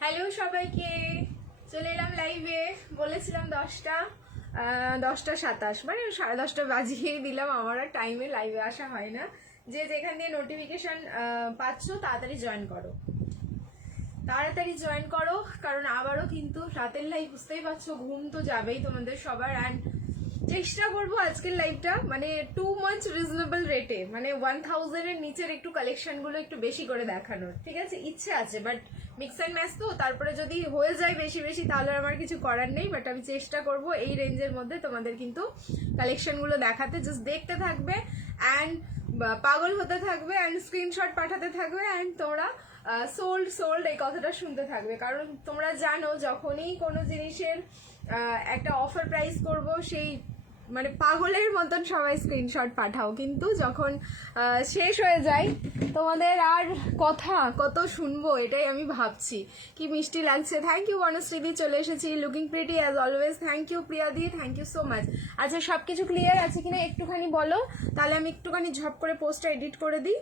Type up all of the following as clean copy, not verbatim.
Hello সবাইকে, চলে এলাম লাইভে। বলেছিলাম 10টা 27, মানে 10:30 বাজিয়েই দিলাম। আমার আর টাইমে লাইভে আসা হয় না। যে যেখান দিয়ে নোটিফিকেশন পাচ্ছ তাড়াতাড়ি জয়েন করো, কারণ আবারও কিন্তু রাতের লাইভ, বুঝতেই পারছো, ঘুম তো যাবেই তোমাদের সবার। অ্যান্ড চেষ্টা করবো আজকের লাইভটা মানে 2 মান্থ রিজনেবল রেটে, মানে 1000-এর নিচের একটু কালেকশনগুলো একটু বেশি করে দেখানোর, ঠিক আছে? ইচ্ছে আছে, বাট মিক্স অ্যান্ড ম্যাচ তো, তারপরে যদি হয়ে যায় বেশি বেশি তাহলে আমার কিছু করার নেই। বাট আমি চেষ্টা করব এই রেঞ্জের মধ্যে তোমাদের কিন্তু কালেকশনগুলো দেখাতে। জাস্ট দেখতে থাকবে অ্যান্ড পাগল হতে থাকবে অ্যান্ড স্ক্রিনশট পাঠাতে থাকবে অ্যান্ড তোমরা সোল্ড এই কথাটা শুনতে থাকবে। কারণ তোমরা জানো যখনই কোনো জিনিসের একটা অফার প্রাইস করব, সেই মানে পাগলের মতন সবাই স্ক্রিনশট পাঠাও, কিন্তু যখন শেষ হয়ে যায় তোমাদের আর কথা কত শুনবো, এটাই আমি ভাবছি। কি মিষ্টি লাগছে। থ্যাংক ইউ বনশ্রীদি, চলে এসেছি। Looking pretty as always. Thank you প্রিয়াদি, থ্যাংক ইউ সো মাচ। আচ্ছা, সব কিছু ক্লিয়ার আছে কিনা একটুখানি বলো, তাহলে আমি একটুখানি ঝপ করে পোস্টটা এডিট করে দিই।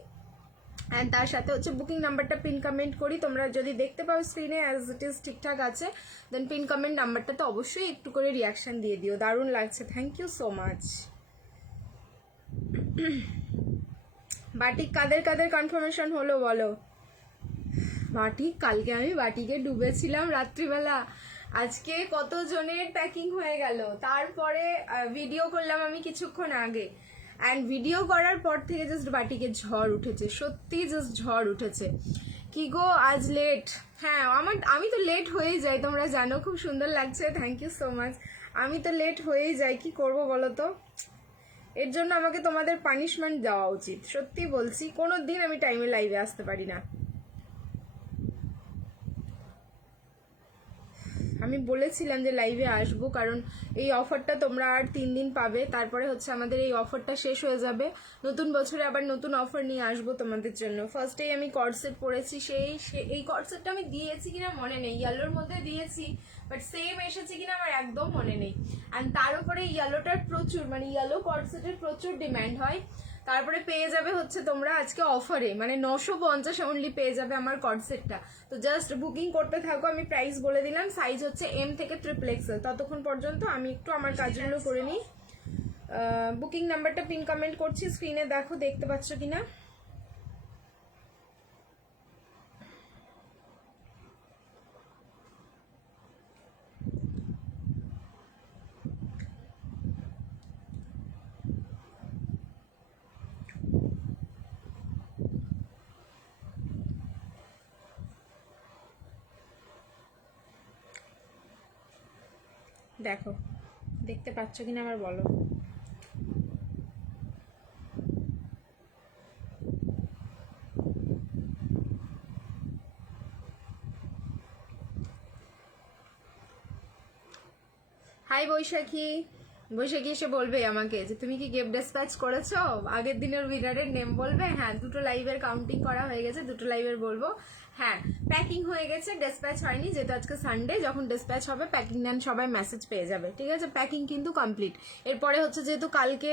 অ্যান্ড তার সাথে হচ্ছে বুকিং নাম্বারটা পিন কমেন্ট করি। তোমরা যদি দেখতে পাও স্ক্রিনে অ্যাজ ইট ইজ ঠিকঠাক আছে, দেন পিন কমেন্ট নাম্বারটাতে অবশ্যই একটু করে রিয়াকশান দিয়ে দিও। দারুণ লাগছে, thank you so much. Batik কাদের কাদের কনফার্মেশন হলো বলো। বাটিক, কালকে আমি বাটিকে ডুবেছিলাম রাত্রিবেলা। আজকে কতজনের প্যাকিং হয়ে গেল, তারপরে ভিডিও করলাম আমি কিছুক্ষণ আগে। অ্যান্ড ভিডিও করার পর থেকে জাস্ট বাটিকে ঝড় উঠেছে, সত্যি জাস্ট ঝড় উঠেছে। কি গো আজ লেট? হ্যাঁ, আমি তো লেট হয়েই যাই, তোমরা জানো। খুব সুন্দর লাগছে, থ্যাংক ইউ সো মাচ। আমি তো লেট হয়েই যাই, কি করব বলো তো। এর জন্য আমাকে তোমাদের পানিশমেন্ট দেওয়া উচিত, সত্যি বলছি। কোনো দিন আমি টাইমে লাইভে আসতে পারি না। আমি বলেছিলাম যে লাইভে আসবো, কারণ এই অফারটা তোমরা আর 3 দিন পাবে, তারপরে হচ্ছে আমাদের এই অফারটা শেষ হয়ে যাবে। নতুন বছরে আবার নতুন অফার নিয়ে আসবো তোমাদের জন্য। ফার্স্টেই আমি কর্ডসেট পরেছি, এই কর্ডসেটটা আমি দিয়েছি কিনা মনে নেই, ইয়েলোর মধ্যে দিয়েছি, বাট সেম এসেছে কিনা আমার একদম মনে নেই। অ্যান্ড তার উপরে ইয়েলোটার প্রচুর, মানে ইয়েলো কর্ডসেটের প্রচুর ডিম্যান্ড হয়। তারপরে পেয়ে যাবে হচ্ছে তোমরা আজকে অফারে, মানে 950 অনলি পেয়ে যাবে আমার কর্ডসেটটা। তো জাস্ট বুকিং করতে থাকো, আমি প্রাইস বলে দিলাম। সাইজ হচ্ছে এম থেকে XXL। ততক্ষণ পর্যন্ত আমি একটু আমার কাজগুলো করে নিই। বুকিং নাম্বারটা পিন কমেন্ট করছি, স্ক্রিনে দেখো, দেখতে পাচ্ছ কিনা। দেখো, দেখতে পাচ্ছ কিনা আমার বলো। হাই বৈশাখী। বৈশাখী এসে বলবে আমাকে যে তুমি কি গিফট ডিসপ্যাচ করেছো, আগের দিনের উইনারের নেম বলবে। হ্যাঁ, 2টো লাইভের কাউন্টিং করা হয়ে গেছে, 2টো লাইভের বলবো। হ্যাঁ, প্যাকিং হয়ে গেছে, ডিসপ্যাচ হয়নি, যেহেতু আজকে সানডে। যখন ডিসপ্যাচ হবে প্যাকিং নেন সবাই মেসেজ পেয়ে যাবে, ঠিক আছে? প্যাকিং কিন্তু কমপ্লিট। এরপরে হচ্ছে যেহেতু কালকে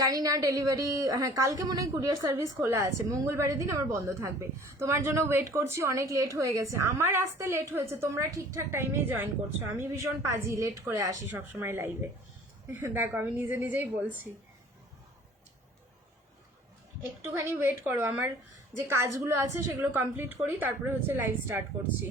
জানি না ডেলিভারি, হ্যাঁ কালকে মনে হয় কুরিয়ার সার্ভিস খোলা আছে, মঙ্গলবারের দিন আমার বন্ধ থাকবে। তোমার জন্য ওয়েট করছি, অনেক লেট হয়ে গেছে, আমার আসতে লেট হয়েছে, তোমরা ঠিকঠাক টাইমেই জয়েন করছো। আমি ভীষণ পাজি, লেট করে আসি সবসময় লাইভে। দেখো, আমি নিজে নিজেই বলছি। একটুখানি ওয়েট করো, আমার যে কাজগুলো আছে সেগুলো কমপ্লিট করি, তারপরে হচ্ছে লাইভ স্টার্ট করছি।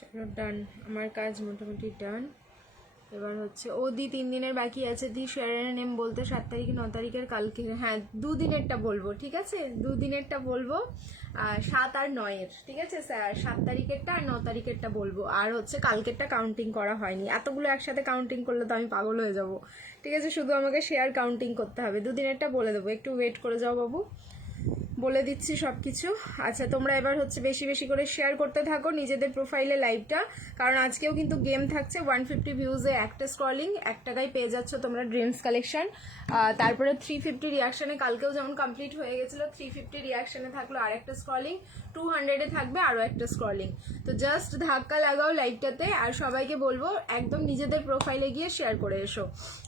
চলো, ডান, আমার কাজ মোটামুটি ডান। এবার হচ্ছে ও দি 3 দিনের বাকি আছে, দি শেয়ারের নেম বলতে 7 তারিখ 9 তারিখের কালকে, হ্যাঁ 2 দিনেরটা বলবো, ঠিক আছে 2 দিনেরটা বলবো, 7 আর 9-এর, ঠিক আছে 7 তারিখেরটা আর 9 তারিখেরটা বলবো, আর হচ্ছে কালকেরটা কাউন্টিং করা হয়নি, এতগুলো একসাথে কাউন্টিং করলে তো আমি পাগল হয়ে যাব, ঠিক আছে শুধু আমাকে শেয়ার কাউন্টিং করতে হবে, 2 দিনেরটা বলে দেবো, একটু ওয়েট করে যাও বাবু, বলে দিচ্ছি সব কিছু। আচ্ছা তোমরা এবার হচ্ছে বেশি বেশি করে শেয়ার করতে থাকো নিজেদের প্রোফাইলে লাইভটা, কারণ আজকেও কিন্তু গেম থাকছে, 150 ভিউজে একটা স্ক্রলিং, 1 টাকায় পেয়ে যাচ্ছ তোমরা ড্রিমস কালেকশন, তারপরে 350 রিয়াকশানে কালকেও যেমন কমপ্লিট হয়ে গেছিলো, 350 রিয়াকশানে থাকলো আর একটা স্ক্রলিং, 200-এ থাকবে আরও একটা স্ক্রলিং, তো জাস্ট ধাক্কা লাগাও লাইভটাতে, আর সবাইকে বলবো একদম নিজেদের প্রোফাইলে গিয়ে শেয়ার করে এসো,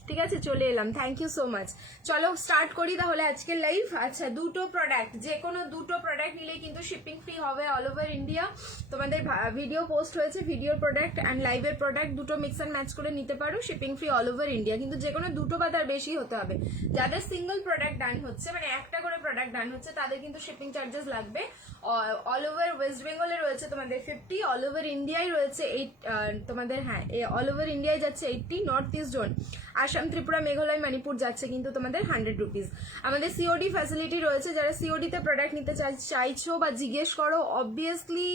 ঠিক আছে চলে এলাম, থ্যাংক ইউ সো মাচ। চলো স্টার্ট করি তাহলে আজকের লাইভ। আচ্ছা দুটো প্রোডাক্ট, যে কোনো দুটো প্রোডাক্ট নিলেই কিন্তু শিপিং ফ্রি হবে অল ওভার ইন্ডিয়া, তোমাদের ভিডিও পোস্ট হয়েছে, ভিডিওর প্রোডাক্ট অ্যান্ড লাইভের প্রোডাক্ট দুটো মিক্স অ্যান্ড ম্যাচ করে নিতে পারো, shipping free all over India, কিন্তু যে কোনো দুটো বা তার বেশি হতে হবে, যাদের সিঙ্গেল প্রোডাক্ট ডান হচ্ছে মানে একটা করে প্রোডাক্ট ডান হচ্ছে তাদের কিন্তু শিপিং চার্জেস লাগবে, অল ওভার ওয়েস্ট বেঙ্গলে রয়েছে তোমাদের 50, অল ওভার ইন্ডিয়ায় রয়েছে 8, তোমাদের হ্যাঁ অল ওভার ইন্ডিয়ায় যাচ্ছে 80, north east zone Assam Tripura Meghalaya Manipur যাচ্ছে কিন্তু তোমাদের 100 রুপিস। আমাদের সিওডি ফ্যাসিলিটি রয়েছে, যারা সিওডিতে প্রোডাক্ট নিতে চাইছো বা জিজ্ঞেস করো, অবভিয়াসলি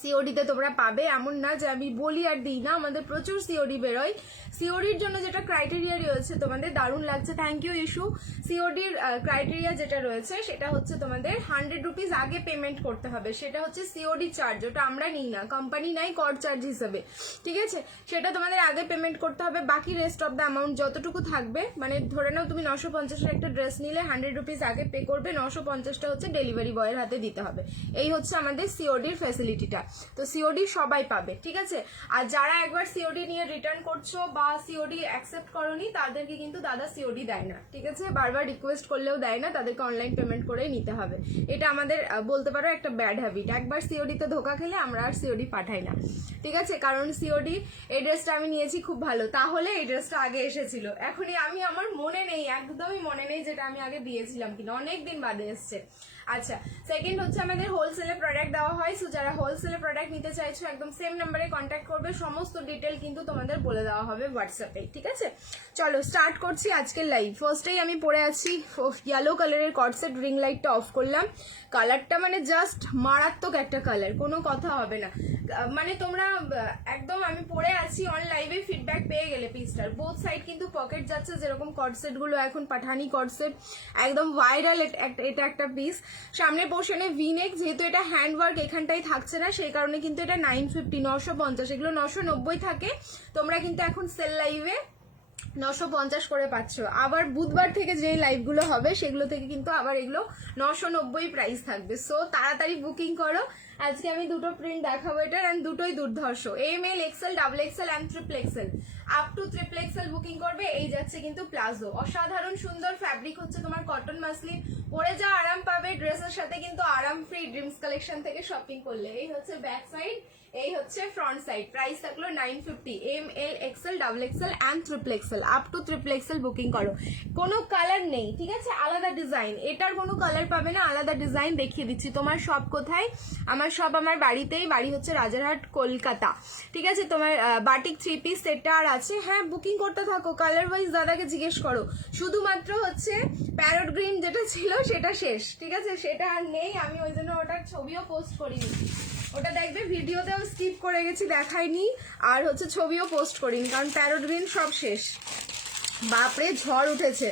সিওডিতে তোমরা পাবে, এমন না যে আমি বলি আর দিই না, আমাদের প্রচুর সিওডি বেরোয়, সিওডির জন্য যেটা ক্রাইটেরিয়া রয়েছে তোমাদের দারুণ লাগছে, থ্যাংক ইউ ইস্যু, সিওডির ক্রাইটেরিয়া যেটা রয়েছে সেটা হচ্ছে তোমাদের 100 রুপিস আগে পেমেন্ট করতে হবে, সেটা হচ্ছে সিওডি চার্জ, ওটা আমরা নিই না, কোম্পানি নাই কর চার্জ হিসেবে, ঠিক আছে সেটা তোমাদের আগে পেমেন্ট করতে হবে, বাকি রেস্ট অফ দ্য অ্যামাউন্ট যতটুকু থাকবে, মানে ধরে নাও তুমি 950-এর একটা ড্রেস নিলে 100 রুপিস আগে পে করবে, 950টা হচ্ছে ডেলিভারি বয়ের হাতে দিতে হবে, এই হচ্ছে আমাদের সিওডির ফ্যাসিলিটিটা, তো সিওডি সবাই পাবে, ঠিক আছে, আর যারা একবার সিওডি নিয়ে রিটার্ন করছো বা সিওডি অ্যাকসেপ্ট করোনি তাদেরকে কিন্তু দাদা সিওডি দেয় না, ঠিক আছে বারবার রিকোয়েস্ট করলেও দেয় না, তাদেরকে অনলাইন পেমেন্ট করেই নিতে হবে, এটা আমাদের বলতে পারো একটা ব্যাড হ্যাবিট, একবার সিওডিতে ধোকা খেলে আমরা আর সিওডি পাঠাই না, ঠিক আছে, কারণ সিওডি এই ড্রেসটা আমি নিয়েছি খুব ভালো, তাহলে এই ড্রেসটা আগে এসেছিল, এখনই আমি আমার মনে নেই, একদমই মনে নেই যেটা আমি আগে দিয়েছিলাম কিনা, অনেকদিন বাদে এসছে। আচ্ছা সেকেন্ড হচ্ছে আমাদের হোলসেলে প্রোডাক্ট দেওয়া হয়, সো যারা হোলসেলে প্রোডাক্ট নিতে চাইছো একদম সেম নাম্বারে কন্ট্যাক্ট করবে, সমস্ত ডিটেল কিন্তু তোমাদের বলে দেওয়া হবে হোয়াটসঅ্যাপে, ঠিক আছে চলো স্টার্ট করছি আজকের লাইভ। ফার্স্টেই আমি পরে আছি ইয়েলো কালারের কর্ডসেট, রিং লাইটটা অফ করলাম, কালারটা মানে জাস্ট মারাত্মক একটা কালার, কোনো কথা হবে না, মানে তোমরা একদম আমি পরে আছি অন লাইভে ফিডব্যাক পেয়ে গেলে পিসটার বোথ সাইড কিন্তু পকেট যাচ্ছে, যেরকম কর্ডসেট গুলো এখন পাঠানি কর্ডসেট একদম ভাইরাল, এটা একটা পিস, সামনের পোর্শনে ভিনেক, যেহেতু এটা হ্যান্ডওয়ার্ক এখানটাই থাকছে না সেই কারণে কিন্তু এটা 950, 950, এগুলো 990 থাকে, তোমরা কিন্তু এখন সেল লাইভে 950 করে পাচ্ছ, আবার বুধবার থেকে যে লাইভগুলো হবে সেগুলো থেকে কিন্তু আবার এগুলো 990 প্রাইস থাকবে, সো তাড়াতাড়ি বুকিং করো, আজকে আমি দুটো প্রিন্ট দেখাবো এটার, অ্যান্ড দুটোই দুর্ধর্ষ, ML XL, double XL and triple XL, up to triple XL booking করবে, এই যাচ্ছে কিন্তু প্লাজো, অসাধারণ সুন্দর ফ্যাব্রিক হচ্ছে তোমার কটন মাসলিন, পরে যা আরাম পাবে ড্রেসের সাথে কিন্তু আরাম ফ্রি ড্রিমস কালেকশন থেকে শপিং করলে, এই হচ্ছে ব্যাক সাইড, এই হচ্ছে ফ্রন্ট সাইড, প্রাইস থাকলো 950, ML XL, double XL and triple XL, up to triple XL booking করো, কোনো কালার নেই, ঠিক আছে আলাদা ডিজাইন, এটার কোনো কালার পাবে না, আলাদা ডিজাইন দেখিয়ে দিচ্ছি। তোমার সব কোথায়? আমার সব আমার বাড়িতেই, বাড়ি হচ্ছে রাজারহাট কলকাতা, ঠিক আছে, তোমার বাটিক 3 পিস সেটটা আর আছে, হ্যাঁ বুকিং করতে থাকো, কালার ওয়াইজ দাদাকে জিজ্ঞেস করো, শুধুমাত্র হচ্ছে প্যারট গ্রিন যেটা ছিল সেটা শেষ, ঠিক আছে সেটা আর নেই, আমি ওই জন্য ওটার ছবিও পোস্ট করিনি, ওটা দেখবে ভিডিওতেও স্কিপ করে গেছি দেখাইনি, আর হচ্ছে ছবিও পোস্ট করিনি কারণ প্যারট গ্রিন সব শেষ, বাপরে ঝড় উঠেছে,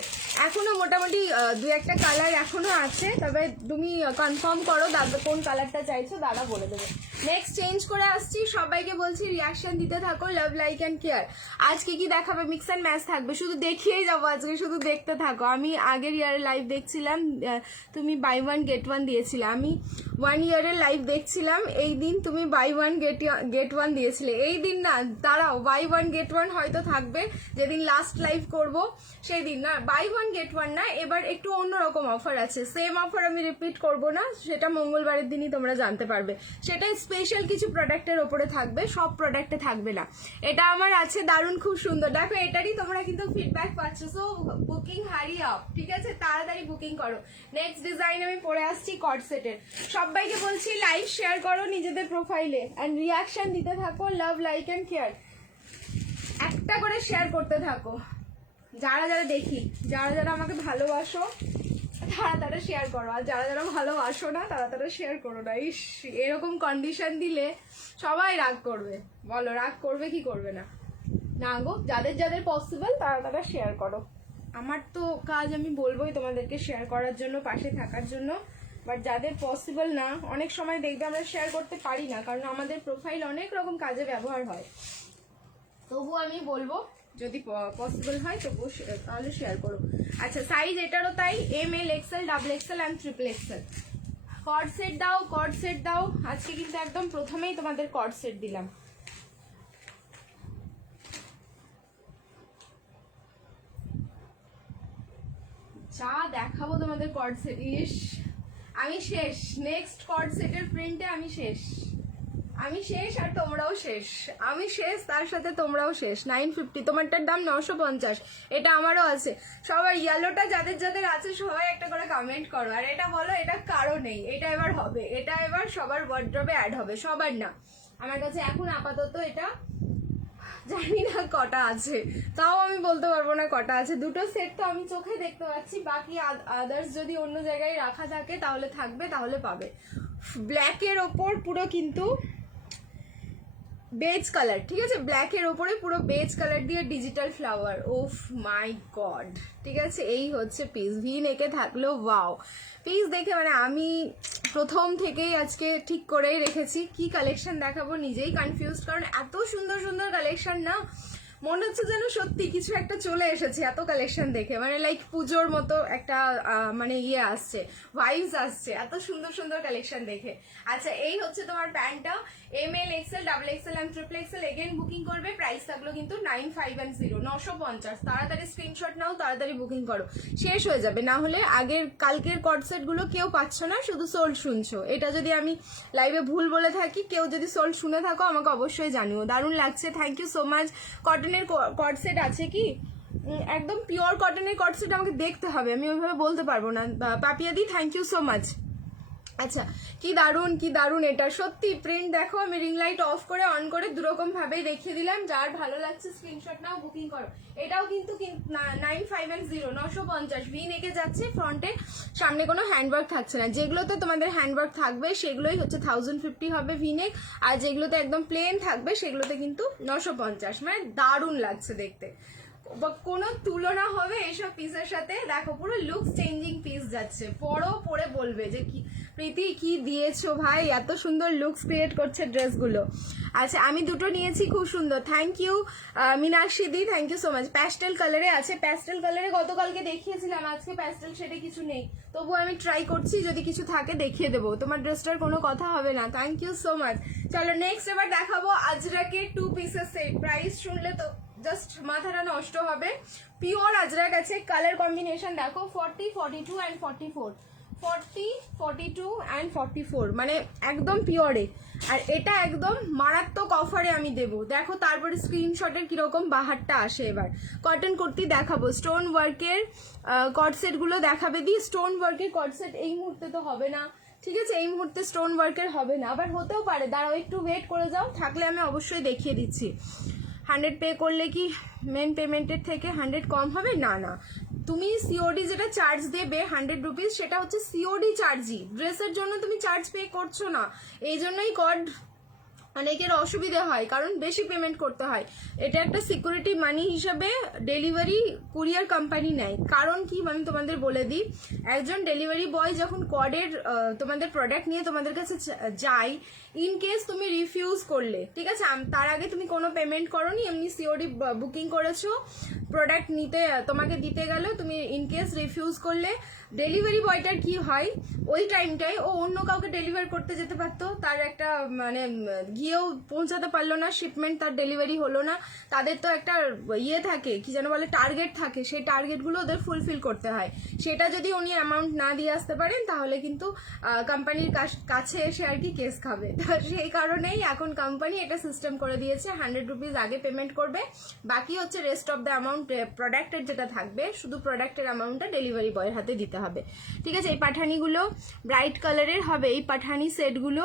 এখনো মোটামুটি 2-1টা কালার এখনো আছে, তবে তুমি কনফার্ম করো দাদা কোন কালারটা চাইছো, দাদা বলে দেবে। নেক্সট চেঞ্জ করে আসছি, সবাইকে বলছি রিয়াকশন দিতে থাকো, লাভ লাইক অ্যান্ড কেয়ার। আজকে কি দেখাবে? মিক্স অ্যান্ড ম্যাচ থাকবে, শুধু দেখিয়েই যাবো আজকে, শুধু দেখতে থাকো। আমি আগের ইয়ারের লাইভ দেখছিলাম, তুমি বাই 1 get 1 দিয়েছিলে, আমি 1 ইয়ারের লাইভ দেখছিলাম, এই দিন তুমি বাই 1 get 1 দিয়েছিলে, এই দিন না দাঁড়াও, বাই 1 get 1 হয়তো থাকবে যেদিন লাস্ট লাইভ করব সেই দিন, না বাই 1 get 1 না, এবার একটু অন্যরকম অফার আছে, সেম অফার আমি রিপিট করব না, সেটা মঙ্গলবারের দিনই তোমরা জানতে পারবে, সেটা স্পেশাল কিছু প্রোডাক্টের ওপরে থাকবে, সব প্রোডাক্টে থাকবে না, এটা আমার আছে দারুণ খুব সুন্দর, দেখো এটারই তোমরা কিন্তু ফিডব্যাক পাচ্ছ, সো বুকিং হারি আপ, ঠিক আছে তাড়াতাড়ি বুকিং করো। নেক্সট ডিজাইন আমি পরে আসছি কর্ড সেটের, সবাইকে বলছি লাইভ শেয়ার করো নিজেদের প্রোফাইলে অ্যান্ড রিয়াকশন দিতে থাকো, লাভ লাইক অ্যান্ড কেয়ার। একটা করে শেয়ার করতে থাকো, যারা যারা দেখি, যারা যারা আমাকে ভালোবাসো তারা তারা শেয়ার করো, আর যারা যারা ভালোবাসো না তারা তারা শেয়ার করো না। ইস, এরকম কন্ডিশন দিলে সবাই রাগ করবে, বলো রাগ করবে কি করবে না? না গো, যাদের যাদের পসিবল তারা তারা শেয়ার করো। আমার তো কাজ, আমি বলবোই তোমাদেরকে শেয়ার করার জন্য, পাশে থাকার জন্য, বাট যাদের পসিবল না, অনেক সময় দেখবে আমরা শেয়ার করতে পারি না, কারণ আমাদের প্রোফাইল অনেক রকম কাজে ব্যবহার হয়। তবু আমি বলবো যদি পসিবল হয় তবু তাহলে শেয়ার করো। আচ্ছা, সাইজ এটারও তাই, ML, XL, XXL and XXL। Cord set দাও, কর্ড সেট দাও। আজকে কিন্তু একদম প্রথমেই তোমাদের কর্ড সেট দিলাম। যা দেখাবো তোমাদের কর্ড সেট, ইস আমি শেষ, নেক্সট কর্ড সেটের প্রিন্টে আমি শেষ, আমি শেষ আর তোমরাও শেষ, আমি শেষ তার সাথে তোমরাও শেষ। 950, তোমারটার দাম 950, এটা আমারও আছে। সবার ইয়েলোটা যাদের যাদের আছে সবাই একটা করে কমেন্ট করো, আর এটা বলো এটা কারো নেই, এটা এবার হবে, এটা এবার সবার ওয়ার্ড্রবে অ্যাড হবে, সবার না। আমার কাছে এখন আপাতত এটা জানি না কটা আছে, তাও আমি বলতে পারবো না কটা আছে। দুটো সেট তো আমি চোখে দেখতে পাচ্ছি, বাকি আদার্স যদি অন্য জায়গায় রাখা থাকে তাহলে থাকবে, তাহলে পাবে। ব্ল্যাকের ওপর পুরো কিন্তু বেজ কালার, ঠিক আছে, ব্ল্যাকের ওপরে পুরো বেজ কালার দিয়ে ডিজিটাল ফ্লাওয়ার, ওফ মাই গড, ঠিক আছে। এই হচ্ছে পিস, ভি নেকে থাকলেও ওয়াও, পিস দেখে মানে আমি প্রথম থেকেই আজকে ঠিক করেই রেখেছি কি কালেকশন দেখাবো, নিজেই কনফিউজড, কারণ এত সুন্দর সুন্দর কালেকশন না, মনে হচ্ছে যেন সত্যি কিছু একটা চলে এসেছে এত কালেকশন দেখে, মানে লাইক পুজোর মতো একটা মানে ইয়ে আসছে, ভাইবস আসছে এত সুন্দর সুন্দর কালেকশন দেখে। আচ্ছা, এই হচ্ছে তোমার প্যান্টটা, ML, XL, XXL and XXL। Again booking করবে, প্রাইস থাকলো কিন্তু 950, 950। তাড়াতাড়ি স্ক্রিনশট নাও, তাড়াতাড়ি বুকিং করো, শেষ হয়ে যাবে, না হলে আগের কালকের কর্ডসেট গুলো কেউ পাচ্ছ না, শুধু সোল্ড শুনছো। এটা যদি আমি লাইভে ভুল বলে থাকি, কেউ যদি সোল্ড শুনে থাকো আমাকে অবশ্যই জানিও, দারুণ লাগছে, থ্যাংক ইউ সো মাচ। কটনের কর্ডসেট আছে কি? একদম পিওর কটনের কর্ডসেট আমাকে দেখতে হবে, আমি ওইভাবে বলতে পারবো না। পাপিয়াদি, থ্যাংক ইউ সো মাচ। আচ্ছা, কি দারুণ কি দারুণ, এটা সত্যি প্রিন্ট দেখো, আমি রিং লাইট অফ করে অন করে দুরকম ভাবেই দেখিয়ে দিলাম, যার ভালো লাগছে স্ক্রিনশট নাও, বুকিং করো। এটাও কিন্তু 950, 950, ভি নেকে যাচ্ছে, ফ্রন্টে সামনে কোনো হ্যান্ডওয়ার্ক থাকছে না, যেগুলোতে তোমাদের হ্যান্ডওয়ার্ক থাকবে সেগুলোই হচ্ছে 1050 হবে ভি নেক, আর যেগুলোতে একদম প্লেন থাকবে সেগুলোতে কিন্তু 950, মানে দারুণ লাগছে দেখতে, কোনো তুলনা হবে এইসব পিসের সাথে। দেখো পুরো লুকস চেঞ্জিং পিস যাচ্ছে, পরে বলবে যে কি প্রীতি কি দিয়েছো ভাই, এত সুন্দর লুকস ক্রিয়েট করছে ড্রেসগুলো। আচ্ছা, আমি দুটো নিয়েছি, খুব সুন্দর, thank you Meenakshi di, thank you so much. Pastel কালারে আছে, প্যাস্টেল কালারে গতকালকে দেখিয়েছিলাম, আজকে প্যাস্টেল শেডে কিছু নেই, তবু আমি ট্রাই করছি, যদি কিছু থাকে দেখিয়ে দেবো, তোমার ড্রেসটার কোনো কথা হবে না, থ্যাংক ইউ সো মাচ। চলো নেক্সট এবার দেখাবো আজরাকের 2 পিসের সেট। প্রাইস শুনলে তো জাস্ট মাথাটা নষ্ট হবে, পিওর আজরাক আছে, কালার কম্বিনেশন দেখো 40, 42 অ্যান্ড 44, 40, 42 অ্যান্ড 44, মানে একদম পিওরে, আর এটা একদম মারাত্মক অফারে আমি দেবো। দেখো তারপরে স্ক্রিনশটের কিরকম বাহারটা আসে। এবার কটন কুর্তি দেখাবো, স্টোন ওয়ার্কের কটসেটগুলো দেখাবে দি। স্টোন ওয়ার্কের কটসেট এই মুহূর্তে তো হবে না, ঠিক আছে, এই মুহূর্তে স্টোন ওয়ার্কের হবে না, আবার হতেও পারে, দাঁড়াও একটু ওয়েট করে যাও, থাকলে আমি অবশ্যই দেখিয়ে দিচ্ছি। 100 পে করলে কি মেন পেমেন্টের থেকে 100 কম হবে? না না, তুমি সিওডি যেটা চার্জ দেবে 100 রুপিস, সেটা হচ্ছে সিওডি চার্জই, ড্রেসের জন্য তুমি চার্জ পে করছো না, এই জন্যই কড অনেকের অসুবিধা হয়, কারণ বেশি পেমেন্ট করতে হয়। এটা একটা সিকিউরিটি মানি হিসাবে ডেলিভারি কুরিয়ার কোম্পানি নেয়। কারণ কি আমি তোমাদের বলে দিই, একজন ডেলিভারি বয় যখন কডের তোমাদের প্রোডাক্ট নিয়ে তোমাদের কাছে যায়, ইন কেস তুমি রিফিউজ করলে, ঠিক আছে, তার আগে তুমি কোনো পেমেন্ট করোনি, এমনি সিওডি বুকিং করেছো, প্রোডাক্ট নিতে তোমাকে দিতে গেল, তুমি ইন কেস রিফিউজ করলে, ডেলিভারি বয়টার কি হয়, ওই টাইমটায় ও অন্য কাউকে ডেলিভার করতে যেতে পারতো, তার একটা মানে গিয়েও পৌঁছাতে পারলো না, শিপমেন্ট তার ডেলিভারি হলো না, তাদের তো একটা ইয়ে থাকে, কি যেন বলে, টার্গেট থাকে, সেই টার্গেটগুলো ওদের ফুলফিল করতে হয়। সেটা যদি উনি অ্যামাউন্ট না দিয়ে আসতে পারেন, তাহলে কিন্তু কোম্পানির কাছে এসে আর কি কেস খাবে। সেই কারণেই এখন কোম্পানি এটা সিস্টেম করে দিয়েছে, 100 রুপিস আগে পেমেন্ট করবে, বাকি হচ্ছে রেস্ট অফ দ্য অ্যামাউন্ট প্রোডাক্টের যেটা থাকবে, শুধু প্রোডাক্টের অ্যামাউন্টটা ডেলিভারি বয়ের হাতে দিতে হবে, ঠিক আছে। এই পাঠানিগুলো ব্রাইট কালারের হবে, এই পাঠানি সেটগুলো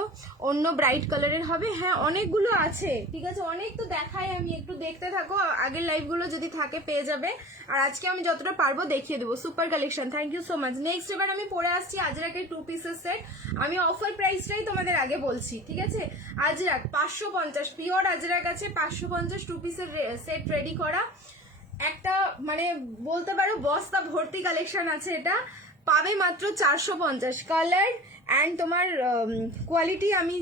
অন্য ব্রাইট কালারের হবে, হ্যাঁ হ্যাঁ অনেকগুলো আছে, ঠিক আছে, অনেক তো দেখাই, আমি একটু দেখতে থাকো, আগের লাইভগুলো যদি থাকে পেয়ে যাবে, আর আজকে আমি যতটা পারবো দেখিয়ে দেবো। Super collection, thank you so much. Next এবার আমি পরে আসছি আজরাকের 2 পিসের সেট। আমি অফার প্রাইসটাই তোমাদের আগে বলছি, ঠিক আছে। আজরাক 550, পিওর আজরাক আছে 550 2 পিসের সেট রেডি করা, একটা মানে বলতে পারো বস্তা ভর্তি কালেকশন আছে। এটা পাবে মাত্র 450, কালার অ্যান্ড তোমার কোয়ালিটি আমি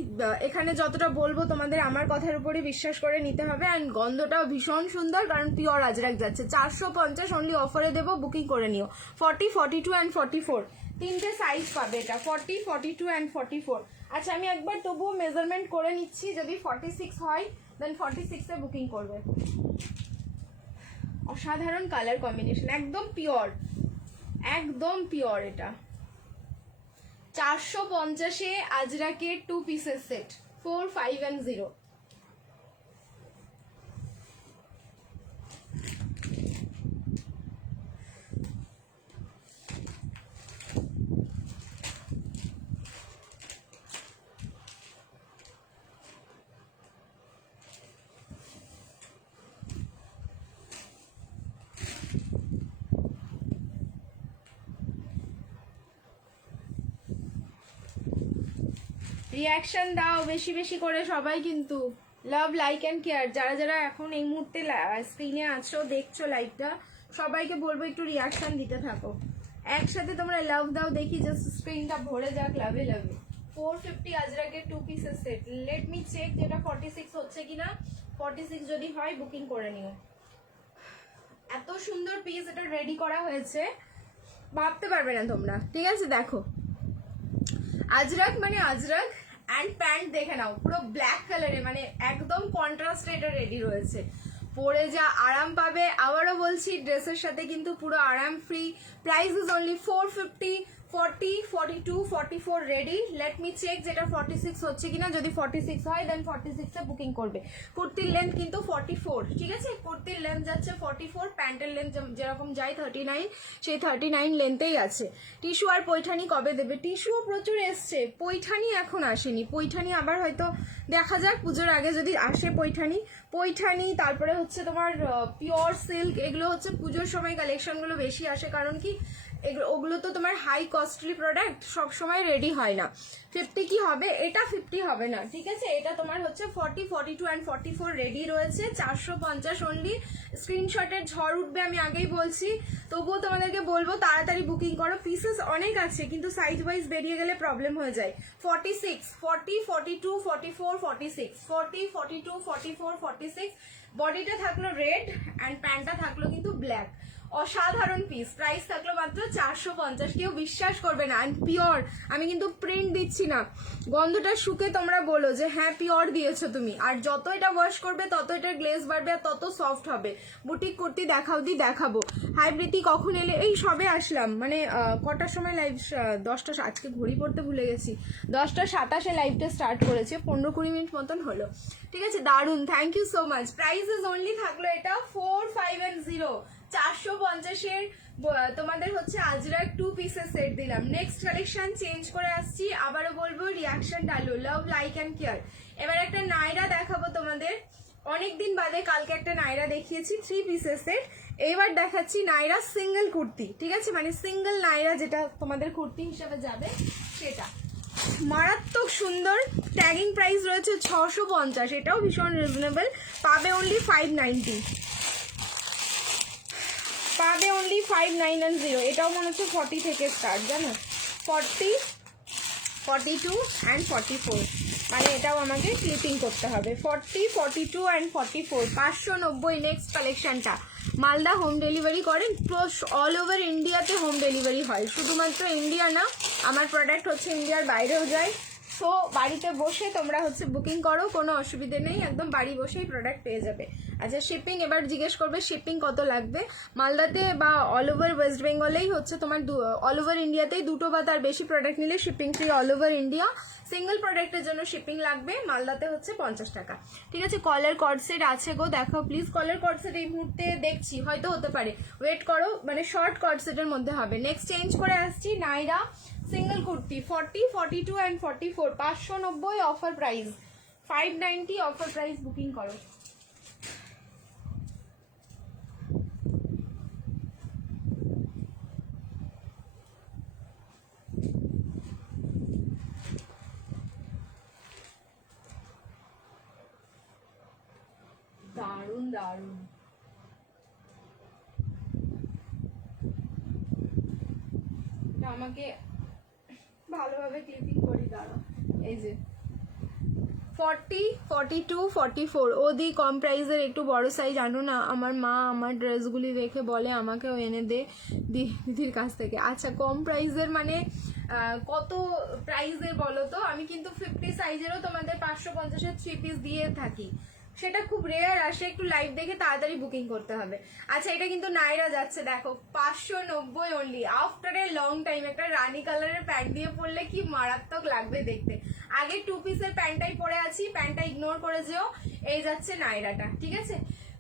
এখানে যতটা বলবো তোমাদের আমার কথার উপরে বিশ্বাস করে নিতে হবে। অ্যান্ড গন্ধটাও ভীষণ সুন্দর, কারণ পিওর আজরাক যাচ্ছে। 450 অনলি অফারে দেবো, বুকিং করে নিও। 40, 42 অ্যান্ড 44 তিনটে সাইজ পাবে এটা, 40, 42 অ্যান্ড 44। আচ্ছা আমি একবার তবুও মেজারমেন্ট করে নিচ্ছি, যদি 46 হয় দেন 46-এ বুকিং করবে। অসাধারণ কালার কম্বিনেশন, একদম পিওর, একদম পিওর। এটা 450-এ আজরাকের 2 পিসের সেট, 4, 5 and 0। রিয়াকশন দাও বেশি বেশি করে সবাই, কিন্তু লাভ, লাইক অ্যান্ড কেয়ার। যারা যারা এখন এই মুহূর্তে স্ক্রিনে আছো, দেখছো লাইভটা, সবাইকে বলবো একটু রিয়াকশন দিতে থাকো। একসাথে তোমরা লাভ দাও, দেখি জাস্ট স্ক্রিনটা ভরে যাক লাভে লাভে। 450 আজরাকের 2 পিসের সেট। লেট মি চেক যেটা 46 হচ্ছে কিনা। 46 যদি হয় বুকিং করে নিও। এত সুন্দর পিস এটা রেডি করা হয়েছে, ভাবতে পারবে না তোমরা, ঠিক আছে। দেখো আজরাক মানে আজরাক, অ্যান্ড প্যান্ট দেখে নাও পুরো ব্ল্যাক কালারে, মানে একদম কন্ট্রাস্টে এটা রেডি রয়েছে। পরে যা আরাম পাবে, আবারও বলছি ড্রেসের সাথে কিন্তু পুরো আরাম free. Price is only 450, 40, 42, 44 ready. Let me check যেটা 46 হচ্ছে কিনা। যদি 46 হয় দেন 46-এ বুকিং করবে। কুর্তির লেন্থ কিন্তু 44, ঠিক আছে। কুর্তির লেন্থ যাচ্ছে 44, প্যান্টের লেন্থ যেরকম যায় 39, সেই 39 লেন্থেই আছে। টিস্যু আর পৈঠানি কবে দেবে? টিস্যুও প্রচুর এসছে, পৈঠানি এখন আসেনি। পৈঠানি আবার হয়তো দেখা যাক পুজোর আগে যদি আসে পৈঠানি। পৈঠানি তারপরে হচ্ছে তোমার পিওর সিল্ক, এগুলো হচ্ছে পুজোর সময় কালেকশনগুলো বেশি আসে, কারণ কি ওগুলো তো তোমার হাই কস্টলি প্রোডাক্ট, সব সময় রেডি হয় না। 50 কি হবে? এটা 50 হবে না, ঠিক আছে। এটা তোমার হচ্ছে 40, 42 অ্যান্ড 44 রেডি রয়েছে। 450 অনলি। স্ক্রিনশটের ঝড় উঠবে, আমি আগেই বলছি। তবুও তোমাদেরকে বলবো তাড়াতাড়ি বুকিং করো। পিসেস অনেক আছে, কিন্তু সাইজ ওয়াইজ বেরিয়ে গেলে প্রবলেম হয়ে যায়। 46, 40, 42, 44, 46, 40, 42, 44, 46। বডিটা থাকলো রেড অ্যান্ড প্যান্টটা থাকলো কিন্তু ব্ল্যাক। অসাধারণ পিস। প্রাইস থাকলো মাত্র 450। কেউ বিশ্বাস করবে না। অ্যান্ড পিওর, আমি কিন্তু প্রিন্ট দিচ্ছি না। গন্ধটা শুকে তোমরা বলো যে হ্যাঁ পিওর দিয়েছো তুমি। আর যত এটা ওয়াশ করবে তত এটার গ্লেজ বাড়বে আর তত সফট হবে। বুটিক কুর্তি দেখাবো। হাই প্রীতি, কখন এলে? এই সবে আসলাম, মানে কটার সময় লাইভ? 10টা, আজকে ঘড়ি পড়তে ভুলে গেছি। 10টা 27-এ লাইভটা স্টার্ট করেছে, 15-20 মিনিট মতন হলো, ঠিক আছে। দারুন, thank you so much. Price is only থাকলো এটা 4, 5 and 0। 450-এর তোমাদের হচ্ছে আজরাক 2 পিসের সেট দিলাম। নেক্সট কালেকশন চেঞ্জ করে আসছি, আবারও বলবো রিয়াকশন ডালো, লাভ, লাইক অ্যান্ড কেয়ার। এবার একটা নাইরা দেখাবো তোমাদের। অনেকদিন বাদে কালকে একটা নাইরা দেখিয়েছি 3 পিসের সেট, এবার দেখাচ্ছি নাইরা সিঙ্গেল কুর্তি, ঠিক আছে। মানে সিঙ্গেল নাইরা যেটা তোমাদের কুর্তি হিসেবে যাবে সেটা। মারাত্মক সুন্দর। ট্যাগিং প্রাইস রয়েছে 650, এটাও ভীষণ রিজনেবল। পাবে অনলি 590, পাবে অনলি 5, 9 and 0। এটাও মনে হচ্ছে 40 থেকে স্টার্ট, জানো, 40, 42 and 44। মানে এটাও আমাকে ক্লিপিং করতে হবে। 40, 42 and 44, 590। নেক্সট কালেকশনটা মালদা হোম ডেলিভারি করেন, প্লাস অল ওভার ইন্ডিয়াতে হোম ডেলিভারি হয়। শুধুমাত্র ইন্ডিয়া না, আমার প্রোডাক্ট হচ্ছে ইন্ডিয়ার বাইরেও যায়। সো বাড়িতে বসে তোমরা হচ্ছে বুকিং করো, কোনো অসুবিধে নেই, একদম বাড়ি বসেই প্রোডাক্ট পেয়ে যাবে। আচ্ছা শিপিং এবার জিজ্ঞেস করবে শিপিং কত লাগবে। মালদাতে বা অল ওভার ওয়েস্ট বেঙ্গলেই হচ্ছে তোমার অল ওভার ইন্ডিয়াতেই 2টো বা তার বেশি প্রোডাক্ট নিলে shipping free all over India. Single প্রোডাক্টের জন্য শিপিং লাগবে, মালদাতে হচ্ছে 50 টাকা, ঠিক আছে। কলার কর্ড সেট আছে গো, দেখাও প্লিজ। কলার কর্ড সেট এই মুহূর্তে দেখছি, হয়তো হতে পারে, ওয়েট করো, মানে শর্ট কর্ড সেটের মধ্যে হবে। নেক্সট চেঞ্জ করে আসছি Naira single kurti 40, 42 and 44, 590 offer price. 590 offer price, booking করো। দারুন দারুন। আমাকে ভালোভাবে ক্লিপিং করি, দাঁড়াও। এই যে 40, 42, 44 ওদি কম প্রাইসের একটু বড় সাইজ আনো না। আমার মা আমার ড্রেসগুলি দেখে বলে আমাকেও এনে দে দিদির কাছ থেকে। আচ্ছা, কম প্রাইসের মানে কত প্রাইসের বলো তো? আমি কিন্তু 50 সাইজেরও তোমাদের 550-এর 3 পিস দিয়ে থাকি, সেটা খুব রেয়ার আসে, একটু লাইভ দেখে তাড়াতাড়ি বুকিং করতে হবে। আচ্ছা, এটা কিন্তু নাইরা যাচ্ছে, দেখো 590 only, after a long time. একটা রানী কালারের প্যান্ট দিয়ে পরলে কি মারাত্মক লাগবে দেখতে। আগে 2 পিসের প্যান্টটাই পরে আছি, প্যান্টটা ইগনোর করে যেও। এই যাচ্ছে নাইরাটা, ঠিক আছে।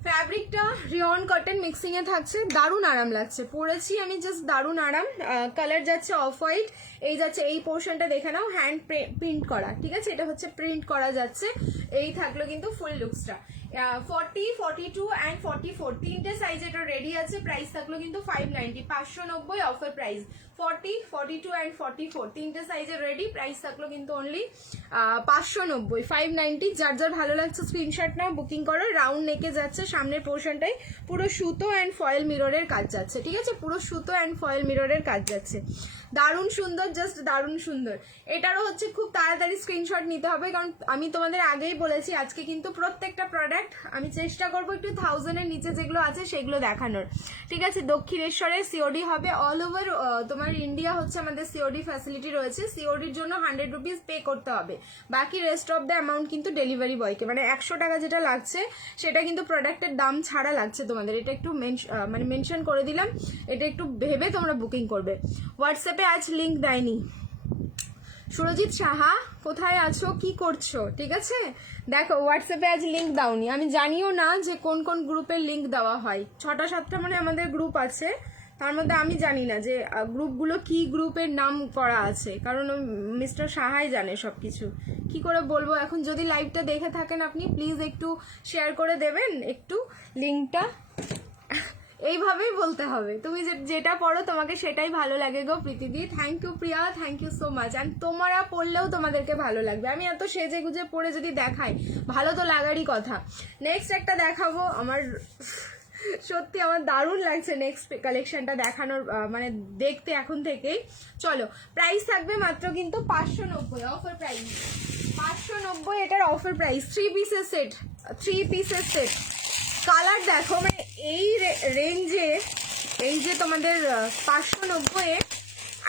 ফ্যাব্রিকটা রিয়ন কটন মিক্সিং এ থাকছে, দারুণ আরাম লাগছে, পরেছি আমি, জাস্ট দারুণ আরাম। কালার যাচ্ছে অফ হোয়াইট, এই যাচ্ছে এই পোর্শনটা দেখে নাও, হ্যান্ড প্রিন্ট করা, ঠিক আছে, এটা হচ্ছে প্রিন্ট করা যাচ্ছে। এই থাকলো কিন্তু ফুল লুকসটা। 40, 42 অ্যান্ড 44 তিনটে সাইজ এটা রেডি আছে। প্রাইস থাকলো কিন্তু 590, 590 অফার প্রাইস। 40, 42 অ্যান্ড 44 তিনটে সাইজের রেডি, প্রাইস থাকলো কিন্তু অনলি 590, 590। যার যার ভালো লাগছে স্ক্রিনশট নাও, বুকিং করো। রাউন্ড নেকে যাচ্ছে, সামনের পোর্শনটাই পুরো সুতো অ্যান্ড ফয়েল মিররের কাজ যাচ্ছে, ঠিক আছে, পুরো সুতো অ্যান্ড ফয়েল মিররের কাজ যাচ্ছে। দারুণ সুন্দর, জাস্ট দারুণ সুন্দর। এটারও হচ্ছে খুব তাড়াতাড়ি স্ক্রিনশট নিতে হবে, কারণ আমি তোমাদের আগেই বলেছি আজকে কিন্তু প্রত্যেকটা প্রোডাক্ট আমি চেষ্টা করবো একটু 1000-এর নিচে যেগুলো আছে সেগুলো দেখানোর, ঠিক আছে। দক্ষিণেশ্বরে সিওডি হবে, অল ওভার তোমার ইন্ডিয়া হচ্ছে আমাদের সিওডি ফ্যাসিলিটি রয়েছে। সিওডির জন্য 100 রুপিস পে করতে হবে, বাকি রেস্ট অফ দ্য অ্যামাউন্ট কিন্তু ডেলিভারি বয়কে, মানে 100 টাকা যেটা লাগছে সেটা কিন্তু প্রোডাক্টের দাম ছাড়া লাগছে তোমাদের। এটা একটু মানে মেনশন করে দিলাম, এটা একটু ভেবে তোমরা বুকিং করবে। হোয়াটসঅ্যাপে আজ লিঙ্ক দেয়নি। সুরজিৎ সাহা, কোথায় আছো, কি করছো? ঠিক আছে, দেখো হোয়াটসঅ্যাপে আজ লিঙ্ক দাওনি, আমি জানিও না যে কোন কোন গ্রুপের লিঙ্ক দেওয়া হয়। 6টা-7টা মানে আমাদের গ্রুপ আছে, তার মধ্যে আমি জানি না যে গ্রুপগুলো কি গ্রুপের নাম করা আছে, কারণ মিস্টার সাহাই জানে সব কিছু। কি করে বলবো এখন? যদি লাইভটা দেখে থাকেন আপনি, প্লিজ একটু শেয়ার করে দেবেন একটু লিঙ্কটা। এইভাবেই বলতে হবে, তুমি যেটা পড়ো তোমাকে সেটাই ভালো লাগে গো প্রীতিদি। Thank you Priya, thank you so much. And তোমরা পড়লেও তোমাদেরকে ভালো লাগবে। আমি এত সেজে গুজে পড়ে যদি দেখাই, ভালো তো লাগারই কথা। নেক্সট একটা দেখাবো, আমার সত্যি আমার দারুণ লাগছে নেক্সট কালেকশনটা দেখানোর, মানে দেখতে এখন থেকেই। চলো, প্রাইস থাকবে মাত্র কিন্তু 590 অফার প্রাইস, 590 এটার অফার প্রাইস। 3 পিসের সেট, 3 পিসের সেট। কালার দেখো, মানে এই রেঞ্জে, এই যে তোমাদের 590-এ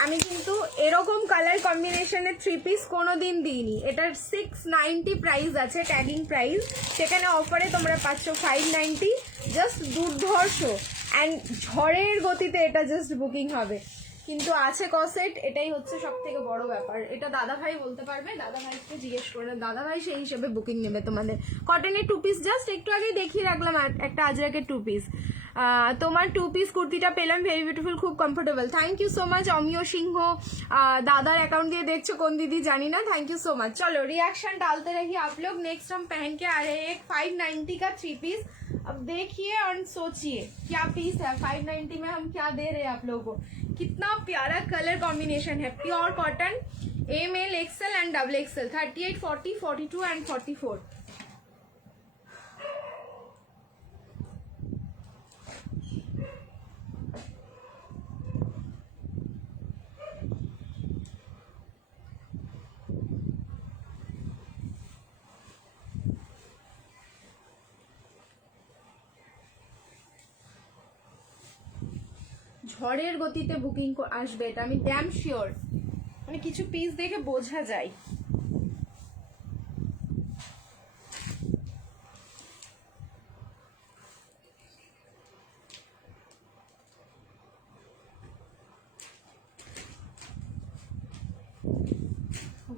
আমি কিন্তু এরকম কালার কম্বিনেশনের 3 পিস কোনোদিন দিইনি। এটার 690 প্রাইস আছে, ট্যাগিং প্রাইস, সেখানে অফারে তোমরা পাচ্ছ 590। জাস্ট দুর্ধর্ষ অ্যান্ড ঝড়ের গতিতে এটা জাস্ট বুকিং হবে। কিন্তু আছে কসেট, এটাই হচ্ছে সব থেকে বড় ব্যাপার। এটা দাদাভাই বলতে পারবে, দাদাভাইকে জিজ্ঞেস করে, দাদাভাই সেই হিসেবে বুকিং নেবে তোমাদের। কটনের 2 পিস, জাস্ট একটু আগে দেখিয়ে রাখলাম একটা আজরাকের 2 পিস। তোমার 2 পিস কুর্তিটা পেলাম, ভেরি বিউটিফুল, খুব comfortable. Thank you so much Amiya Sinha, दादार अकाउंट দিয়ে দেখছো কোন দিদি জানি না, थैंक यू सो मच। चलो रिएक्शन डालते रहिए आप लोग। नेक्स्ट हम पहन के आ रहे हैं एक 590 का 3 पीस। अब देखिए और सोचिए क्या पीस है, 590 में हम क्या दे रहे हैं आप लोगों को। कितना प्यारा कलर कॉम्बिनेशन है, pure cotton, M L XL and double XL, 38, 40, 42 and 44। ঝড়ের গতিতে বুকিং আসবে, এটা আমি ড্যাম শিওর, মানে কিছু পিস দেখে বোঝা যায়।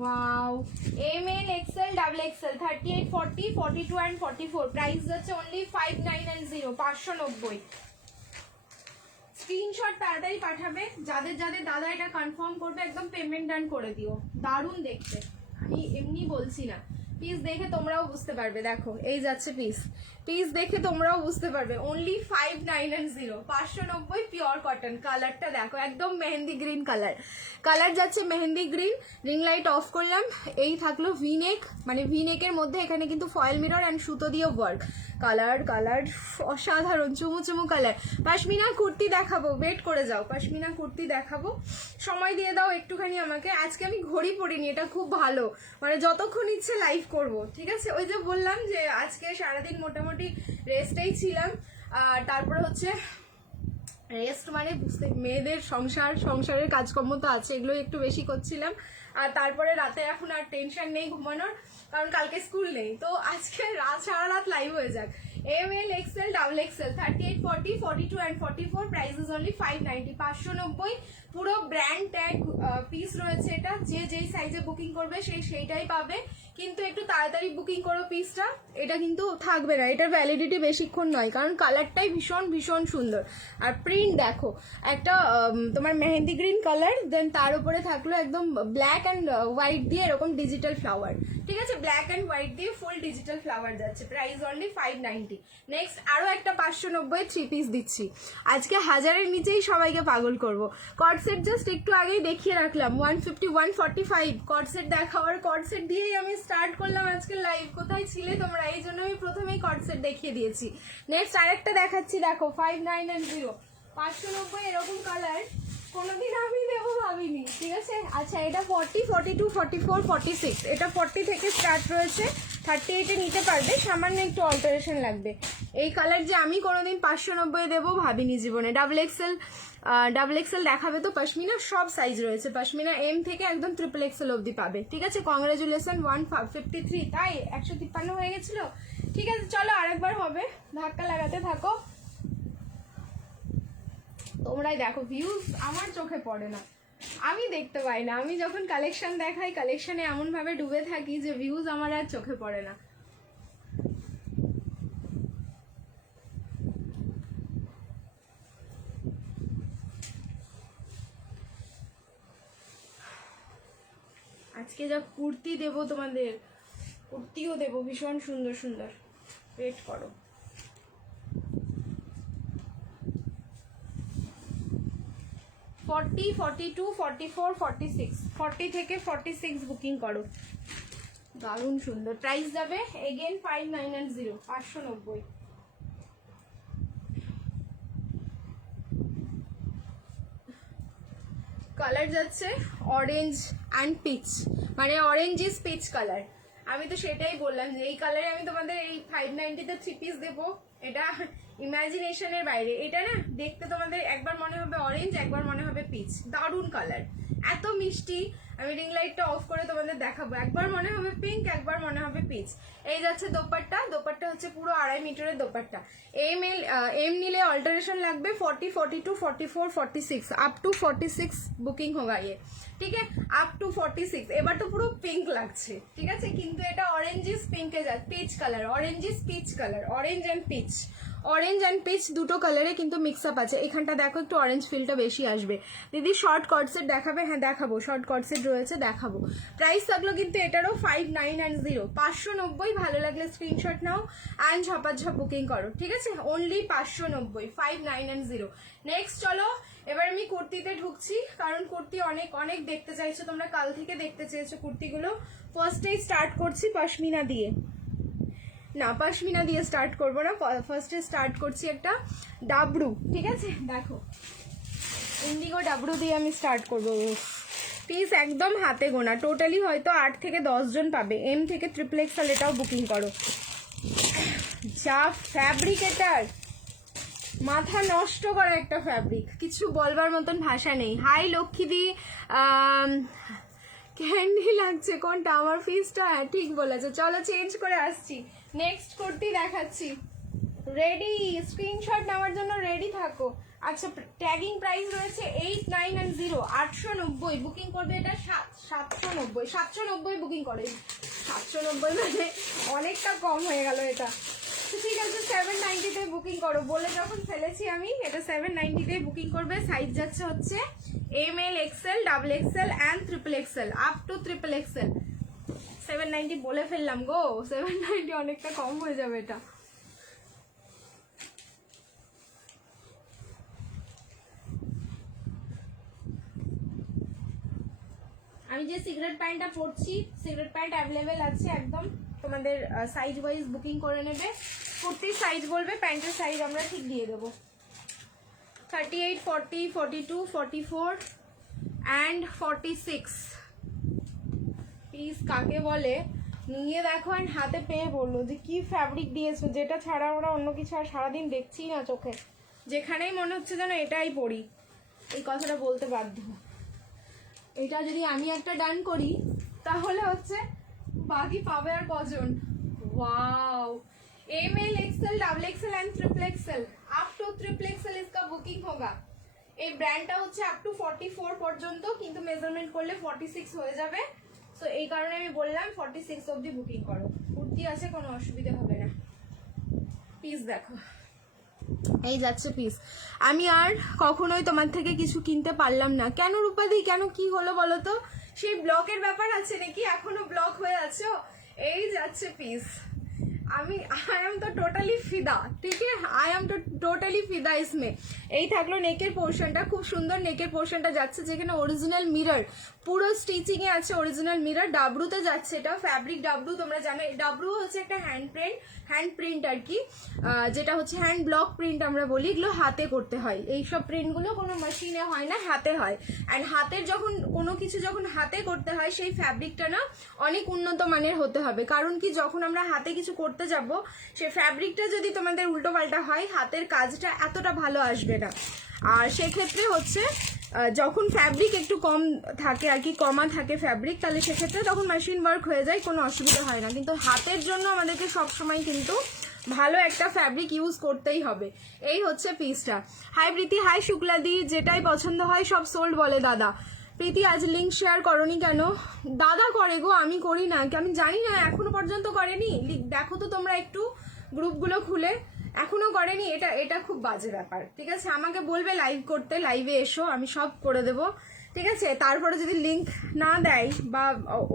Wow, M L XL double XL, 38, 40, 42 and 44। Price যাচ্ছে অনলি 590, 590। স্ক্রিনশট তাড়াতাড়ি পাঠাবে, যাদের যাদের দাদা এটা কনফার্ম করবে একদম পেমেন্ট ডান করে দিও। দারুণ দেখতে, আমি এমনি বলছি না, পিস দেখে তোমরাও বুঝতে পারবে, দেখো এই যাচ্ছে পিস, পিস দেখে তোমরাও বুঝতে পারবে। Only 5990, 590 pure cotton. কালারটা দেখো একদম মেহেন্দি গ্রিন কালার, কালার যাচ্ছে mehndi green. Ring light off করলাম। এই থাকলো ভিনেক, মানে ভিনেকের মধ্যে এখানে কিন্তু ফয়েল মিরর অ্যান্ড সুতো দিয়ে ওয়ার্ক। কালার কালার অসাধারণ, চুমু চুমু কালার। পাশমিনা কুর্তি দেখাবো, ওয়েট করে যাও, পাশমিনা কুর্তি দেখাবো, সময় দিয়ে দাও একটুখানি আমাকে। আজকে আমি ঘড়ি পরিনি, এটা খুব ভালো, মানে যতক্ষণ ইচ্ছে লাইভ করব, ঠিক আছে? ওই যে বললাম যে আজকে সারাদিন মোটামুটি রেস্টেই ছিলাম। তারপরে হচ্ছে রেস্ট মানে বুঝতে, মেয়েদের সংসারের কাজকর্ম তো আছে, এগুলো একটু বেশি করছিলাম। আর তারপরে রাতে এখন আর টেনশন নেই ঘুমানোর, কারণ কালকে স্কুল নেই। তো আজকে সারা রাত লাইভ হয়ে যাক। ML, XL, XXL, 38, 40, 42 and 44, price is only 590, 590। পুরো ব্র্যান্ড ট্যাগ পিস রয়েছে এটা, যে যেই সাইজে বুকিং করবে সেইটাই পাবে, কিন্তু একটু তাড়াতাড়ি বুকিং করো পিসটা, এটা কিন্তু থাকবে না, এটার ভ্যালিডিটি বেশিক্ষণ নয়, কারণ কালারটাই ভীষণ ভীষণ সুন্দর। আর প্রিন্ট দেখো, একটা তোমার মেহেন্দি গ্রিন কালার, দেন তার উপরে থাকলো একদম ব্ল্যাক অ্যান্ড হোয়াইট দিয়ে এরকম ডিজিটাল ফ্লাওয়ার, ঠিক আছে? ব্ল্যাক অ্যান্ড হোয়াইট দিয়ে ফুল ডিজিটাল ফ্লাওয়ার যাচ্ছে, প্রাইস অনলি 590। নেক্সট আরো একটা 590 থ্রি পিস দিচ্ছি, আজকে 1000-এর নিচেই সবাইকে পাগল করবো। কর্ডসেট জাস্ট একটু আগেই দেখিয়ে রাখলাম, 150, 145 কর্ডসেট দেখাওয়ার, কর্ডসেট দিয়েই আমি স্টার্ট করলাম আজকে লাইভ। কোথায় ছিলে তোমরা? এই জন্য আমি প্রথমেই কর্ডসেট দেখিয়ে দিয়েছি। নেক্সট আরেকটা দেখাচ্ছি, দেখো 5990, 590 এরকম কালার কোনোদিন আমি দেবো ভাবিনি, ঠিক আছে? আচ্ছা, এটা 40, 42, 44, 46, এটা 40 থেকে স্টার্ট রয়েছে, 38-এ নিতে পারবে, সামান্য একটু অল্টারেশন লাগবে। এই কালার যে আমি কোনোদিন 590 দেবো ভাবিনি জীবনে। ডাবল এক্সেল দেখাবে তো পাশমিনা? সব সাইজ রয়েছে পাশমিনা, M থেকে একদম XXL অবধি পাবে, ঠিক আছে? কংগ্রাচুলেশন, 153, তাই 153 হয়ে গেছিল, ঠিক আছে? চলো আরেকবার হবে, ধাক্কা লাগাতে থাকো। তোমরাই দেখো, ভিউজ আমার চোখে পড়ে না, আমি দেখতে পাই না। আমি যখন কালেকশন দেখাই, কালেকশনে এমন ভাবে ডুবে থাকি যে ভিউজ আমার আর চোখে পড়ে না। আজকে যা কুর্তি দেবো তোমাদের, কুর্তিও দেবো ভীষণ সুন্দর সুন্দর, ওয়েট করো। ফর্টি, 42, 44, 46, 40 থেকে 46 বুকিং করো, দারুণ সুন্দর। প্রাইস যাবে এগেন 590, 590। কালার যাচ্ছে অরেঞ্জ অ্যান্ড পিচ, মানে অরেঞ্জ ইজ পিচ কালার। আমি তো সেটাই বললাম যে এই কালারে আমি তোমাদের এই 590-তে থ্রি পিস দেবো, এটা ইমাজিনেশনের বাইরে। এটা না দেখতে তোমাদের একবার মনে হবে অরেঞ্জ, একবার মনে হবে পিচ, দারুণ কালার, এত মিষ্টি। আমি রিং লাইটটা অফ করে তোমাদের দেখাবো, একবার মনে হবে পিঙ্ক, একবার মনে হবে পিচ। এই যাচ্ছে দোপাট্টা, দোপাট্টা হচ্ছে পুরো 2.5 মিটারের দোপাট্টা। এম নিলে অল্টারেশন লাগবে, 40, 42, 44, 46, আপ টু 46 বুকিং হোগা ये, ঠিক আছে? Up to 46। এবার তো পুরো পিঙ্ক লাগছে, ঠিক আছে? কিন্তু এটা অরেঞ্জ ইজ পিঙ্কে যাচ্ছে, peach colour, orange is peach colour, orange and peach, orange and peach দুটো কালারে কিন্তু মিক্স আপ আছে। এখানটা দেখো একটু অরেঞ্জ ফিলটা বেশি আসবে। দিদি শর্ট কর্ডসেট দেখাবে? হ্যাঁ দেখাবো, শর্ট কর্ডসেট রয়েছে, দেখাবো। প্রাইস থাকলো কিন্তু এটারও 590, 590। ভালো লাগলে স্ক্রিনশট নাও অ্যান্ড ঝপাঝপ বুকিং করো, ঠিক আছে? অনলি 590, 590। নেক্সট চলো, এবার আমি কুর্তিতে ঢুকছি, কারণ কুর্তি অনেক অনেক দেখতে চাইছো তোমরা, কাল থেকে দেখতে চেয়েছো কুর্তিগুলো। ফার্স্টেই স্টার্ট করছি পশমিনা দিয়ে, না পশমিনা দিয়ে স্টার্ট করবো না, ফার্স্টে স্টার্ট করছি একটা ডাবরু, ঠিক আছে? দেখো ইন্ডিগো ডাবরু দিয়ে আমি স্টার্ট করবো। পিস একদম হাতে গোনা, টোটালি হয়তো 8 থেকে 10 জন পাবে। M থেকে XXL এটাও বুকিং করো। যা ফ্যাব্রিক, এটার মাথা নষ্ট করা একটা ফ্যাব্রিক, কিছু বলবার মতন ভাষা নেই। হাই লক্ষ্মীদি, ক্যান্ডি লাগছে কোনটা? আমার ফিসটা ঠিক বলেছে। চলো চেঞ্জ করে আসছি, নেক্সট কুর্তি দেখাচ্ছি। রেডি, স্ক্রিনশট নেওয়ার জন্য রেডি থাকো। আচ্ছা, ট্যাগিং প্রাইস রয়েছে 890, 890 বুকিং করবে। এটা 790, 790 বুকিং করে। 790 মানে অনেকটা কম হয়ে গেল এটা, ঠিক আছে? 790-তে বুকিং করো বলে যখন ফেলেছি আমি, এটা 790-তে বুকিং করবে। সাইজ যাচ্ছে হচ্ছে ML, XL, XXL and XXL, up to XXL। 790 বলে ফেললাম গো, 790 অনেকটা কম হয়ে যাবে এটা। আমি যে সিগারেট প্যান্টটা পরছি, সিগারেট প্যান্ট অ্যাভেলেবেল আছে একদম, তোমাদের সাইজ ওয়াইজ বুকিং করে নেবে। কুর্তির সাইজ বলবে, প্যান্টের সাইজ আমরা ঠিক দিয়ে দেবো। 38, 40, 42, 44 অ্যান্ড 46 পিস কাকে বলে নিয়ে দেখো। অ্যান্ড হাতে পেয়ে বললো যে কি ফ্যাব্রিক দিয়েছো, যেটা ছাড়া আমরা অন্য কিছু আর সারাদিন দেখছি না চোখে, যেখানেই মনে হচ্ছে যেন এটাই পরি, এই কথাটা বলতে বাধ্য। এটা যদি আমি একটা ডান করি তাহলে হচ্ছে বাকি পাবে আর কজন। Wow, M L XL double XL and triple XL up to triple XL इसका बुकिंग होगा। এই ব্র্যান্ডটা হচ্ছে আপ টু 44 পর্যন্ত, কিন্তু মেজারমেন্ট করলে 46 হয়ে যাবে। সো এই কারণে আমি বললাম 46 অবধি বুকিং করো। কুর্তি আছে, কোনো অসুবিধা হবে না। পিস দেখো, এই যাচ্ছে পিস। আমি আর কখনোই তোমার থেকে কিছু কিনতে পারলাম না। কেন রূপাদি, কেন কি হলো বলো তো? সেই ব্লকের ব্যাপার আছে নাকি? এখনো ব্লক হয়ে আছো? এই যাচ্ছে পিস। আমি आई एम तो टोटली फिदा, ठीक है, आई एम तो टोटली फिदा इसमें। এই থাকলো নেকের পোর্শনটা, খুব সুন্দর নেকের পোর্শনটা যাচ্ছে, যেখানে অরিজিনাল মিরর পুরো স্টিচিং এ আছে, অরিজিনাল মিরর। ডাবলুতে যাচ্ছে, এটা ফ্যাব্রিক ডাবলু, তোমরা জানো ডাবলু হচ্ছে একটা হ্যান্ড প্রিন্ট আর কি, যেটা হচ্ছে হ্যান্ড ব্লক প্রিন্ট আমরা বলি। এগুলো হাতে করতে হয়, এইসব প্রিন্টগুলো কোনো মেশিনে হয় না, হাতে হয়। অ্যান্ড হাতের যখন কোনো কিছু যখন হাতে করতে হয়, সেই ফ্যাব্রিকটা না অনেক উন্নত মানের হতে হবে। কারণ কি, যখন আমরা হাতে কিছু করতে যাব, সেই ফ্যাব্রিকটা যদি তোমাদের উল্টো পাল্টা হয়, হাতের কাজটা এতটা ভালো আসবে না। আর সেক্ষেত্রে হচ্ছে যখন ফ্যাব্রিক একটু কম থাকে আর কি, কমা থাকে ফ্যাব্রিক, তাহলে সেক্ষেত্রে তখন মেশিন ওয়ার্ক হয়ে যায়, কোনো অসুবিধা হয় না। কিন্তু হাতের জন্য আমাদেরকে সবসময় কিন্তু ভালো একটা ফ্যাব্রিক ইউজ করতেই হবে। এই হচ্ছে পিসটা। হাই প্রীতি, হাই শুক্লাদি, যেটাই পছন্দ হয় সব সোল্ড বলে দাদা। প্রীতি আজ লিঙ্ক শেয়ার করনি কেন? দাদা করে গো, আমি করি না, আমি জানি না, এখনো পর্যন্ত করেনি। দেখো তো তোমরা একটু গ্রুপগুলো খুলে, এখনো করেনি। এটা খুব বাজে ব্যাপার, ঠিক আছে? আমাকে বলবে লাইভ করতে, লাইভে এসো, আমি সব করে দেবো, ঠিক আছে? তারপরে যদি লিঙ্ক না দেয় বা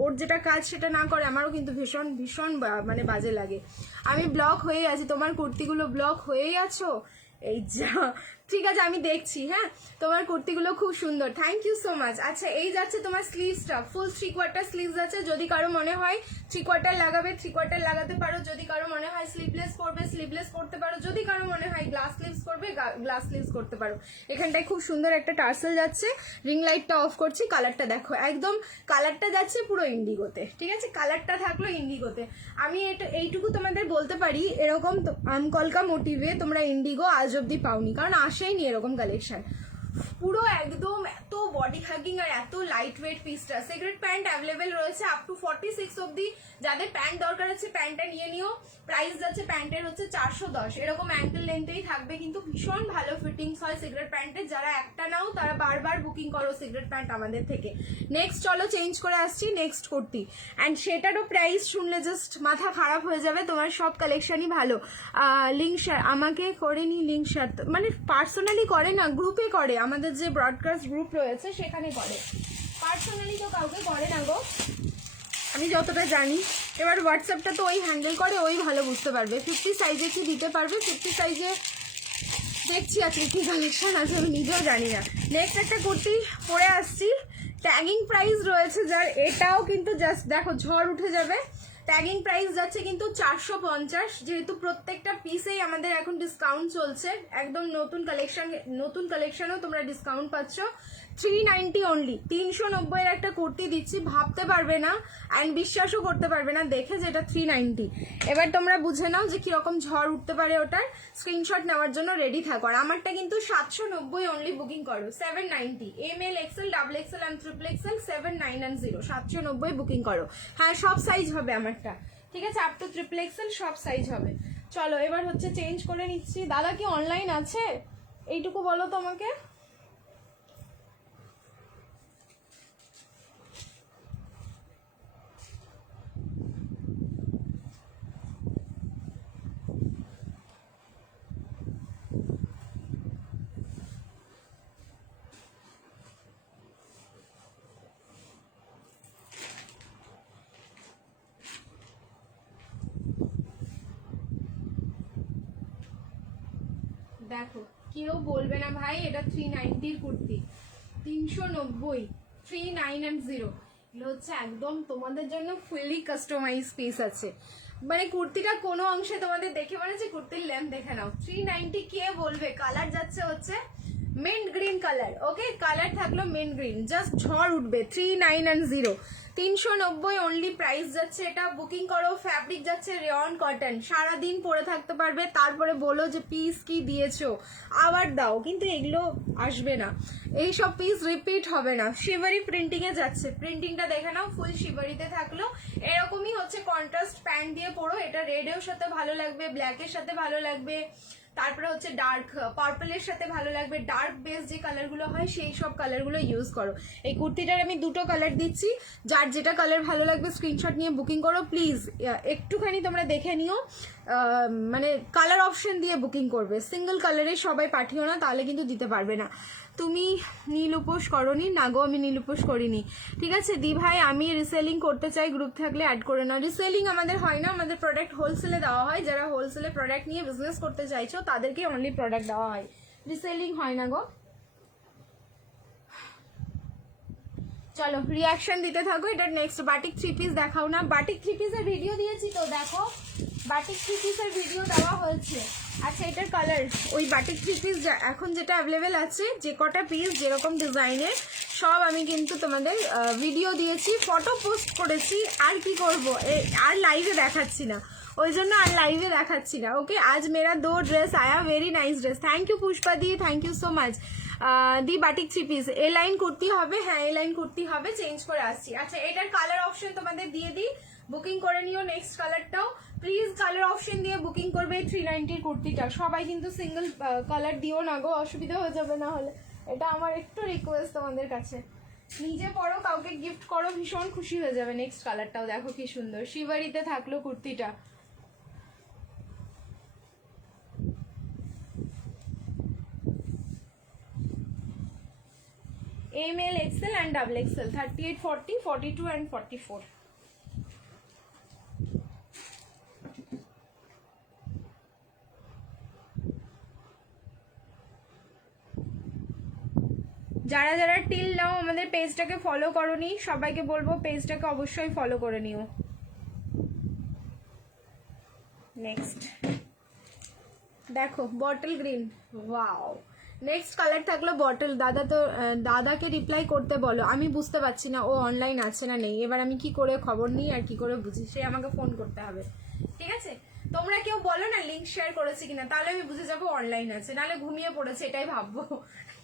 ওর যেটা কাজ সেটা না করে, আমারও কিন্তু ভীষণ ভীষণ মানে বাজে লাগে। আমি ব্লক হয়ে আছি, তোমার কুর্তিগুলো ব্লক হয়েই আছো, এই যা। ঠিক আছে, আমি দেখছি। হ্যাঁ, তোমার কুর্তিগুলো খুব সুন্দর, থ্যাংক ইউ সো মাচ। আচ্ছা, এই যাচ্ছে তোমার স্লিভসটা, ফুল 3/4 স্লিভস আছে। যদি কারো মনে হয় 3/4 লাগাবে 3/4 লাগাতে পারো, যদি কারো মনে হয় স্লিভলেস পরবে স্লিভলেস পরতে পারো, যদি কারো মনে হয় গ্লাস স্লিভস করবে গ্লাস স্লিভস করতে পারো। এখানটায় খুব সুন্দর একটা টার্সেল যাচ্ছে। রিং লাইটটা অফ করছি, কালারটা দেখো, একদম কালারটা যাচ্ছে পুরো ইন্ডিগোতে, ঠিক আছে? কালারটা থাকলো ইন্ডিগোতে। আমি এইটুকু তোমাদের বলতে পারি, এরকম আমকলকা মোটিভে তোমরা ইন্ডিগো আজ অব্দি পাওনি, কারণ আসেইনি এরকম কালেকশন। পুরো একদম এত বডি হাগিং আর এত লাইট ওয়েট পিসটা। সিগারেট প্যান্ট অ্যাভেলেবেল রয়েছে আপ টু 46 অব্দি। যাদের প্যান্ট দরকার আছে প্যান্টটা নিয়ে নিও। প্রাইস যাচ্ছে প্যান্টের হচ্ছে 410, এরকম অ্যাঙ্কেল লেন্থেই থাকবে, কিন্তু ভীষণ ভালো ফিটিংস হয় সিগারেট প্যান্টের। যারা একটা নাও তারা বারবার বুকিং করো সিগারেট প্যান্ট আমাদের থেকে। নেক্সট চলো চেঞ্জ করে আসছি, নেক্সট কুর্তি। অ্যান্ড সেটারও প্রাইস শুনলে জাস্ট মাথা খারাপ হয়ে যাবে। তোমার সব কালেকশনই ভালো। লিঙ্ক শেয়ার আমাকে করেনি, লিঙ্ক শেয়ার মানে পার্সোনালি করে না, গ্রুপে করে, আমাদের যে ব্রডকাস্ট গ্রুপ রয়েছে সেখানে করে, পার্সোনালি তো কাউকে করে না গো, আমি যতটা জানি। এবার হোয়াটসঅ্যাপটা তো ওই হ্যান্ডেল করে, ওই ভালো বুঝতে পারবে। 50 সাইজে কি দিতে পারবে? 50 সাইজে দেখছি আজকে কি কালেকশন আছে, আমি নিজেও জানি না। নেক্সট একটা কুর্তি পরে আসছি, ট্যাগিং প্রাইস রয়েছে যার, এটাও কিন্তু জাস্ট দেখো ঝড় উঠে যাবে। ট্যাগিং প্রাইস যাচ্ছে কিন্তু 450, যেহেতু প্রত্যেকটা পিসেই আমাদের এখন ডিসকাউন্ট চলছে। একদম নতুন কালেকশনও তোমরা ডিসকাউন্ট পাচ্ছ। 390 অনলি, 390 এর একটা কুর্তি দিচ্ছি, ভাবতে পারবে না অ্যান্ড বিশ্বাসও করতে পারবে না দেখে যে এটা 390। এবার তোমরা বুঝে নাও যে কিরকম ঝড় উঠতে পারে ওটার। স্ক্রিনশট নেওয়ার জন্য রেডি থাকো। আর আমারটা কিন্তু 790 অনলি, বুকিং করো। 790 ML XL double XL and triple Excel 7990, 790 booking করো। হ্যাঁ, সব সাইজ হবে আমারটা, ঠিক আছে? আপ টু ট্রিপল এক্সেল সব সাইজ হবে। চলো এবার হচ্ছে চেঞ্জ করে নিচ্ছি। দাদা কি অনলাইন আছে? এইটুকু বলো তো আমাকে। দেখো কেউ বলবে না ভাই এটা 390 কুর্তি, 390, 390 এগুলো হচ্ছে একদম তোমাদের জন্য ফুললি কাস্টমাইজ পিস আছে। মানে কুর্তিটা কোনো অংশে তোমাদের দেখে মনে হচ্ছে কুর্তির লেন্থ দেখে নাও। 390 কে বলবে? কালার যাচ্ছে হচ্ছে mint green colour, okay colour থাকলো মিন্ট গ্রিন, জাস্ট ঝড় উঠবে। 390, 390 অনলি প্রাইস যাচ্ছে এটা। বুকিং করো। ফ্যাব্রিক যাচ্ছে রেয়ন কটন, সারাদিন পরে থাকতে পারবে। তারপরে বলো যে পিস কি দিয়েছো আবার দাও, কিন্তু এগুলো আসবে না, এইসব পিস রিপিট হবে না। শিভারি প্রিন্টিং এ যাচ্ছে, প্রিন্টিংটা দেখে নাও, ফুল শিভারিতে থাকলো। এরকমই হচ্ছে কন্ট্রাস্ট প্যান্ট দিয়ে পরো, এটা রেডের সাথে ভালো লাগবে, ব্ল্যাকের সাথে ভালো লাগবে, তারপরে হচ্ছে ডার্ক পার্পলের সাথে ভালো লাগবে। ডার্ক বেস যে কালারগুলো হয় সেই সব কালারগুলো ইউজ করো। এই কুর্তিটার আমি দুটো কালার দিচ্ছি, যার যেটা কালার ভালো লাগবে স্ক্রিনশট নিয়ে বুকিং করো প্লিজ। একটুখানি তোমরা দেখে নিও, মানে কালার অপশন দিয়ে বুকিং করবে, সিঙ্গেল কালারে সবাই পাঠিও না, তাহলে কিন্তু দিতে পারবে না। তুমি নীল উপোস করনি? না গো, আমি নীল উপোস করিনি। ঠিক আছে দি ভাই, আমি রিসেলিং করতে চাই, গ্রুপ থাকলে অ্যাড করে নাও। রিসেলিং আমাদের হয় না, আমাদের প্রোডাক্ট হোলসেলে দেওয়া হয়। যারা হোলসেলে প্রোডাক্ট নিয়ে বিজনেস করতে চাইছো তাদেরকে অনলি প্রোডাক্ট দেওয়া হয়, রিসেলিং হয় না গো। চলো রিয়াকশন দিতে থাকো। এটার নেক্সট বাটিক থ্রি পিস দেখাও না। বাটিক থ্রি পিসের ভিডিও দিয়েছি তো, দেখো বাটিক থ্রি পিসের ভিডিও দেওয়া হয়েছে। আচ্ছা এটার কালার, ওই বাটিক থ্রি পিস এখন যেটা অ্যাভেলেবেল আছে, যে কটা পিস যেরকম ডিজাইনের সব আমি কিন্তু তোমাদের ভিডিও দিয়েছি, ফটো পোস্ট করেছি। আর কি করব, আর লাইভে দেখাচ্ছি না, ওই জন্য আর লাইভে দেখাচ্ছি না। ওকে, আজ মেরা 2 ड्रेस आया, very nice dress. Thank you Pushpa the, thank you सो माच। দি বাটিক থ্রি পিস এ লাইন কুর্তি হবে, হ্যাঁ এ লাইন কুর্তি হবে, চেঞ্জ করে আসছি। আচ্ছা এটার কালার অপশন তোমাদের দিয়ে দিই, বুকিং করে নিও। নেক্সট কালারটাও প্লিজ কালার অপশন দিয়ে বুকিং করবে। 390 কুর্তিটা সবাই কিন্তু সিঙ্গেল কালার দিও না গো, অসুবিধা হয়ে যাবে না হলে। এটা আমার একটু রিকোয়েস্ট তোমাদের কাছে, নিজে পরো কাউকে গিফট করো, ভীষণ খুশি হয়ে যাবে। নেক্সট কালারটাও দেখো কি সুন্দর, শিবারিতে থাকলো কুর্তিটা। ML, XL and double XL, 38, 40, 42 and 44. যারা যারা টিল নাও আমাদের পেজটাকে ফলো করোনি, সবাইকে বলবো পেজটাকে অবশ্যই ফলো করে নিও। নেক্সট দেখো bottle green, wow. Next colour থাকলো বটল। দাদা তো দাদাকে রিপ্লাই করতে বলো, আমি বুঝতে পারছি না ও অনলাইন আছে না নেই। এবার আমি কি করে খবর নিই আর কি করে বুঝি, সে আমাকে ফোন করতে হবে। ঠিক আছে, তোমরা কেউ বলো না লিঙ্ক শেয়ার করেছে কিনা, তাহলে আমি বুঝে যাবো অনলাইন আছে, নাহলে ঘুমিয়ে পড়েছে এটাই ভাববো।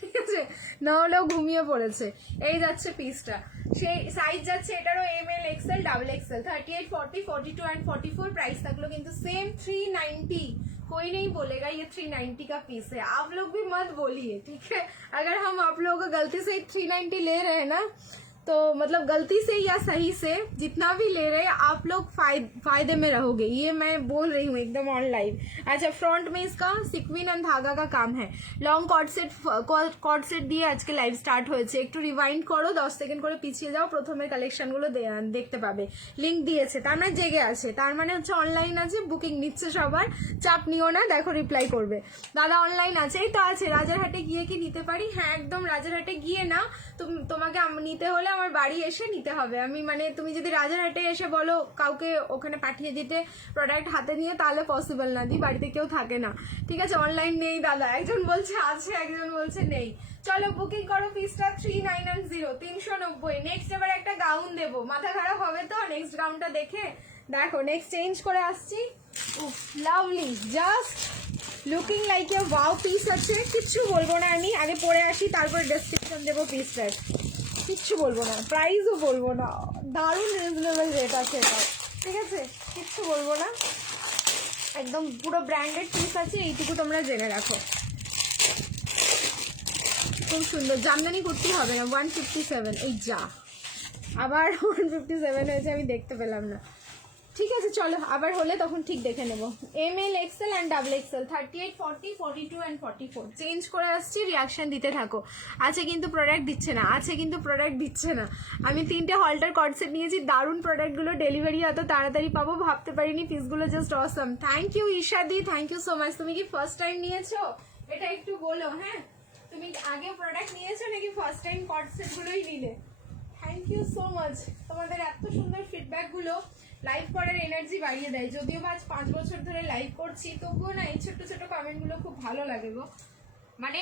ঠিক আছে, না হলেও ঘুমিয়ে পড়েছে। এই যাচ্ছে পিসটা, সেই সাইজ যাচ্ছে এটারও ML, XL, double XL, 38, 40, 42 and 44। Price থাকলো কিন্তু सेम 390। कोई नहीं बोलेगा ये 390 का पीस है, आप लोग भी मत बोलिए, ठीक है। अगर हम आप लोगों को गलती से 390 ले रहे हैं ना, तो मतलब गलती से या सही से जितना भी ले रहे हैं आप लोग फायदे में रहोगे, ये मैं बोल रही हूँ एकदम ऑन लाइव। अच्छा फ्रंट में इसका सिक्विन एंड धागा का काम है। लॉन्ग कॉर्ड सेट দিয়ে আজকে লাইভ স্টার্ট হয়েছে। একটু রিওয়াইন্ড করো, 10 সেকেন্ড করে পিছিয়ে যাও, প্রথমের কালেকশনগুলো দেখতে পাবে। লিংক দিয়েছে, তার মানে জেগে আছে, তার মানে হচ্ছে অনলাইন আছে, বুকিং নিচ্ছে সবার। চাপ নিও না, দেখো রিপ্লাই করবে। দাদা অনলাইন আছে, এই তো আছে। রাজারহাটে গিয়ে কি নিতে পারি? হ্যাঁ একদম, রাজারহাটে গিয়ে না, তোমাকে নিতে হলে আমার বাড়ি এসে নিতে হবে। আমি মানে তুমি যদি রাজারহাটে এসে বলো কাউকে ওখানে পাঠিয়ে দিতে প্রোডাক্ট হাতে নিয়ে, তাহলে পসিবল না, দি বাড়িতে কেউ থাকে না। ঠিক আছে, অনলাইন নেই দাদা, একজন বলছে আছে, একজন বলছে নেই। চলো বুকিং করো পিসটা 390, 390। নেক্সট এবার একটা গাউন দেবো, মাথা খারাপ হবে তো নেক্সট গাউনটা দেখে। দেখো নেক্সট চেঞ্জ করে আসছি। Lovely, just looking like a wow piece আছে। কিচ্ছু বলবো না, আমি আগে পরে আসি, তারপরে ডেসক্রিপশন দেবো পিসটার। কিচ্ছু বলবো না, প্রাইসও বলবো না, দারুণ রিজনেবল রেট আছে এটা। ঠিক আছে, কিচ্ছু বলবো না, একদম পুরো ব্র্যান্ডেড পিস আছে, এইটুকু তোমরা জেনে রাখো। খুব সুন্দর জামদানি কুর্তি হবে না। 157, এই যা আবার 157 হয়েছে, আমি দেখতে পেলাম না। ঠিক আছে চলো, আবার হলে তখন ঠিক দেখে নেবো। ML, XL and double XL, 38, 40, 42 and 44। Change করে আসছি, রিয়াকশন দিতে থাকো। আছে কিন্তু প্রোডাক্ট দিচ্ছে না, আছে কিন্তু প্রোডাক্ট দিচ্ছে না। আমি 3টে হল্টার কর্ড সেট নিয়েছি, দারুণ প্রোডাক্টগুলো, ডেলিভারি এত তাড়াতাড়ি পাবো ভাবতে পারিনি, পিসগুলো জাস্ট অসম। থ্যাংক ইউ ঈশাদি, থ্যাংক ইউ সো মাচ। তুমি কি ফার্স্ট টাইম নিয়েছো? এটা একটু বলো। হ্যাঁ, তুমি আগে প্রোডাক্ট নিয়েছো নাকি ফার্স্ট টাইম কট সেট গুলোই নিলে? Thank you so much. তোমাদের এত সুন্দর ফিডব্যাক গুলো লাইভ করার এনার্জি বাড়িয়ে দেয়। যদিও আজ 5 বছর ধরে লাইভ করছি, তবুও না এই ছোট ছোট কমেন্ট গুলো খুব ভালো লাগে গো। মানে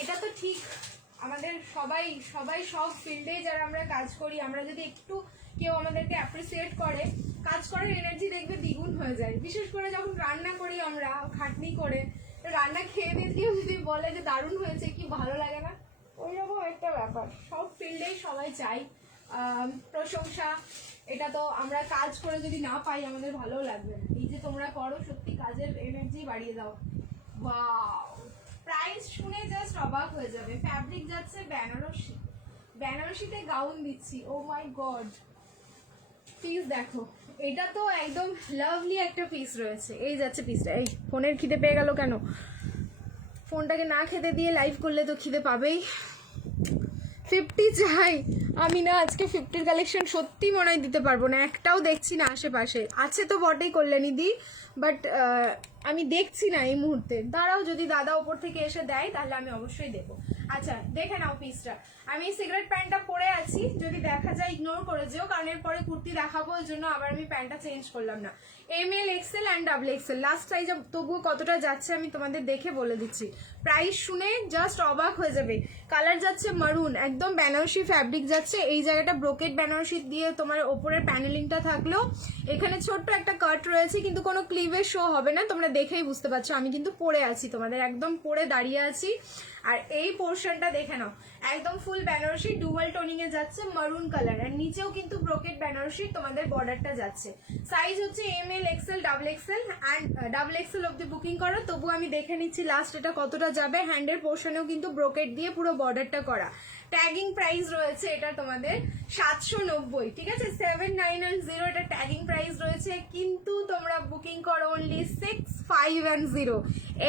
এটা তো ঠিক, আমাদের সবাই সবাই সব ফিল্ডে যারা আমরা কাজ করি, আমরা যদি একটু কেউ আমাদেরকে অ্যাপ্রিসিয়েট করে, কাজ করার এনার্জি দেখবে দ্বিগুণ হয়ে যায়। বিশেষ করে যখন রান্না করি আমরা খাটনি করে, রান্না খেয়ে দিয়ে কেউ যদি বলে যে দারুণ হয়েছে, কি ভালো লাগে না? ওই রকম একটা ব্যাপার। সব ফিল্ডেই সবাই চাই প্রশংসা। এটা তো আমরা কাজ করে যদি না পাই আমাদের ভালো লাগবে না। এই যে তোমরা করো, সত্যি কাজের এনার্জি বাড়িয়ে দাও। ওয়াও, প্রাইস শুনে জাস্ট অবাক হয়ে যাবে। ফ্যাব্রিক যাচ্ছে বেনারসি, বেনারসিতে গাউন দিচ্ছি। ও মাই গড, পিস দেখো, এটা তো একদম লাভলি একটা পিস রয়েছে। এই যাচ্ছে পিসটা। এই ফোনের খিদে পেয়ে গেল কেন? ফোনটাকে না খেতে দিয়ে লাইভ করলে তো খিদে পাবেই। 50 চাই আমি না, আজকে 50 কালেকশন সত্যি মনে হয় দিতে পারবো না। একটাও দেখছি না আশেপাশে। আছে তো বটেই কল্যাণী দি, বাট আমি দেখছি না এই মুহূর্তে। দাঁড়াও, যদি দাদা ওপর থেকে এসে দেয় তাহলে আমি অবশ্যই দেবো। আচ্ছা, দেখে নাও পিসটা। আমি সিগারেট প্যান্টটা পরে আছি, যদি দেখা যায় ইগনোর করে যেও, কারণ এরপরে কুর্তি দেখাবো, ওই জন্য আবার আমি প্যান্টটা চেঞ্জ করলাম না। ML, XL and XXL last size তবুও কতটা যাচ্ছে আমি তোমাদের দেখে বলে দিচ্ছি। প্রাইস শুনে জাস্ট অবাক হয়ে যাবে। কালার যাচ্ছে মারুন, একদম বেনারসি ফ্যাব্রিক যাচ্ছে। এই জায়গাটা ব্রোকেট বেনারসি দিয়ে তোমার ওপরের প্যানেলিংটা থাকলেও এখানে ছোট্ট একটা কাট রয়েছে, কিন্তু কোনো ক্লিভের শো হবে না। তোমরা দেখেই বুঝতে পারছো আমি কিন্তু পরে আছি, তোমাদের একদম পরে দাঁড়িয়ে আছি। আর এই পোর্শনটা দেখে নাও, একদম ফুল বেনারসি ডুয়াল টোনিং এ যাচ্ছে, মারুন কালার। আর নিচেও কিন্তু ব্রোকেট বেনারসি তোমাদের বর্ডারটা যাচ্ছে। সাইজ হচ্ছে ML, XL, XXL and XXL অব্দি বুকিং করো। তবু আমি দেখে নিচ্ছি লাস্ট এটা কতটা যাবে। হ্যান্ডের পোর্শনেও কিন্তু ব্রোকেট দিয়ে পুরো বর্ডারটা করা। ট্যাগিং প্রাইস রয়েছে এটা তোমাদের 790, ঠিক আছে? 7990 এটা ট্যাগিং প্রাইস রয়েছে, কিন্তু তোমরা বুকিং করো অনলি 6510।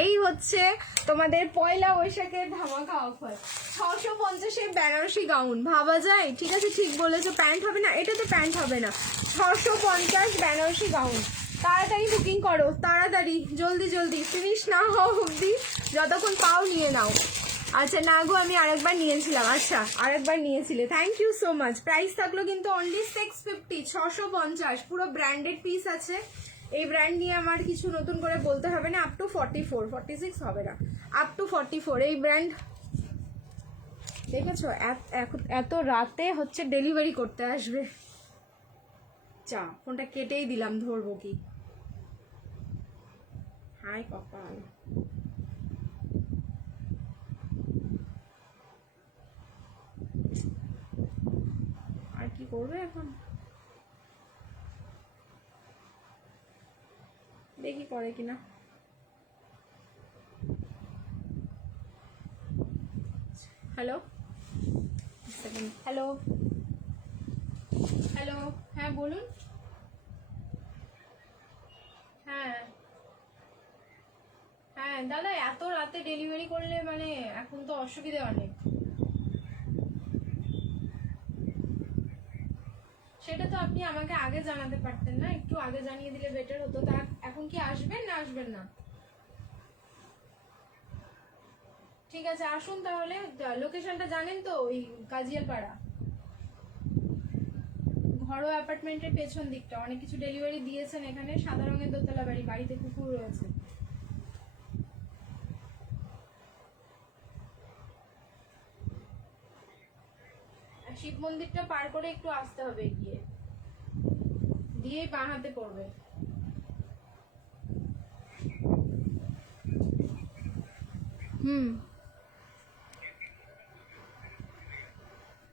এই হচ্ছে তোমাদের পয়লা বৈশাখের ধামাকা অফার। 650 বেনারসি গাউন, ভাবা যায়? ঠিক আছে, ঠিক বলেছো। প্যান্ট হবে না, এটা তো প্যান্ট হবে না। 650 বেনারসি গাউন। তাড়াতাড়ি বুকিং করো, তাড়াতাড়ি, জলদি জলদি, ফিনিশ না হওয়া অবধি যতক্ষণ পাও নিয়ে নাও। আচ্ছা না গো, আমি আরেকবার নিয়েছিলাম। আচ্ছা, আরেকবার নিয়েছিলে, thank you so much. Price থাকলো কিন্তু অনলি 650, 650। পুরো ব্র্যান্ডেড পিস আছে। এই ব্র্যান্ড নিয়ে আমার কিছু নতুন করে বলতে হবে না। আপ টু 44, 46 হবে না, আপ টু 44 এই ব্র্যান্ড। দেখেছো, এত রাতে হচ্ছে ডেলিভারি করতে আসবে। চা, ফোনটা কেটেই দিলাম, ধরবো কি? হাই কপাল। আর কি করবে এখন, দেখি করে কিনা। হ্যালো, হ্যালো, হ্যালো, হ্যাঁ বলুন। হ্যাঁ হ্যাঁ দাদা, এত রাতে ডেলিভারি করলে মানে এখন তো অসুবিধা অনেক। সেটা তো আপনি আমাকে আগে জানাতে পারতেন না, একটু আগে জানিয়ে দিলে বেটার হতো। তা এখন কি আসবেন না আসবেন না? ঠিক আছে, আসুন তাহলে। লোকেশনটা জানেন তো, ওই কাজিয়ালপাড়া ঘরোয়া অ্যাপার্টমেন্টের পেছন দিকটা। অনেক কিছু ডেলিভারি দিয়েছেন এখানে। সাদা রঙের দোতলা বাড়ি, বাড়িতে কুকুর রয়েছে। শিব মন্দিরটা পার করে একটু আসতে হবে, গিয়ে দিয়েই বাঁ হাতে পড়বে।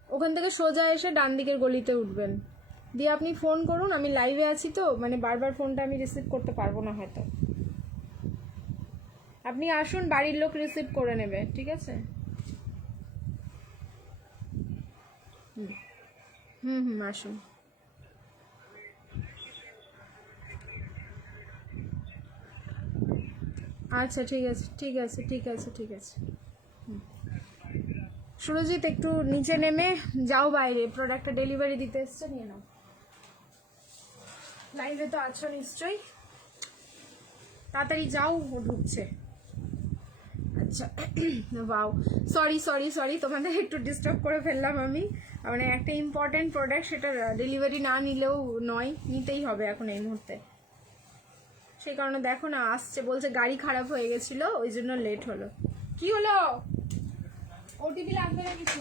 ওখান থেকে সোজা এসে ডান দিকের গলিতে উঠবেন, দিয়ে আপনি ফোন করুন। আমি লাইভে আছি তো, মানে বারবার ফোনটা আমি রিসিভ করতে পারবো না হয়তো। আপনি আসুন, বাড়ির লোক রিসিভ করে নেবে, ঠিক আছে? আসুন। আচ্ছা ঠিক আছে, ঠিক আছে, ঠিক আছে, ঠিক আছে। সুরজিৎ, একটু নিচে নেমে যাও বাইরে, প্রোডাক্টটা ডেলিভারি দিতে এসছে, নিয়ে নাও। লাইভে তো আছো নিশ্চয়ই, তাড়াতাড়ি যাও, ও ঢুকছে। আচ্ছা ওয়াও, সরি সরি সরি, তোমাদের একটু ডিস্টার্ব করে ফেললাম আমি। মানে একটা ইম্পর্টেন্ট প্রোডাক্ট, সেটা ডেলিভারি না নিলেও নয়, নিতেই হবে এখন এই মুহূর্তে। সেই কারণে দেখো না আসছে, বলছে গাড়ি খারাপ হয়ে গেছিলো ওই জন্য লেট হলো। কি হলো? ওটিপি লাগবে না কিছু,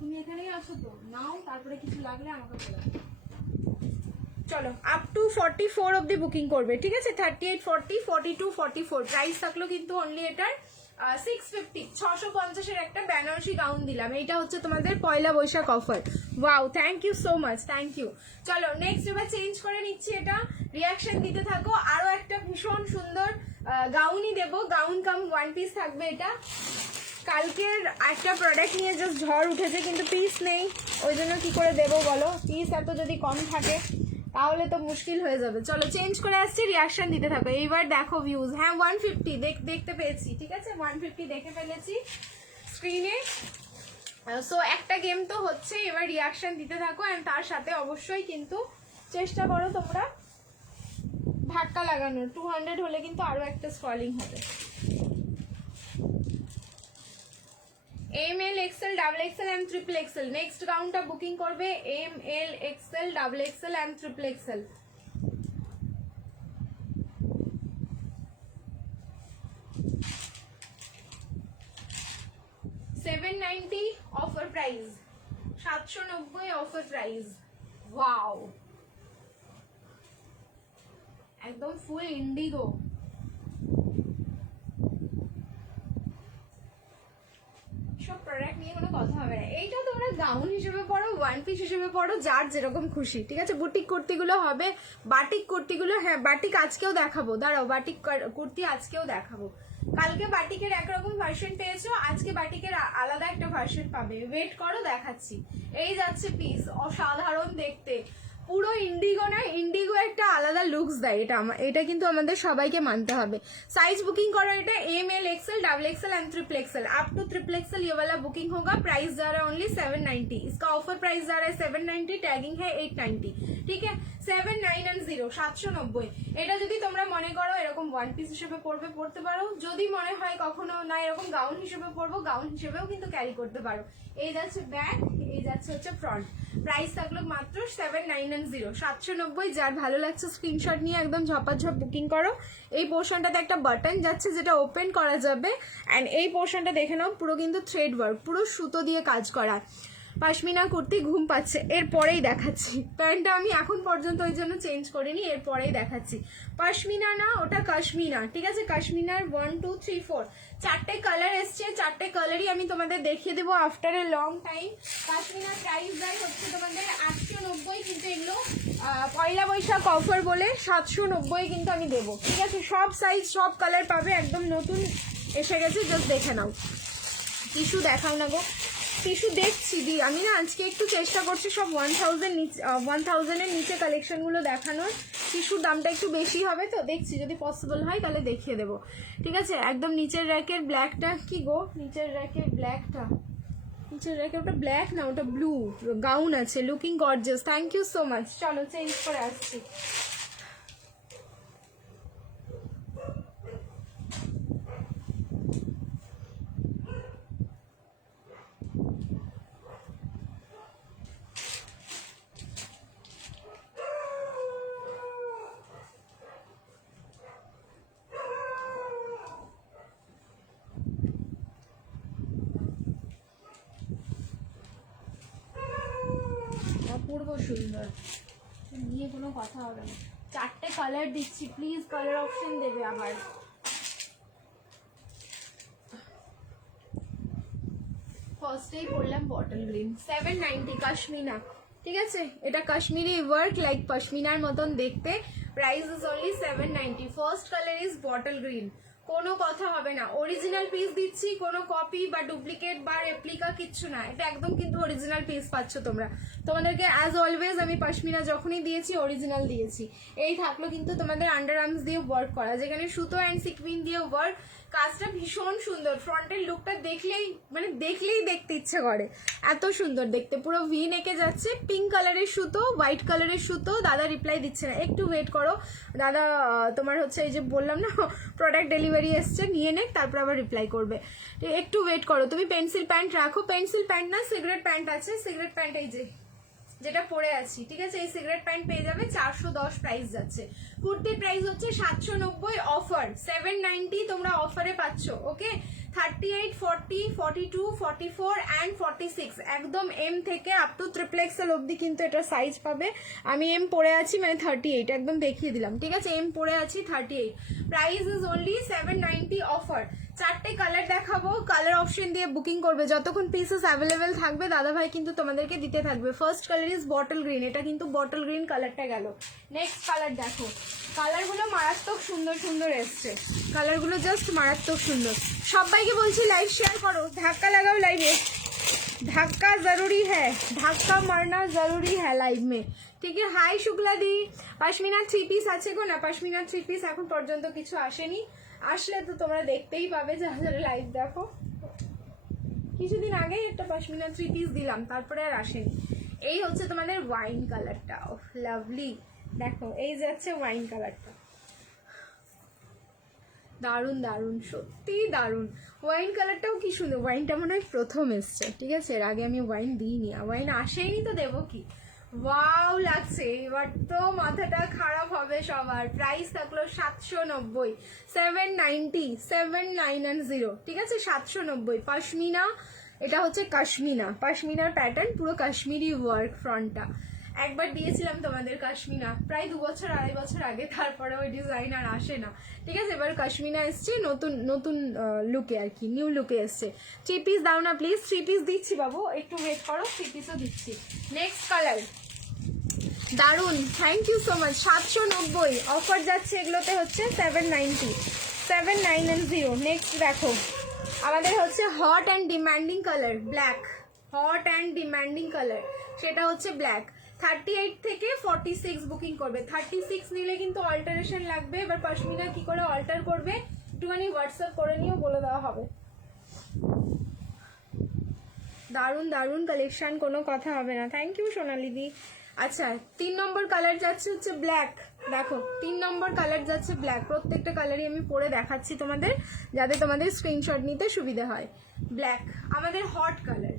তুমি এখানেই আসো তো, নাও, তারপরে কিছু লাগলে আমাকে বলো। চলো আপ টু 44 অব্দি বুকিং করবে, ঠিক আছে? 38, 40, 42, 44 প্রাইস থাকলো কিন্তু অনলি এটার 650, 650-এর একটা বেনারসি গাউন দিলাম। এইটা হচ্ছে তোমাদের Poila Baisakh offer. Wow, thank you so much, thank you. চলো নেক্সট এবার চেঞ্জ করে নিচ্ছি, এটা রিয়াকশন দিতে থাকো। আরো একটা ভীষণ সুন্দর গাউনই দেবো, গাউন কাম ওয়ান পিস থাকবে এটা। কালকের একটা প্রোডাক্ট নিয়ে জাস্ট ঝড় উঠেছে, কিন্তু পিস নেই, ওই জন্য কি করে দেবো বলো? পিস এত যদি কম থাকে তাহলে তো মুশকিল হয়ে যাবে। চলো চেঞ্জ করে আসছি, রিয়াকশন দিতে থাকো। এইবার দেখো ভিউজ, হ্যাঁ 150 দেখতে পেয়েছি, ঠিক আছে 150 দেখে ফেলেছি স্ক্রিনে। সো একটা গেম তো হচ্ছে, এবার রিয়াকশন দিতে থাকো। অ্যান্ড তার সাথে অবশ্যই কিন্তু চেষ্টা করো তোমরা ধাক্কা লাগানোর। 200 হলে কিন্তু আরও একটা স্ক্রলিং হবে। ML, XL, XXL and triple XL next গাউনটা বুকিং করবে। ML, XL, XXL and triple XL। $790 offer price, 790 offer price. Wow, একদম ফুল ইন্ডিগো। সব প্রোডাক্ট নিয়ে কোনো কথা হবে না। এইটা তোমরা গাউন হিসেবে পড়ো, ওয়ান পিস হিসেবে পড়ো, যার যেরকম খুশি, ঠিক আছে? বুটিক কুর্তিগুলো হবে, বাটিক কুর্তিগুলো, হ্যাঁ বাটিক আজকেও দেখাবো, দাঁড়াও বাটিক কুর্তি আজকেও দেখাবো। কালকে বাটিকের একরকম ভার্সন পেয়েছো, আজকে বাটিকের আলাদা একটা ভার্সন পাবে, ওয়েট করো দেখাচ্ছি। এই যাচ্ছে পিস, অসাধারণ দেখতে, পুরো ইন্ডিগো না, ইন্ডিগো একটা আলাদা লুকস দেয়, এটা কিন্তু আমাদের সবাইকে মানতে হবে। साइज बुकिंग करो, এটা ML, XL, XXL and triple XL। Up to triple XL ये वाला बुकिंग होगा। प्राइस जा रहा है ओनली 790, इसका ऑफर प्राइस जा रहा है 790, टैगिंग है 890, ঠিক আছে? 790 790। এটা যদি তোমরা মনে করো এরকম ওয়ান পিস হিসেবে পড়বে, পড়তে পারো। যদি মনে হয় কখনো না এরকম গাউন হিসেবে পড়বো, গাউন হিসেবেও কিন্তু ক্যারি করতে পারো। এই যাচ্ছে ব্যাক, এই যাচ্ছে হচ্ছে ফ্রন্ট। প্রাইস থাকলো মাত্র 790, 790। যার ভালো লাগছে স্ক্রিনশট নিয়ে একদম ঝপাঝপ বুকিং করো। এই পোর্শনটাতে একটা বাটন যাচ্ছে যেটা ওপেন করা যাবে। অ্যান্ড এই পোর্শনটা দেখে নাও, পুরো কিন্তু থ্রেড ওয়ার্ক, পুরো সুতো দিয়ে কাজ করা। পাশমিনা কুর্তি ঘুম পাচ্ছে, এরপরেই দেখাচ্ছি। প্যান্টটা আমি এখন পর্যন্ত ওই জন্য চেঞ্জ করিনি, এরপরেই দেখাচ্ছি। পাশমিনা না, ওটা কাশ্মীনা, ঠিক আছে? কাশ্মীনার 1 2 3 4 চারটে কালার এসছে, চারটে কালারই আমি তোমাদের দেখিয়ে দেবো আফটার এ লং টাইম। কাশ্মীনার প্রাইস যায় হচ্ছে তোমাদের 890, কিন্তু এগুলো পয়লা বৈশাখ অফার বলে 790 কিন্তু আমি দেবো, ঠিক আছে? সব সাইজ সব কালার পাবে, একদম নতুন এসে গেছে, জাস্ট দেখে নাও। টিস্যু দেখাও না গো, টিস্যু দেখছি দি, আমি না আজকে একটু চেষ্টা করছি সব 1000-এর নিচে কালেকশনগুলো দেখানোর। টিস্যুর দামটা একটু বেশি হবে তো, দেখছি যদি পসিবল হয় তাহলে দেখিয়ে দেবো, ঠিক আছে? একদম নিচের র্যাকের ব্ল্যাকটা কি গো, নিচের র্যাকের ব্ল্যাকটা, নিচের র্যাকের ওটা ব্ল্যাক না, ওটা ব্লু গাউন আছে, looking gorgeous. Thank you so much. চলো চেঞ্জ করে আসছি। অপূর্ব সুন্দর, নিয়ে কোনো কথা হবে না। চারটে কালার দিচ্ছি, প্লিজ কালার অপশন দেবে আবার। ফার্স্টেই পড়লাম বটল গ্রিন, 790 কাশ্মীনা, ঠিক আছে? এটা কাশ্মীরি ওয়ার্ক লাইক পশমিনার মতন দেখতে। Price is only 790। First colour is bottle green, কোনো কথা হবে না, অরিজিনাল পিস দিচ্ছি, কোনো কপি বা ডুপ্লিকেট বা রেপ্লিকা কিচ্ছু না, এটা একদম কিন্তু অরিজিনাল পিস পাচ্ছ তোমরা। তোমাদেরকে অ্যাজ অলওয়েজ আমি পশমিনা যখনই দিয়েছি অরিজিনাল দিয়েছি। এই থাকলো কিন্তু তোমাদের আন্ডার আর্মস দিয়ে ওয়ার্ক করা, যেখানে সুতো অ্যান্ড সিকুইন দিয়ে ওয়ার্ক। কাজটা ভীষণ সুন্দর, ফ্রন্টের লুকটা দেখলেই মানে দেখলেই দেখতে ইচ্ছে করে, এত সুন্দর দেখতে। পুরো ভি নেকে যাচ্ছে, পিঙ্ক কালারের সুতো, হোয়াইট কালারের সুতো। দাদা রিপ্লাই দিচ্ছে না, একটু ওয়েট করো দাদা। তোমার হচ্ছে এই যে বললাম না প্রোডাক্ট ডেলিভারি এসছে, নিয়ে নেক, তারপর আবার রিপ্লাই করবে। একটু ওয়েট করো। তুমি পেন্সিল প্যান্ট রাখো, পেন্সিল প্যান্ট না সিগারেট প্যান্ট আছে, সিগারেট প্যান্ট এই যে যেটা পরে আছি, ঠিক আছে, এই সিগারেট প্যান্ট পেয়ে যাবে 410 প্রাইস যাচ্ছে। কুর্তির প্রাইস হচ্ছে 790, অফার 790 তোমরা অফারে পাচ্ছ। ওকে, 38, 40, 42, 44 অ্যান্ড 46 একদম এম থেকে আপ টু ট্রিপল এক্সেল অবধি কিন্তু এটা সাইজ পাবে। আমি এম পরে আছি মানে 38 একদম দেখিয়ে দিলাম, ঠিক আছে, এম পরে আছি 38। Price is only 790 offer. 4টে কালার দেখাবো, কালার অপশন দিয়ে বুকিং করবে, যতক্ষণ পিসেস অ্যাভেলেবেল থাকবে দাদাভাই কিন্তু তোমাদেরকে দিতে থাকবে। First colour is bottle green, এটা কিন্তু বটল গ্রিন কালারটা গেল। নেক্সট কালার দেখো, কালারগুলো মারাত্মক সুন্দর সুন্দর এসছে, কালারগুলো জাস্ট মারাত্মক সুন্দর। সবাইকে বলছি লাইভ শেয়ার করো, ধাক্কা লাগাও লাইভে, ধাক্কা জরুরি হ্যাঁ, ধাক্কা মারনা জরুরি হ্যাঁ লাইভ মে, ঠিক আছে। হাই শুক্লা দি, পশমিনা 3 পিস আছে গো না, পশমিনা 3 পিস এখন পর্যন্ত কিছু আসেনি, আসলে তো তোমরা দেখতেই পাবে যারা যারা লাইভ দেখো। কিছুদিন আগেই একটা পশমিনা 3 পিস দিলাম, তারপরে আর আসেনি। এই হচ্ছে তোমাদের ওয়াইন কালারটা, লাভলি, দেখো এই যাচ্ছে ওয়াইন কালারটা, দারুণ দারুণ, সত্যি দারুণ। ওয়াইন কালারটাও কি সুন্দর, ওয়াইনটা মনে হয় প্রথম এসছে, ঠিক আছে, এর আগে আমি ওয়াইন দিইনি, ওয়াইন আসেনি তো দেবো কি। ওয়াও লাগছে, এবার তো মাথাটা খারাপ হবে সবার। প্রাইস থাকলো 790, 790, 790, ঠিক আছে, 790। পশমিনা, এটা হচ্ছে কাশ্মীনা, পশমিনার প্যাটার্ন, পুরো কাশ্মীরি ওয়ার্ক ফ্রন্টটা। একবার দিয়েছিলাম তোমাদের কাশ্মীনা প্রায় 2 বছর 2.5 বছর আগে, তারপরে ওই ডিজাইন আর আসে না, ঠিক আছে। এবার কাশ্মীনা এসছে নতুন নতুন লুকে আর কি, নিউ লুকে এসছে। 3 পিস দাও না প্লিজ, 3 পিস দিচ্ছি বাবু, একটু ওয়েট করো, 3 পিসও দিচ্ছি। নেক্সট কালার দারুন, thank you so much. 790 offer যাচ্ছে, এগুলোতে হচ্ছে 790, 790। নেক্সট দেখো, আমাদের হচ্ছে hot and demanding colour black, hot and demanding colour, সেটা হচ্ছে ব্ল্যাক। 38 থেকে 46 বুকিং করবে, 36 নিলে কিন্তু অল্টারেশন লাগবে। এবার পশমিনা কি করে অল্টার করবে একটুখানি হোয়াটসঅ্যাপ করে নিও, বলে দেওয়া হবে। দারুণ দারুণ কালেকশন, কোনো কথা হবে না, থ্যাংক ইউ সোনালি দি। আচ্ছা, 3 নম্বর কালার যাচ্ছে হচ্ছে ব্ল্যাক, দেখো 3 নম্বর কালার যাচ্ছে ব্ল্যাক। প্রত্যেকটা কালারই আমি পরে দেখাচ্ছি তোমাদের, যাতে তোমাদের স্ক্রিনশট নিতে সুবিধা হয়। ব্ল্যাক আমাদের হট কালার,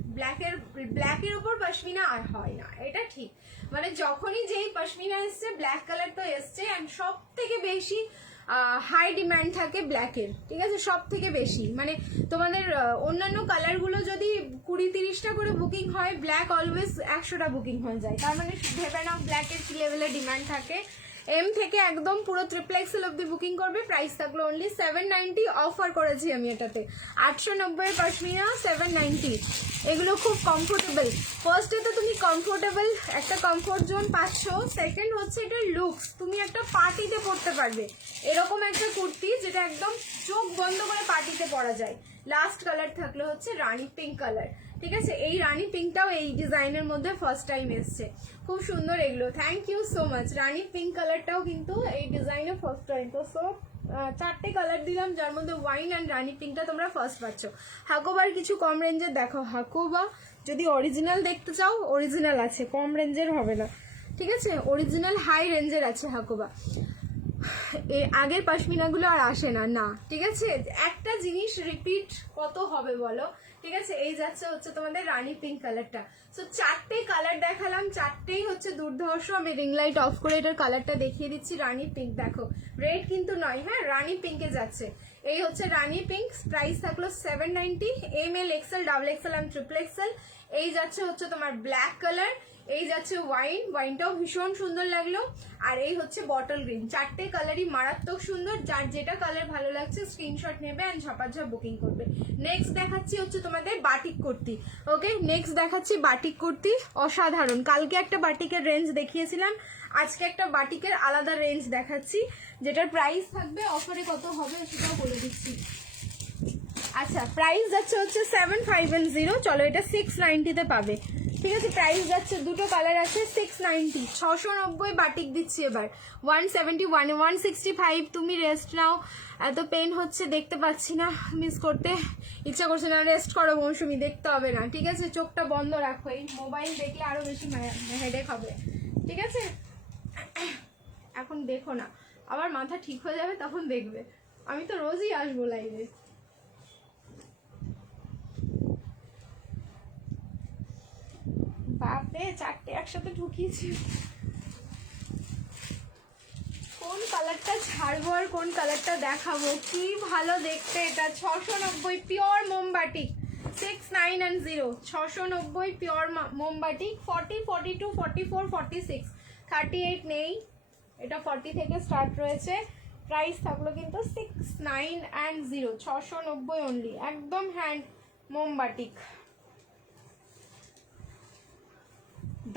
ব্ল্যাকের উপর পশমিনা আর হয় না, এটা ঠিক। মানে যখনই যেই পশমিনা এসছে ব্ল্যাক কালার তো এসছে, অ্যান্ড সব থেকে বেশি হাই ডিম্যান্ড থাকে ব্ল্যাকের, ঠিক আছে, সব থেকে বেশি। মানে তোমাদের অন্যান্য কালারগুলো যদি 20-30টা করে বুকিং হয়, ব্ল্যাক অলওয়েজ 100টা বুকিং হয়ে যায়। তার মানে ভেবে নাও ব্ল্যাকের কি লেভেলে ডিমান্ড থাকে। এম থেকে একদম পুরো ট্রিপল এক্সেল অব্দি বুকিং করবে, প্রাইস থাকলো অনলি 790, অফার করেছি আমি এটাতে। 890 এর পশমিনা 790, এগুলো খুব কমফোর্টেবল। ফার্স্টে তো তুমি কমফোর্টেবল একটা কমফোর্ট জোন পাচ্ছ, সেকেন্ড হচ্ছে এটা লুকস, তুমি একটা পার্টিতে পরতে পারবে এরকম একটা কুর্তি, যেটা একদম চোখ বন্ধ করে পার্টিতে পরা যায়। লাস্ট কালার থাকলো হচ্ছে রানী পিঙ্ক কালার, ঠিক আছে, এই রানী পিঙ্কটাও এই ডিজাইনের মধ্যে ফার্স্ট টাইম এসছে, খুব সুন্দর এগুলো, thank you so much. Rani pink কালারটাও কিন্তু এই ডিজাইনে ফার্স্ট টাইম। তো সো 4টে কালার দিলাম, যার মধ্যে ওয়াইন অ্যান্ড রানী পিঙ্কটা তোমরা ফার্স্ট পাচ্ছ। হাকোবার কিছু কম রেঞ্জের দেখো, হাকোবা যদি অরিজিনাল দেখতে চাও অরিজিনাল আছে, কম রেঞ্জের হবে না, ঠিক আছে, অরিজিনাল হাই রেঞ্জের আছে হাকোবা। আগের পশমিনাগুলো আর আসে না, না, ঠিক আছে, একটা জিনিস রিপিট কত হবে বলো, ঠিক আছে। এই যাচ্ছে হচ্ছে তোমাদের রানী পিঙ্ক কালারটা। সো 4টে কালার দেখালাম, 4টেই হচ্ছে দুর্ধর্ষ। আমি রিং লাইট অফ করে এটার কালারটা দেখিয়ে দিচ্ছি। রানী পিঙ্ক দেখো, রেড কিন্তু নয়, হ্যাঁ, রানী পিঙ্কে যাচ্ছে। এই হচ্ছে রানী পিঙ্ক, প্রাইস থাকলো 790, ML, XL, XXL and triple Excel. এই যাচ্ছে হচ্ছে তোমার ব্ল্যাক কালার, এই যাচ্ছে ওয়াইনটাও ভীষণ সুন্দর লাগলো, আর এই হচ্ছে বটল গ্রিন। 4টে কালারই মারাত্মক সুন্দর, যার যেটা কালার ভালো লাগছে স্ক্রিনশট নেবে অ্যান্ড ঝপাঝপ বুকিং করবে। নেক্সট দেখাচ্ছি হচ্ছে তোমাদের বাটিক কুর্তি। ওকে, নেক্সট দেখাচ্ছি বাটিক কুর্তি, অসাধারণ। কালকে একটা বাটিকের রেঞ্জ দেখিয়েছিলাম, আজকে একটা বাটিকের আলাদা রেঞ্জ দেখাচ্ছি, যেটার প্রাইস থাকবে অফারে কত হবে সেটাও বলে দিচ্ছি। আচ্ছা প্রাইস যাচ্ছে হচ্ছে 7510, চলো এটা 690 তে পাবে, ঠিক আছে। প্রাইস যাচ্ছে, দুটো কালার আছে 690, 690 বাটিক দিচ্ছি এবার। 171, 165, তুমি রেস্ট নাও, এত পেন হচ্ছে দেখতে পাচ্ছি না, মিস করতে ইচ্ছা করছে না, রেস্ট করো মৌসুমি, দেখতে হবে না, ঠিক আছে। চোখটা বন্ধ রাখো, এই মোবাইল দেখলে আরো বেশি হেডেক হবে, ঠিক আছে। এখন দেখো না, আবার মাথা ঠিক হয়ে যাবে তখন দেখবে, আমি তো রোজই আসবো লাইভে। বাপরে, চারটে একসাথে ঢুকিয়েছি। কোন কালারটা ছাড়বো আর কোন কালারটা দেখাবো, কি ভালো দেখতে এটা। 690 পিওর মোমবাটিক, 6990, 690 পিওর মোমবাটিক। 40, 42, 44, 46, 38 নেই, এটা 40 থেকে স্টার্ট রয়েছে। প্রাইস থাকলো কিন্তু 690, 690 অনলি, একদম হ্যান্ড মোমবাটিক।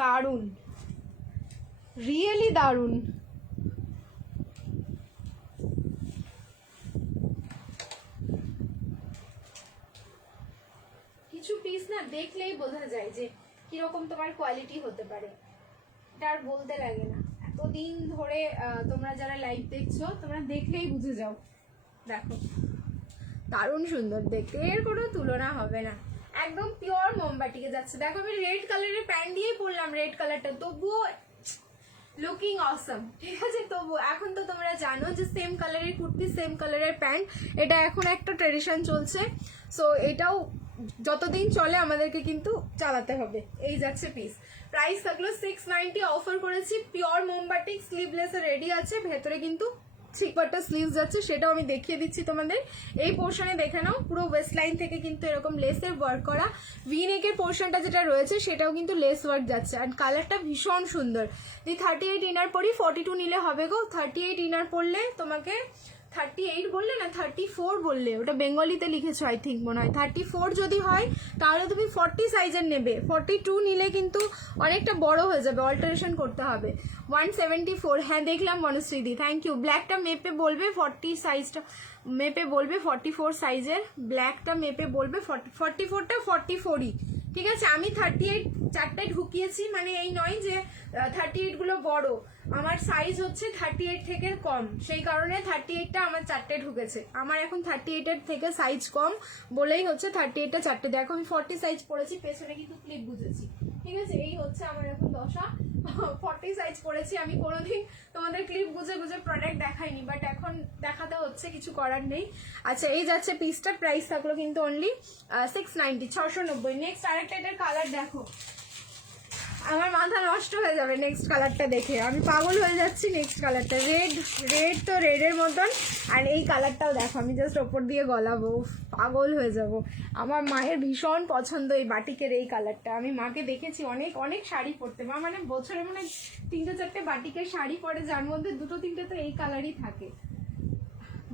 দারুন, রিয়েলি দারুন। কিছু পিস না দেখলেই বোঝা যায় যে কিরকম তোমার কোয়ালিটি হতে পারে, এটা আর বলতে লাগে না। এতদিন ধরে তোমরা যারা লাইভ দেখছো, তোমরা দেখলেই বুঝে যাও। দেখো দারুণ সুন্দর দেখতে, এর কোনো তুলনা হবে না, একদম পিওর মোমবাটিকে যাচ্ছে। দেখো আমি রেড কালারের প্যান্ট দিয়েই পরলাম, রেড কালারটা, তবুও লুকিং অসম, ঠিক আছে। তবু এখন তো তোমরা জানো যে সেম কালারের কুর্তি, সেম কালারের প্যান্ট, এটা এখন একটা ট্রেডিশন চলছে। সো এটাও যতদিন চলে আমাদেরকে কিন্তু চালাতে হবে। এই যাচ্ছে পিস, প্রাইস থাকলো 690, অফার করেছি। পিওর মোমবাটিক, স্লিভলেস রেডি আছে, ভেতরে কিন্তু থ্রি-কোয়ার্টার স্লিভস যাচ্ছে, সেটাও আমি দেখিয়ে দিচ্ছি তোমাদের। এই পোর্শনে দেখে নাও, পুরো ওয়েস্ট লাইন থেকে কিন্তু এরকম লেসের ওয়ার্ক করা, ভি নেকের পোর্শনটা যেটা রয়েছে সেটাও কিন্তু লেস ওয়ার্ক যাচ্ছে, আর কালারটা ভীষণ সুন্দর। 38 ইনার পরি, 42 নিলে হবে গো। 38 ইনার পরলে তোমাকে, 38 বললে না 34 বললে, ওটা বেঙ্গলিতে লিখেছো আই থিঙ্ক, মনে হয় 34 যদি হয় তাহলে তুমি 40 সাইজের নেবে। 42 নিলে কিন্তু অনেকটা বড় হয়ে যাবে, অল্টারেশন করতে হবে। 174, হ্যাঁ দেখলাম মনশ্রীদি, থ্যাংক ইউ। ব্ল্যাকটা মেপে বলবে 40 সাইজটা, মেপে বলবে 44 সাইজের, ব্ল্যাকটা মেপে বলবে 44টা 44ই, ঠিক আছে। আমি 38 চারটায় ঢুকিয়েছি, মানে এই নয় যে 38 গুলো বড়, আমার সাইজ হচ্ছে 38 থেকে কম, সেই কারণে 38টা আমার চারটে ঢুকেছে। আমার এখন 38-এর থেকে সাইজ কম বলেই হচ্ছে 38টা চারটে। দেখো আমি 40 সাইজ পরেছি, পেছনে কিন্তু ক্লিপ বুঝেছি, ঠিক আছে। এই হচ্ছে আমার এখন দশা, 40 সাইজ পরেছি। আমি কোনোদিন তোমাদের ক্লিপ বুঝে বুঝে প্রোডাক্ট দেখাইনি, বাট এখন দেখাতে হচ্ছে, কিছু করার নেই। আচ্ছা এই যাচ্ছে পিসটার, প্রাইস থাকলো কিন্তু অনলি 690, 690। নেক্সট আরেকটা এটার কালার দেখো, আমার মাথা নষ্ট হয়ে যাবে নেক্সট কালারটা দেখে, আমি পাগল হয়ে যাচ্ছি। নেক্সট কালারটা রেড, রেড তো রেডের মতন, আর এই কালারটাও দেখো, আমি জাস্ট ওপর দিয়ে গলাবো, পাগল হয়ে যাব। আমার মায়ের ভীষণ পছন্দ এই বাটিকের এই কালারটা, আমি মাকে দেখেছি অনেক অনেক শাড়ি পরতে, মা মানে বছরে মানে 3-4টে বাটিকের শাড়ি পরে, যার মধ্যে 2-3টে তো এই কালারই থাকে।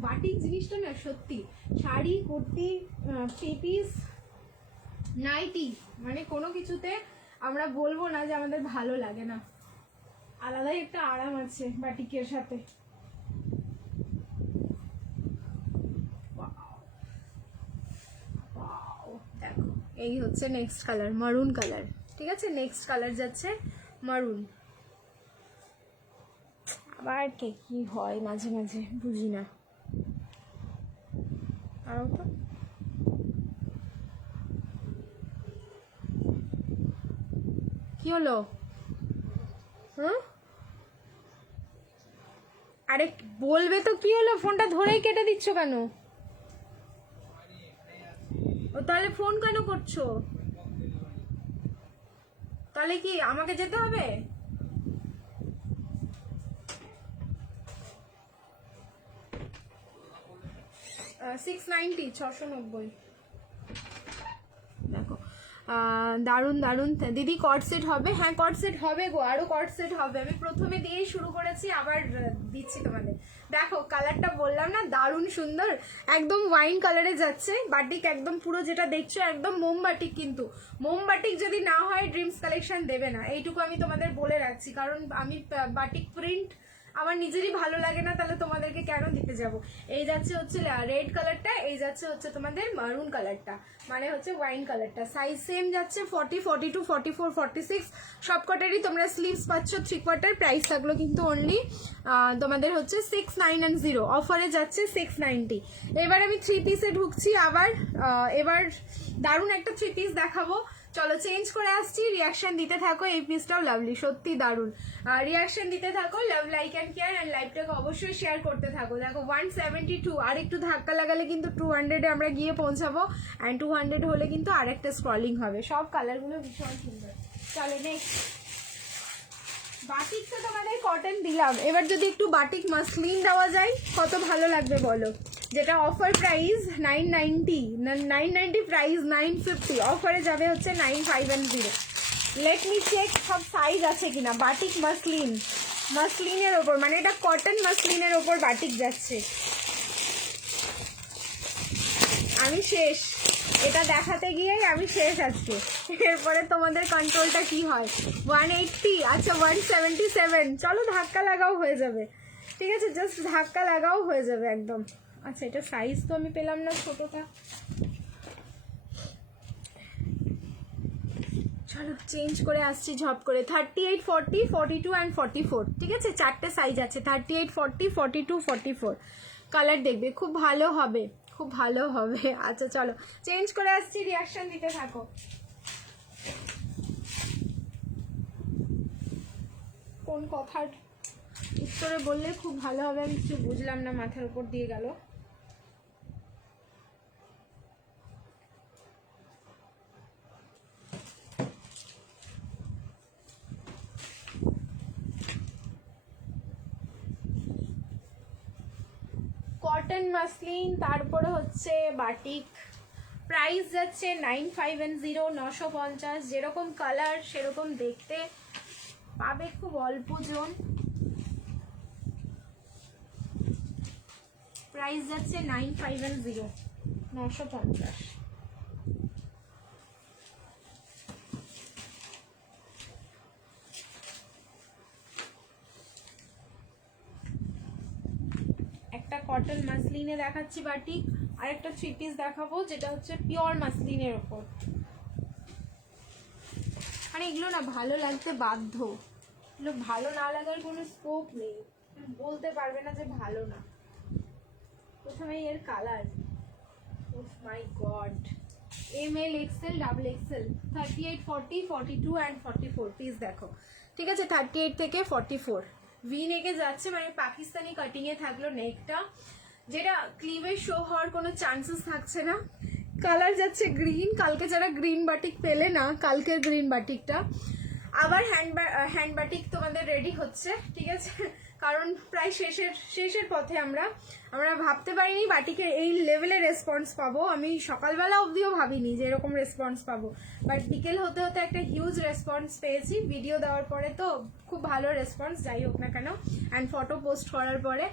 বাটিক জিনিসটা না সত্যি, sari, kurti, three piece, nightie, মানে কোনো কিছুতে আমরা বলবো না যে আমাদের ভালো লাগে না, আলাদাই একটা আরাম আছে বাটিকের সাথে। দেখো এই হচ্ছে নেক্সট কালার, মারুন কালার, ঠিক আছে। নেক্সট কালার যাচ্ছে মারুন। আবার কে কি হয় মাঝে মাঝে বুঝি না। আরও তো কি হলো? হুম, আরে বলবে তো কি হলো, ফোনটা ধরেই কেটে দিচ্ছ কেন? ও তাহলে ফোন কেন করছো? তাহলে কি আমাকে যেতে হবে? 690, 690। দেখো দারুন দারুন দিদি, কট সেট হবে? হ্যাঁ কট সেট হবে গো, আরো কট সেট হবে। আমি প্রথমে দিয়েই শুরু করেছি, আবার দিচ্ছি তোমাদের। দেখো কালারটা বললাম না দারুণ সুন্দর, একদম ওয়াইন কালারে যাচ্ছে বাটিক, একদম পুরো যেটা দেখছো একদম মোমবাটিক। কিন্তু মোমবাটিক যদি না হয় ড্রিমস কালেকশন দেবে না, এইটুকু আমি তোমাদের বলে রাখছি, কারণ আমি বাটিক প্রিন্ট আমার নিজেরই ভালো লাগে না, তাহলে তোমাদেরকে কেন দিতে যাব। এই যাচ্ছে হচ্ছে রেড কালারটা, এই যাচ্ছে হচ্ছে তোমাদের মারুন কালারটা, মানে হচ্ছে ওয়াইন কালারটা। সাইজ সেম যাচ্ছে 40, 42, 44, 46 সবকটারই তোমরা স্লিভস পাচ্ছ 3/4। প্রাইস থাকলো কিন্তু অনলি তোমাদের হচ্ছে 690, অফারে যাচ্ছে 690। এবার আমি 3 পিসে ঢুকছি আবার। এবার দারুণ একটা 3 পিস দেখাবো, চলো চেঞ্জ করে আসছি। রিয়াকশন দিতে থাকো, এই পিসটাও লাভলি, সত্যি দারুণ। রিয়াকশন দিতে থাকো, love like and care, and লাইভটাকে অবশ্যই শেয়ার করতে থাকো। দেখো 172, আর একটু ধাক্কা লাগালে কিন্তু 200-এ আমরা গিয়ে পৌঁছাবো, অ্যান্ড 200 হলে কিন্তু আর একটা স্ক্রলিং হবে। সব কালারগুলো ভীষণ সুন্দর। চলো নেক্সট, বাটিক তো তোমাদের কটন দিলাম, এবার যদি একটু বাটিক মাসলিন দেওয়া যায় কত ভালো লাগবে বলো। যেটা অফার প্রাইস 990 প্রাইস 950, অফারে যাবে হচ্ছে 950। লেট মি চেক সব সাইজ আছে কিনা। বাটিক মাসলিনের ওপর, মানে এটা কটন মাসলিনের ওপর বাটিক যাচ্ছে। আমি শেষ, এটা দেখাতে গিয়েই আমি শেষ আজকে। এরপরে তোমাদের কন্ট্রোলটা কি হয়। 180, আচ্ছা 177, চলো ধাক্কা লাগাও হয়ে যাবে, ঠিক আছে, জাস্ট ধাক্কা লাগাও হয়ে যাবে একদম। আচ্ছা এটা সাইজ তো আমি পেলাম না ছোটটা, চলো চেঞ্জ করে আসছি ঝপ করে। 38, 40, 42 অ্যান্ড 44, ঠিক আছে, 4টে সাইজ আছে, 38, 40, 42, 44। কালার দেখবে, খুব ভালো হবে, খুব ভালো হবে। আচ্ছা চলো চেঞ্জ করে আসছি, রিয়াকশন দিতে থাকো। কোন কথার উত্তরে বললে খুব ভালো হবে, আমি কিছু বুঝলাম না, মাথার উপর দিয়ে গেল। কটন মাসলিন, তারপরে হচ্ছে বাটিক, প্রাইস যাচ্ছে 950, 950। যেরকম কালার সেরকম দেখতে পাবে, খুব অল্প জন। প্রাইস যাচ্ছে 950, 950। একটা কটন মাসলিনে দেখাচ্ছি বাটিক, আর একটা 3 পিস দেখাবো যেটা হচ্ছে পিওর মাসলিনের ওপর। মানে এগুলো না ভালো লাগতে বাধ্য, এগুলো ভালো না লাগার কোনো স্কোপ নেই, বলতে পারবে না যে ভালো না। প্রথমে এর colour, oh my god, ML, XL, double XL, 38, 40, 42 and 44 piece দেখো, ঠিক আছে, 38 থেকে 44। ভি নেকে যাচ্ছে, মানে পাকিস্তানি কাটিংয়ে থাকলো নেকটা, যেটা ক্লিভের শো হওয়ার কোনো চান্সেস থাকছে না। কালার যাচ্ছে গ্রিন, কালকে যারা গ্রিন বাটিক পেলে না, কালকের গ্রিন বাটিকটা আবার হ্যান্ড বাটিক তোমাদের রেডি হচ্ছে, ঠিক আছে, কারণ প্রায় শেষের পথে আমরা ভাবতে পারিনি বাটিকের এই লেভেলে রেসপন্স পাবো। আমি সকালবেলা অবধিও ভাবিনি যে এরকম রেসপন্স পাবো, বাট বিকেল হতে হতে একটা হিউজ রেসপন্স পেয়েছি। ভিডিও দেওয়ার পরে তো খুব ভালো রেসপন্স, যাই হোক না কেন, অ্যান্ড ফটো পোস্ট করার পরে।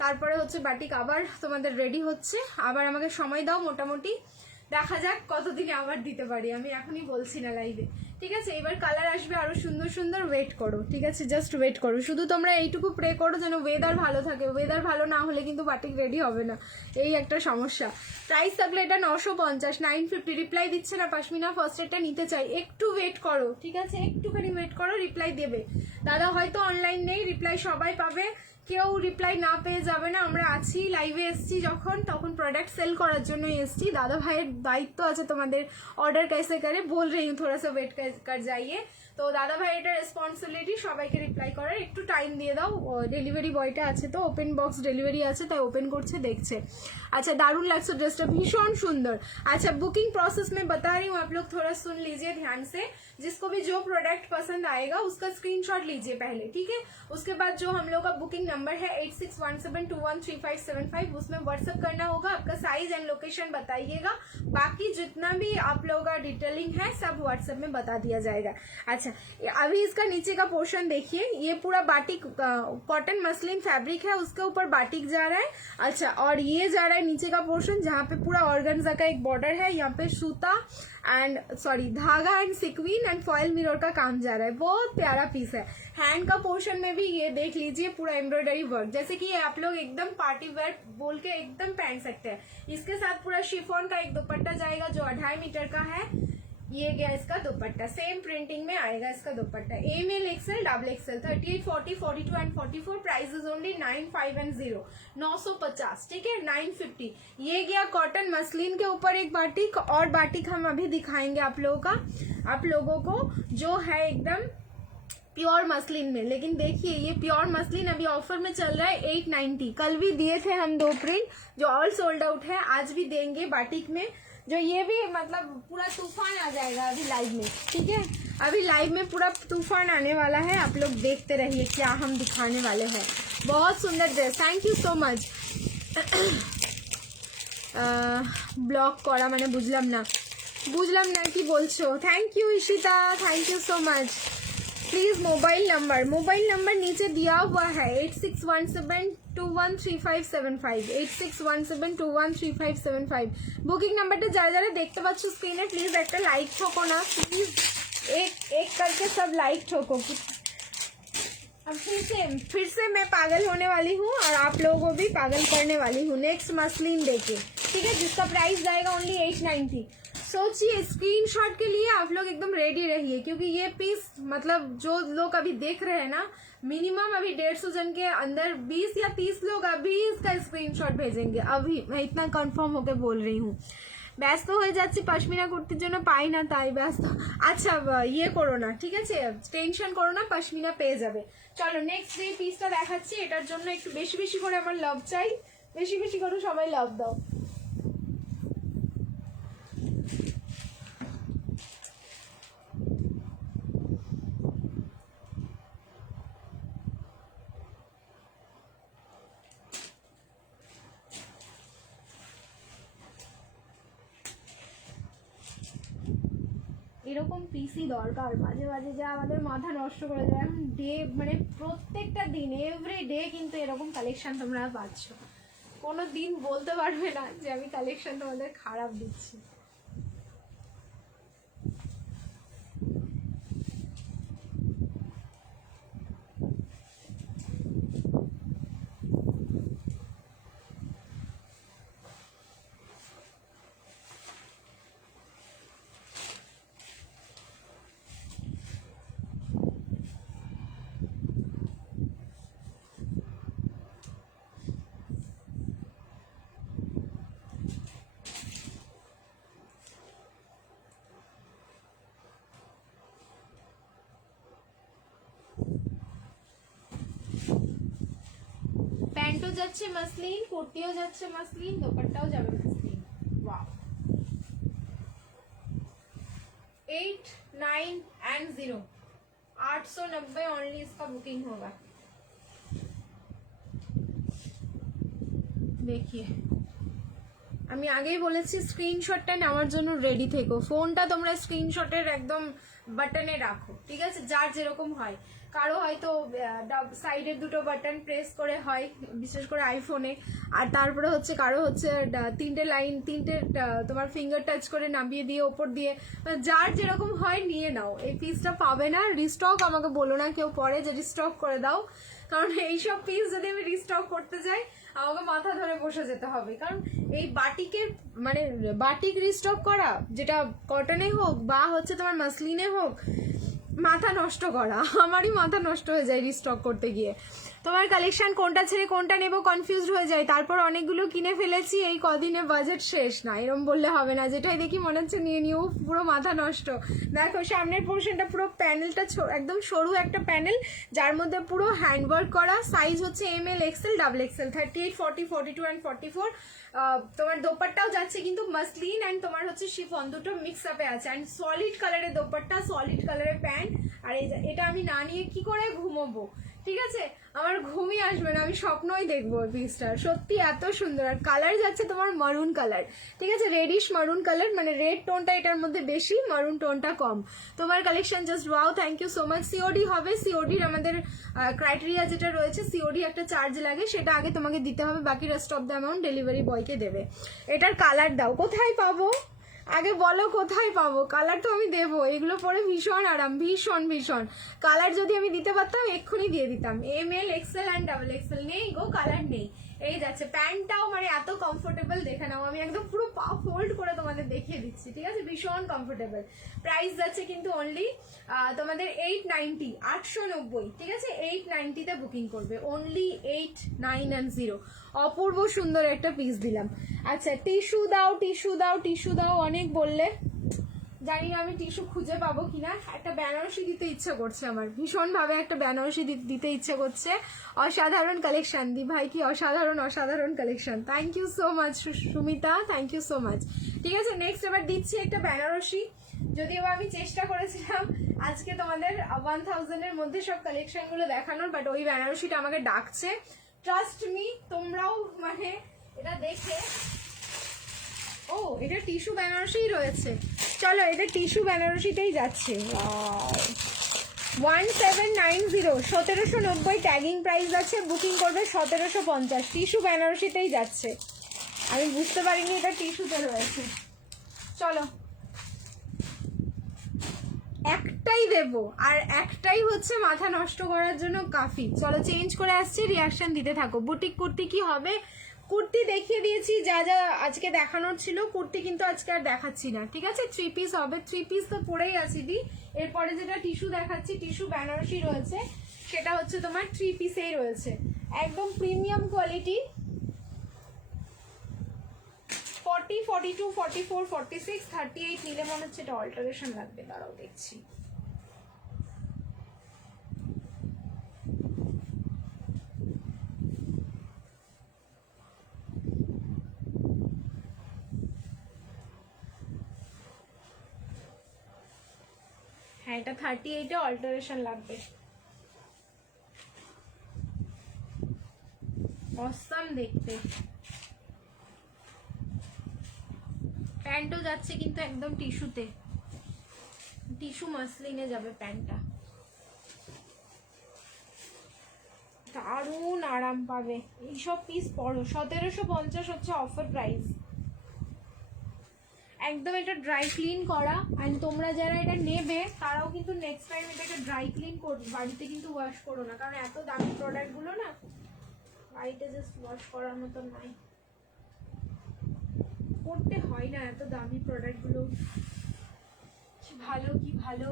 তারপরে হচ্ছে বাটিক আবার তোমাদের রেডি হচ্ছে, আবার আমাকে সময় দাও, মোটামুটি দেখা যাক কতদিনে আবার দিতে পারি, আমি এখনই বলছি না লাইভে, ঠিক আছে। এবার কালার আসবে আরো সুন্দর সুন্দর, ওয়েট করো, ঠিক আছে, জাস্ট ওয়েট করো। শুধু তোমরা এইটুকু প্রে করো যেন ওয়েদার ভালো থাকে, ওয়েদার ভালো না হলে কিন্তু বাটিক রেডি হবে না, এই একটা সমস্যা। প্রাইস থাকলে এটা 950, 950। রিপ্লাই দিচ্ছে না পাশমিনা, ফার্স্ট এডটা নিতে চাই, একটু ওয়েট করো, ঠিক আছে, একটুখানি ওয়েট করো, রিপ্লাই দেবে। দাদা হয়তো অনলাইন নেই, রিপ্লাই সবাই পাবে, কেউ রিপ্লাই না পেয়ে যাবে না। আমরা আছি, লাইভে এসছি যখন, তখন প্রোডাক্ট সেল করার জন্য এসছি। দাদা ভাইয়ের দায়িত্ব আছে তোমাদের অর্ডার कैसे करे, बोल रही हूँ थोड़ा सा वेट कर जाइए। তো দাদা ভাই এটা রেসপন্সিবিলিটি সবাইকে রিপ্লাই করার, একটু টাইম দিয়ে দাও। ডেলিভারি বয়টা আছে তো, ওপেন বক্স ডেলিভারি আছে, তাই ওপেন করছে, দেখছে। अच्छा दारुण লাগছে ড্রেসটা, ভীষণ সুন্দর। अच्छा बुकिंग प्रोसेस में बता रही हूँ, आप लोग थोड़ा सुन लीजिए ध्यान से। जिसको भी जो प्रोडक्ट पसंद आएगा उसका स्क्रीनशॉट लीजिए पहले, ठीक है। उसके बाद जो हम लोग का बुकिंग नंबर है 8617213575, उसमें व्हाट्सएप करना होगा, आपका साइज एंड लोकेशन बताइएगा। बाकी जितना भी आप लोगों का डिटेलिंग है सब व्हाट्सएप में बता दिया जाएगा। अच्छा अभी इसका नीचे का पोर्शन देखिए, ये पूरा बाटिक कॉटन मसलिन फैब्रिक है, उसके ऊपर बाटिक जा रहा है। अच्छा और ये जा रहा है नीचे का पोर्शन, जहाँ पे पूरा ऑर्गेन्जा का एक बॉर्डर है, यहाँ पे सूता एंड सॉरी धागा एंड सिक्वीन एंड फॉयल मिरर का काम जा रहा है, बहुत प्यारा पीस है। हैंड का पोर्शन में भी ये देख लीजिए पूरा एम्ब्रॉयडरी वर्क, जैसे कि ये आप लोग एकदम पार्टी वेयर बोल के एकदम पहन सकते हैं। इसके साथ पूरा शिफॉन का एक दुपट्टा जाएगा जो 2.5 मीटर का है। ये गया इसका दुपट्टा, सेम प्रिंटिंग में आएगा इसका दुपट्टा। ML XL double XL 38, 40, 42 and 44। Price only 9, 5 and 0, 950, ठीक है, 950। ये गया कॉटन मसलिन के ऊपर एक बाटिक, और बाटिक हम अभी दिखाएंगे आप लोगों को जो है एकदम प्योर मसलिन में। लेकिन देखिए ये प्योर मसलिन अभी ऑफर में चल रहा है 890। कल भी दिए थे हम 2 प्रिंट जो ऑल सोल्ड आउट है, आज भी देंगे बाटिक में, जो ये भी मतलब पूरा तूफान आ जाएगा अभी लाइव में, ठीक है। अभी लाइव में पूरा तूफान आने वाला है, आप लोग देखते रहिए क्या हम दिखाने वाले हैं। बहुत सुंदर dress, thank you so much. Block करा मैंने बुझलाम ना कि बोलछो। Thank you Ishita, thank you so much. Please mobile number नीचे दिया हुआ है 8617213575, 8617213575। বুকিং নাম্বারটা যারা যারা দেখতে পাচ্ছ স্ক্রিনে প্লিজ একটা লাইক ঠোকো না, প্লিজ एक करके सब लाइक ठोको। अब फिर से मैं पागल होने वाली हूँ और आप लोगों को भी पागल करने वाली हूँ नेक्स्ट मसलिन देके, ठीक है, जिसका प्राइस जाएगा ओनली 890। सोचिए स्क्रीनशॉट के लिए आप लोग एकदम रेडी रहिए, क्योंकि ये पीस मतलब जो लोग अभी देख रहे हैं ना, मिनिमम अभी 150 जन के अंदर 20 या 30 लोग अभी इसका स्क्रीनशॉट भेजेंगे। अभी मैं इतना कंफर्म होके बोल रही हूँ। ব্যস্ত হয়ে যাচ্ছি পশমিনা কুর্তির জন্য, পাই না তাই ব্যস্ত। আচ্ছা ইয়ে করো না, ঠিক আছে, টেনশন করো না, পশমিনা পেয়ে যাবে। চলো নেক্সট যে পিসটা দেখাচ্ছি, এটার জন্য একটু বেশি বেশি করে আমার লাভ চাই, বেশি বেশি করে সবাই লাভ দাও। এরকম পিসি দরকার, মাঝে মাঝে যা আমাদের মাথা নষ্ট করে দেয়। এখন ডে মানে প্রত্যেকটা দিন এভরি ডে কিন্তু এরকম কালেকশন তোমরা পাচ্ছ, কোনো দিন বলতে পারবে না যে আমি কালেকশন তোমাদের খারাপ দিচ্ছি। প্যান্টও যাচ্ছে মসলিন, কুর্তিও যাচ্ছে মসলিন, দোপাট্টাও যাবে মসলিন। वाओ 8, 9 एंड 0, 890 ओनली इसका बुकिंग होगा। देखिए আমি আগেই বলেছি স্ক্রিনশটটা নেওয়ার জন্য রেডি থেকো, ফোনটা তোমরা স্ক্রিনশটের একদম বাটনে রাখো, ঠিক আছে, যার যেরকম হয়। কারো হয়তো সাইডের দুটো বাটন প্রেস করে হয়, বিশেষ করে আইফোনে, আর তারপরে হচ্ছে কারো হচ্ছে 3টে লাইন 3টে তোমার ফিঙ্গার টাচ করে নামিয়ে দিয়ে ওপর দিয়ে, যার যেরকম হয় নিয়ে নাও। এই পিসটা পাবে না রিস্টক, আমাকে বলো না কেউ পরে যে রিস্টক করে দাও, কারণ এইসব পিস যদি আমি রিস্টক করতে যাই আমাকে মাথা ধরে বসে যেতে হবে। কারণ এই বাটিকের মানে বাটিক রিস্টক করা, যেটা কটনে হোক বা হচ্ছে তোমার মাসলিনে হোক, মাথা নষ্ট করা, আমারই মাথা নষ্ট হয়ে যায় রিস্টক করতে গিয়ে। তোমার কালেকশন কোনটা ছেড়ে কোনটা নেবো কনফিউজড হয়ে যায়। তারপর অনেকগুলো কিনে ফেলেছি, এই কদিনে বাজেট শেষ না, এরকম বললে হবে না। যেটাই দেখি মনে হচ্ছে নিয়ে নিও, পুরো মাথা নষ্ট। দেখো সামনের পোর্শনটা পুরো প্যানেলটা একদম সরু একটা প্যানেল, যার মধ্যে পুরো হ্যান্ডওয়ার্ক করা। সাইজ হচ্ছে ML XL double XL 38, 40, 42 and 44। তোমার দোপাট্টাও যাচ্ছে কিন্তু মাসলিন অ্যান্ড তোমার হচ্ছে শিফন, দুটো মিক্স আপে আছে। অ্যান্ড সলিড কালারের দোপাট্টা, সলিড কালারের প্যান্ট। আর এটা আমি না নিয়ে কি করে ঘুমোবো, ঠিক আছে, আমার ঘুমই আসবে না, আমি স্বপ্নই দেখবো পিসটার। সত্যি এত সুন্দর। আর কালার যাচ্ছে তোমার মারুন কালার, ঠিক আছে, রেডিশ মারুন কালার, মানে রেড টোনটা এটার মধ্যে বেশি, মারুন টোনটা কম। তোমার collection just wow, thank you so much. COD হবে, সিওডির আমাদের ক্রাইটেরিয়া যেটা রয়েছে, সিওডি একটা চার্জ লাগে, সেটা আগে তোমাকে দিতে হবে, বাকি rest of the amount delivery বয়কে দেবে। এটার কালার দাও, কোথায় পাবো আগে বলো কোথায় পাবো? কালার তো আমি দেবো, এগুলো পরে ভীষণ আরাম, ভীষণ ভীষণ। কালার যদি আমি দিতে পারতাম এক্ষুনি দিয়ে দিতাম। ML XL অ্যান্ড XXL নেই গো, কালার নেই। এই যাচ্ছে প্যান্টটাও মানে এত কমফোর্টেবল, দেখে নাও, আমি একদম পুরো পা ফোল্ড করে তোমাদের দেখিয়ে দিচ্ছি, ঠিক আছে? ভীষণ কমফোর্টেবল। প্রাইস যাচ্ছে কিন্তু অনলি তোমাদের 890, 890, ঠিক আছে? 890-তে বুকিং করবে, অনলি 890। অপূর্ব সুন্দর একটা পিস দিলাম। আচ্ছা, টিস্যু দাও, টিস্যু দাও, টিস্যু দাও অনেক বললে, জানি না আমি টিস্যু খুঁজে পাবো কিনা। একটা বেনারসি দিতে ইচ্ছে করছে আমার, ভীষণভাবে একটা বেনারসি দিতে ইচ্ছে করছে। অসাধারণ কালেকশন দি ভাই, কি অসাধারণ অসাধারণ collection. Thank you so much Sumita, thank you so much. ঠিক আছে, নেক্সট এবার দিচ্ছি একটা বেনারসি। যদিও আমি চেষ্টা করেছিলাম আজকে তোমাদের 1000-এর মধ্যে সব কালেকশনগুলো দেখানোর, বাট ওই বেনারসিটা আমাকে ডাকছে। ট্রাস্ট মি, তোমরাও মানে এটা দেখে, ও এটা টিস্যু বেনারসিই রয়েছে, চলো এটা টিস্যু বেনারসিটাই যাচ্ছে। 1790, 1790 ট্যাগিং প্রাইস আছে, বুকিং করবে 1750। টিস্যু বেনারসিতেই যাচ্ছে, আমি বুঝতে পারিনি এটা টিস্যুতে রয়েছে। চলো একটাই দেবো, আর একটাই হচ্ছে মাথা নষ্ট করার জন্য কাফি। চলো চেঞ্জ করে আসছি, রিয়াকশন দিতে থাকো। বুটিক কুর্তি কি হবে? কুর্তি দেখিয়ে দিয়েছি যা যা আজকে দেখানোর ছিল, কুর্তি কিন্তু আজকে আর দেখাচ্ছি না, ঠিক আছে? 3 পিস হবে, 3 পিস তো পরেই আছি দি। এরপরে যেটা টিস্যু দেখাচ্ছি, টিস্যু বেনারসি রয়েছে, সেটা হচ্ছে তোমার 3 পিসেই রয়েছে, একদম প্রিমিয়াম কোয়ালিটি। 40, 42, 44, 46, 38 নিলে মনে হচ্ছে এটা অল্টারেশন লাগবে, দাঁড়াও দেখছি। হ্যাঁ, এটা 38-এ অল্টারেশন লাগবে। অসাম দেখতে। প্যান্টও যাচ্ছে কিন্তু একদম টিস্যুতে, টিস্যু মাসলিনে যাবে প্যান্টটা, দারুণ আরাম পাবে। এইসব পিস পড়ো, 1750 হচ্ছে অফার প্রাইস, একদম এটা ড্রাই ক্লিন করা। অ্যান্ড তোমরা যারা এটা নেবে তারাও কিন্তু নেক্সট টাইম এটাকে ড্রাই ক্লিন করবে, বাড়িতে কিন্তু ওয়াশ করো না, কারণ এত দামি প্রোডাক্টগুলো না বাড়িতে জাস্ট ওয়াশ করার মতো নয়, করতে হয় না এত দামি প্রোডাক্টগুলো। কি ভালো, কি ভালো।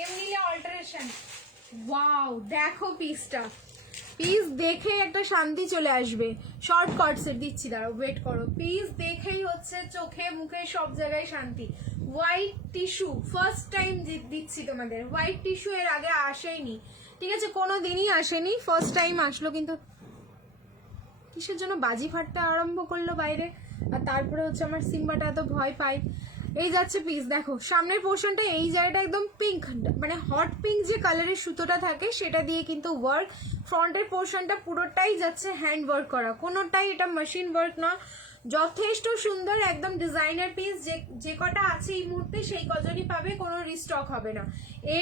এম নিলে অল্টারেশন, ওয়াও দেখো পিসটা, পিস দেখে একটা শান্তি চলে আসবে। শর্ট কটসের দিচ্ছি, দাঁড়াও ওয়েট করো। পিস দেখেই হচ্ছে চোখে মুখে সব জায়গায় শান্তি। হোয়াইট টিস্যু ফার্স্ট টাইম দিচ্ছি তোমাদের, হোয়াইট টিস্যু এর আগে আসেনি, ঠিক আছে? কোনো দিনই আসেনি, ফার্স্ট টাইম আসলো। কিন্তু কিসের জন্য বাজি ফাটতে আরম্ভ করলো বাইরে, আর তারপরে হচ্ছে আমার সিম্বাটা এত ভয় পায়। এই যাচ্ছে পিস, দেখো সামনের পোর্শনটা, এই জায়গাটা একদম পিঙ্ক, মানে হট পিঙ্ক যে কালারের সুতোটা থাকে সেটা দিয়ে কিন্তু ওয়ার্ক। ফ্রন্টের পোর্শনটা পুরোটাই যাচ্ছে হ্যান্ড ওয়ার্ক করা, কোনোটাই এটা মেশিন ওয়ার্ক না। যথেষ্ট সুন্দর, একদম ডিজাইনার পিস। যে কটা আছে এই মুহূর্তে সেই কজনই পাবে, কোনো রিস্টক হবে না।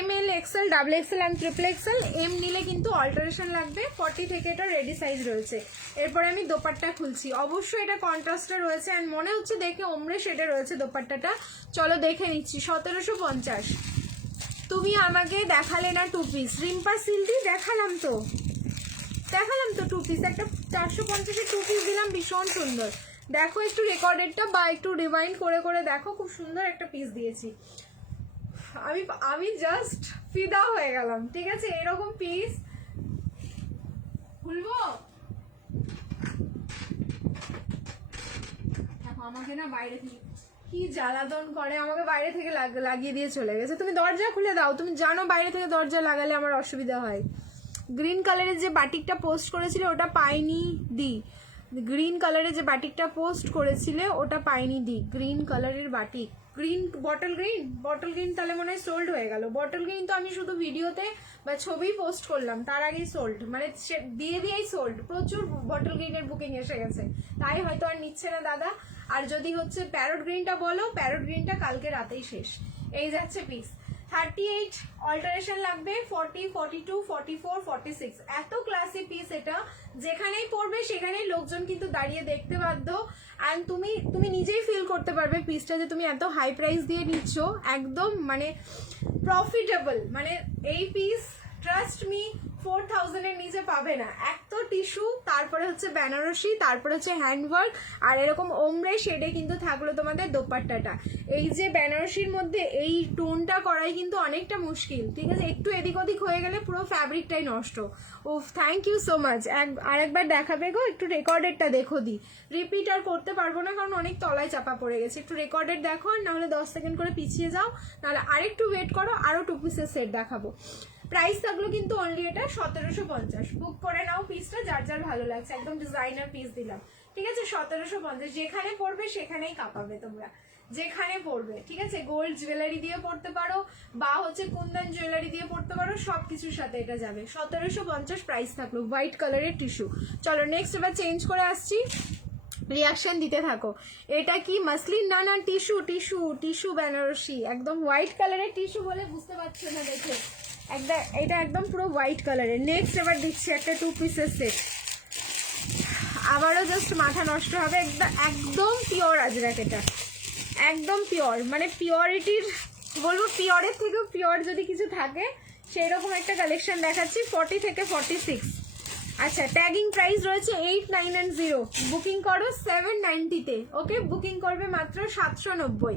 ML XL, XXL and XXL। M নিলে কিন্তু অল্টারেশন লাগবে, 40 থেকে এটা রেডি সাইজ রয়েছে। এরপরে আমি দোপাট্টা খুলছি, অবশ্যই এটা কন্ট্রাস্টে রয়েছে, অ্যান্ড মনে হচ্ছে দেখে ওমরে শেডে রয়েছে দোপাট্টাটা। চলো দেখে নিচ্ছি। 1750। তুমি আমাকে দেখালে না 2 পিস, রিম্পা সিলদি দেখালাম তো 2 পিস, একটা 450-এর 2 পিস দিলাম, ভীষণ সুন্দর। দেখো একটু রেকর্ডেডটা বা একটু রিমাইন্ড করে করে দেখো, খুব সুন্দর একটা পিস দিয়েছি। আমি জাস্ট ফিদা হয়ে গেলাম, ঠিক আছে? এরকম পিস খুলবো, দেখো আমাকে না বাইরে থেকে কি জ্বালাতন করে, আমাকে বাইরে থেকে লাগিয়ে দিয়ে চলে গেছে। তুমি দরজা খুলে দাও, তুমি জানো বাইরে থেকে দরজা লাগালে আমার অসুবিধা হয়। গ্রিন কালারের যে বাটিকটা পোস্ট করেছিল ওটা পাইনি দি, গ্রিন কালারের যে বাটিকটা পোস্ট করেছিলে ওটা পাইনি দি। গ্রিন কালারের বাটিক, গ্রিন বটল গ্রিন তাহলে মনে হয় সোল্ড হয়ে গেল। বটল গ্রিন তো আমি শুধু ভিডিওতে বা ছবি পোস্ট করলাম, তার আগেই সোল্ড, মানে দিয়েই সোল্ড। প্রচুর বটল গ্রিনের বুকিং এসে গেছে, তাই হয়তো আর নিচ্ছে না দাদা। আর যদি হচ্ছে প্যারট গ্রিনটা বলো, প্যারট গ্রিনটা কালকে রাতেই শেষ। এই যাচ্ছে পিস। 38 অল্টারেশন লাগবে, 40, 42, 44, 46, এত ক্লাসি পিস এটা, যেখানেই পড়বে সেখানেই লোকজন কিন্তু দাঁড়িয়ে দেখতে বাধ্য। অ্যান্ড তুমি নিজেই ফিল করতে পারবে পিসটা যে তুমি এত হাই প্রাইস দিয়ে নিচ্ছ, একদম মানে প্রফিটেবল। মানে এই পিস ট্রাস্ট মি 4000 এর নিচে পাবে না। এক তো টিস্যু, তারপরে হচ্ছে বেনারসি, তারপরে হচ্ছে হ্যান্ডওয়ার্ক, আর এরকম ওমরে শেডে কিন্তু থাকলো তোমাদের দোপাট্টাটা। এই যে বেনারসির মধ্যে এই টোনটা করাই কিন্তু অনেকটা মুশকিল, ঠিক আছে? একটু এদিক ওদিক হয়ে গেলে পুরো ফ্যাব্রিকটাই নষ্ট। উফ, থ্যাংক ইউ সো মাচ। আরেকবার দেখাবে গো, একটু রেকর্ডেডটা দেখো দি, রিপিট আর করতে পারবো না কারণ অনেক তলায় চাপা পড়ে গেছে। একটু রেকর্ডেড দেখো, নাহলে 10 সেকেন্ড করে পিছিয়ে যাও, নাহলে আরেকটু ওয়েট করো, আরও 2 পিসের সেট দেখাবো। প্রাইস থাকলো কিন্তু অনলি এটা 1750। বুক করে নাও পিসটা, যার যার ভালো লাগছে, একদম ডিজাইনার পিস দিলাম, ঠিক আছে? 1750, যেখানে পড়বে সেখানেই কাঁপাবে তোমরা, যেখানে পড়বে, ঠিক আছে? গোল্ড জুয়েলারি দিয়ে পড়তে পারো বা হচ্ছে কুন্দন জুয়েলারি দিয়ে পড়তে পারো, সবকিছুর সাথে এটা যাবে। 1750 প্রাইস থাকলো, হোয়াইট কালারের টিস্যু। চলো নেক্সট এবার চেঞ্জ করে আসছি, রিয়াকশন দিতে থাকো। এটা কি মাসলিন? না না, টিস্যু টিস্যু টিস্যু বেনারসি, একদম হোয়াইট কালারের টিস্যু বলে বুঝতে পারছো না দেখে, এটা একদম পুরো হোয়াইট কালারের। নেক্সট এবার দিচ্ছি একটা 2 পিসের সেট, আবারও জাস্ট মাথা নষ্ট হবে, একদম পিওর আজরাক, এটা একদম পিওর, মানে পিওরিটির বলবো, পিওরের থেকেও পিওর যদি কিছু থাকে সেই রকম একটা কালেকশন দেখাচ্ছি। 40 থেকে 46। আচ্ছা, ট্যাগিং প্রাইস রয়েছে 8990, বুকিং করো 790-তে। ওকে, বুকিং করবে মাত্র 790।